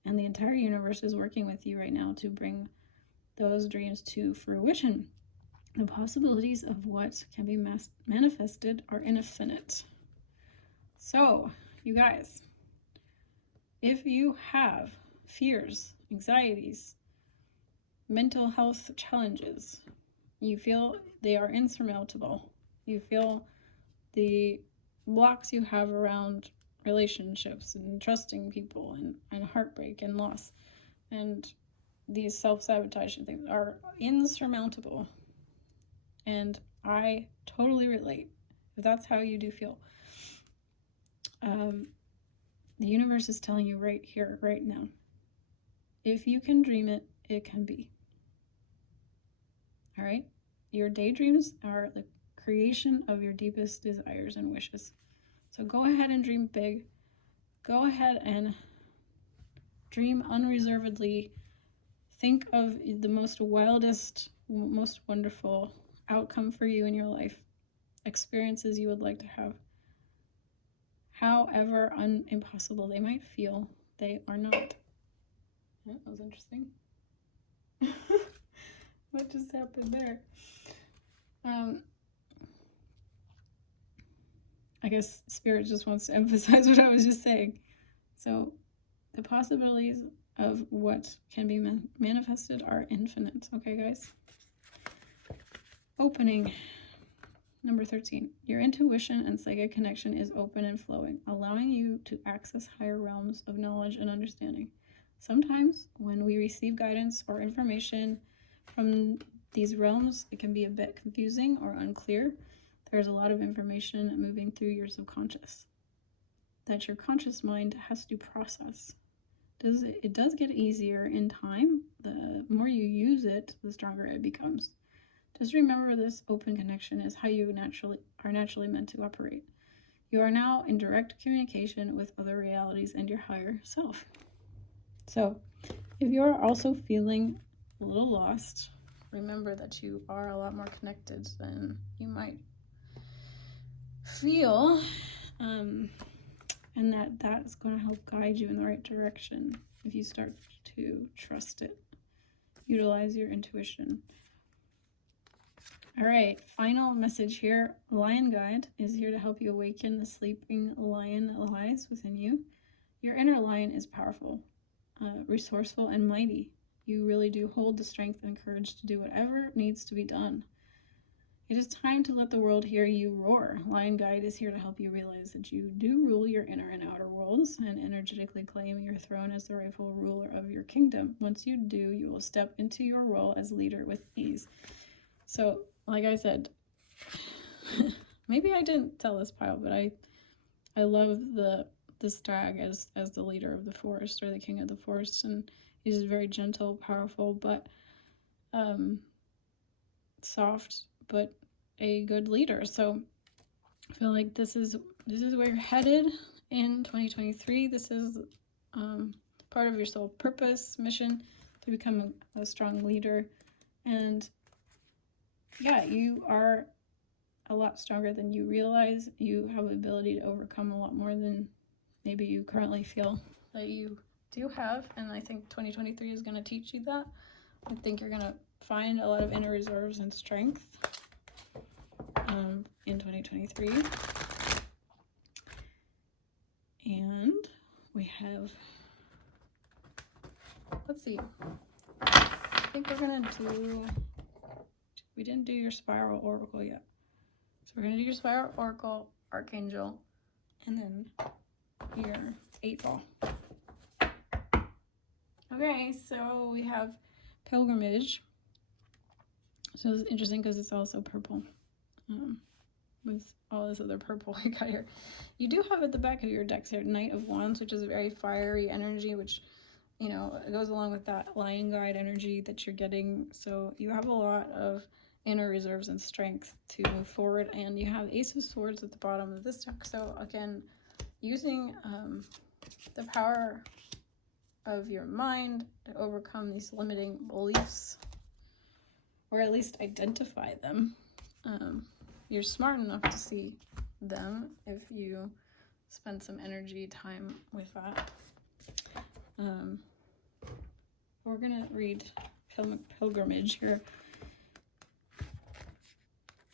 the entire universe is working with you right now to bring those dreams to fruition. The possibilities of what can be manifested are infinite. So, you guys, if you have fears, anxieties, mental health challenges, you feel they are insurmountable, you feel the blocks you have around relationships and trusting people and heartbreak and loss and these self-sabotaging things are insurmountable, and I totally relate if that's how you do feel. The universe is telling you right here, right now, if you can dream it, it can be. All right? Your daydreams are the creation of your deepest desires and wishes. So go ahead and dream big. Go ahead and dream unreservedly. Think of the most wildest, most wonderful outcome for you in your life. Experiences you would like to have. However impossible they might feel, they are not. Oh, that was interesting. What just happened there? I guess Spirit just wants to emphasize what I was just saying. So the possibilities of what can be manifested are infinite. Okay, guys? Opening. Number 13. Your intuition and psychic connection is open and flowing, allowing you to access higher realms of knowledge and understanding. Sometimes when we receive guidance or information from these realms, it can be a bit confusing or unclear. There's a lot of information moving through your subconscious that your conscious mind has to process. It does get easier in time. The more you use it, the stronger it becomes. Just remember, this open connection is how you are naturally meant to operate. You are now in direct communication with other realities and your higher self. So, if you are also feeling a little lost, remember that you are a lot more connected than you might feel, and that's going to help guide you in the right direction if you start to trust it. Utilize your intuition. All right, final message here. Lion Guide is here to help you awaken the sleeping lion lies within you. Your inner lion is powerful, resourceful, and mighty. You really do hold the strength and courage to do whatever needs to be done. It is time to let the world hear you roar. Lion Guide is here to help you realize that you do rule your inner and outer worlds and energetically claim your throne as the rightful ruler of your kingdom. Once you do, you will step into your role as leader with ease. So, like I said, maybe I didn't tell this pile, but I love the stag as the leader of the forest, or the king of the forest, and he's very gentle, powerful, but soft, but a good leader. So I feel like this is where you're headed in 2023. This is part of your soul purpose, mission, to become a strong leader. And yeah, you are a lot stronger than you realize. You have the ability to overcome a lot more than maybe you currently feel that you do have. And I think 2023 is going to teach you that. I think you're going to find a lot of inner reserves and strength in 2023. And we have, let's see, I think we're going to do We didn't do your spiral oracle yet. So we're going to do your spiral oracle, archangel, and then your 8-ball. Okay, so we have pilgrimage. So it's interesting because it's also purple. With all this other purple we got here. You do have at the back of your decks here Knight of Wands, which is a very fiery energy, which, you know, it goes along with that lion guide energy that you're getting. So you have a lot of inner reserves and strength to move forward. And you have Ace of Swords at the bottom of this deck. So again, using the power of your mind to overcome these limiting beliefs, or at least identify them. You're smart enough to see them if you spend some energy time with that. We're gonna read Pilgrimage here.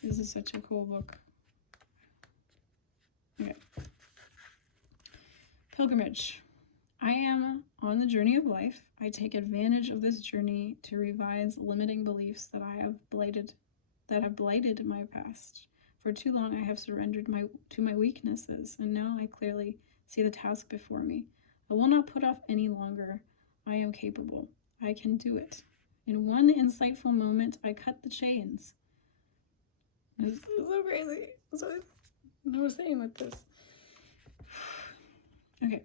This is such a cool book. Okay. Pilgrimage. I am on the journey of life. I take advantage of this journey to revise limiting beliefs that have blighted my past. For too long I have surrendered to my weaknesses, and now I clearly see the task before me. I will not put off any longer. I am capable. I can do it. In one insightful moment, I cut the chains. This is so crazy. That's what I was saying with this. Okay.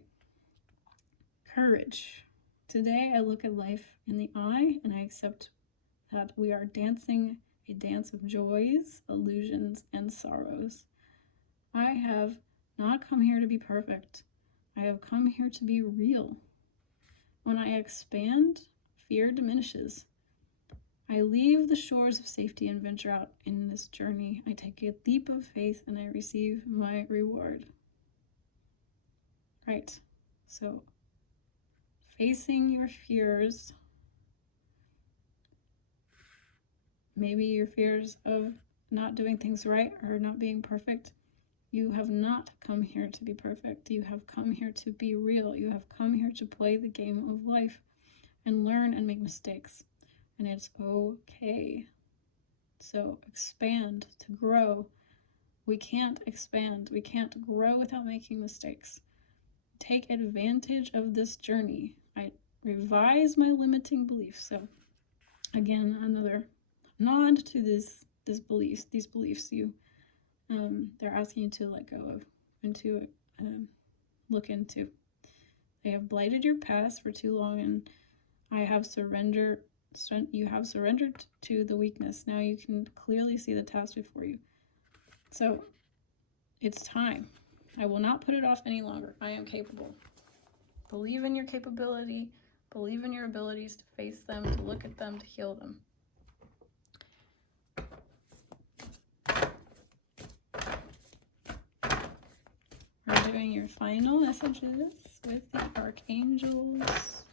Courage. Today I look at life in the eye and I accept that we are dancing a dance of joys, illusions, and sorrows. I have not come here to be perfect. I have come here to be real. When I expand, fear diminishes. I leave the shores of safety and venture out in this journey. I take a leap of faith and I receive my reward. Right, so facing your fears, maybe your fears of not doing things right or not being perfect. You have not come here to be perfect. You have come here to be real. You have come here to play the game of life and learn and make mistakes. And it's okay. So expand, to grow. We can't expand. We can't grow without making mistakes. Take advantage of this journey. I revise my limiting beliefs. So again, another nod to these beliefs you they're asking you to let go of and to look into. They have blighted your past for too long, and you have surrendered to the weakness. Now you can clearly see the task before you. So it's time. I will not put it off any longer. I am capable. Believe in your capability. Believe in your abilities to face them, to look at them, to heal them. We're doing your final messages with the archangels.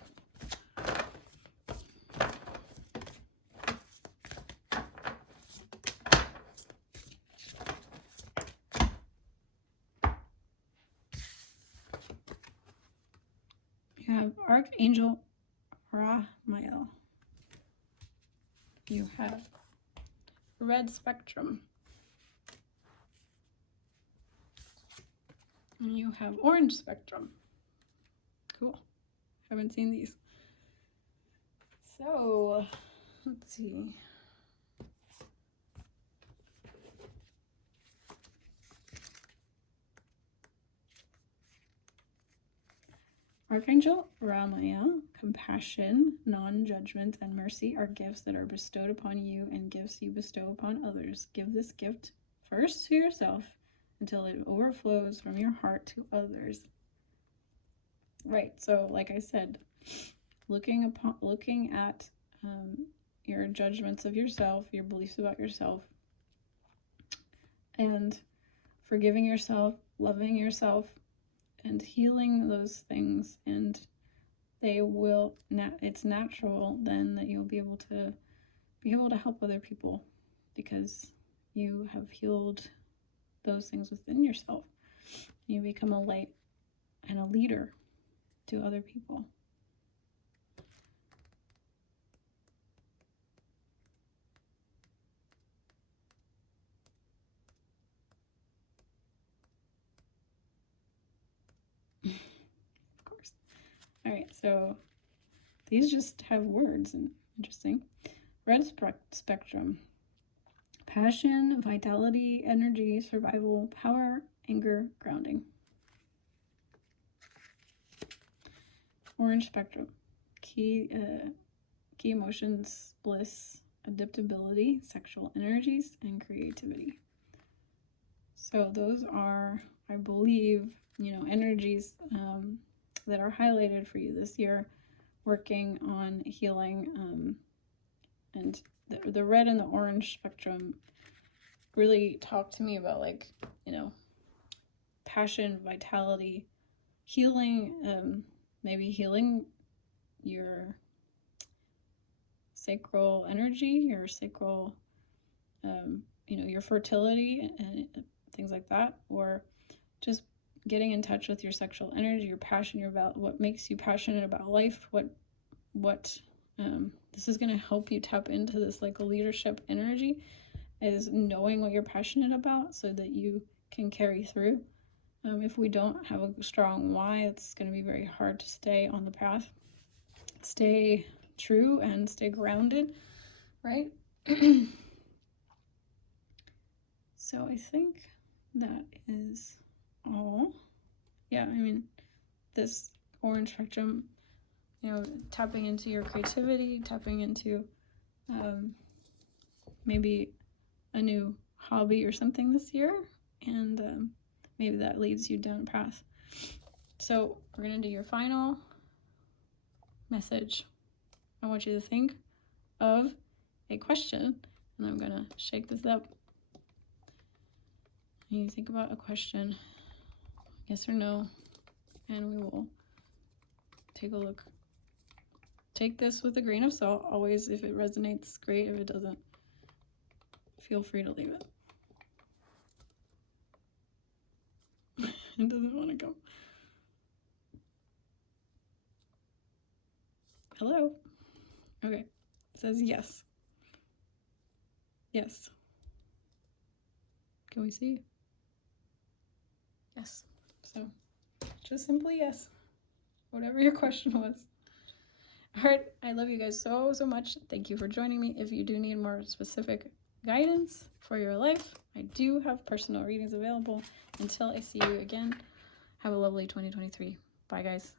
You have Archangel Raphael. You have Red Spectrum. And you have Orange Spectrum. Cool. Haven't seen these. So, let's see. Archangel Raphael, compassion, non-judgment, and mercy are gifts that are bestowed upon you and gifts you bestow upon others. Give this gift first to yourself until it overflows from your heart to others. Right, so like I said, looking at your judgments of yourself, your beliefs about yourself, and forgiving yourself, loving yourself, and healing those things, and it's natural then that you'll be able to help other people because you have healed those things within yourself. You become a light and a leader to other people. All right, so these just have words, and interesting. Red spectrum. Passion, vitality, energy, survival, power, anger, grounding. Orange spectrum. Key emotions, bliss, adaptability, sexual energies, and creativity. So those are, I believe, energies that are highlighted for you this year, working on healing. And the red and the orange spectrum really talk to me about, like, passion, vitality, healing, maybe healing your sacral energy, your sacral, your fertility and things like that, or just getting in touch with your sexual energy, your passion, about what makes you passionate about life, what this is going to help you tap into this like leadership energy, is knowing what you're passionate about so that you can carry through. If we don't have a strong why, it's going to be very hard to stay on the path, stay true, and stay grounded, right? So I think that is all. Yeah, I mean, this orange spectrum, tapping into your creativity, tapping into maybe a new hobby or something this year, and maybe that leads you down a path. So we're going to do your final message. I want you to think of a question, and I'm going to shake this up. You think about a question, yes or no, and we will take a look. Take this with a grain of salt. Always, if it resonates, great. If it doesn't, feel free to leave it. It doesn't want to go. Hello? Okay. It says yes. Yes. Can we see? Yes. So, just simply yes. Whatever your question was. All right. I love you guys so much. Thank you for joining me. If you do need more specific guidance for your life, I do have personal readings available. Until I see you again, have a lovely 2023. Bye, guys.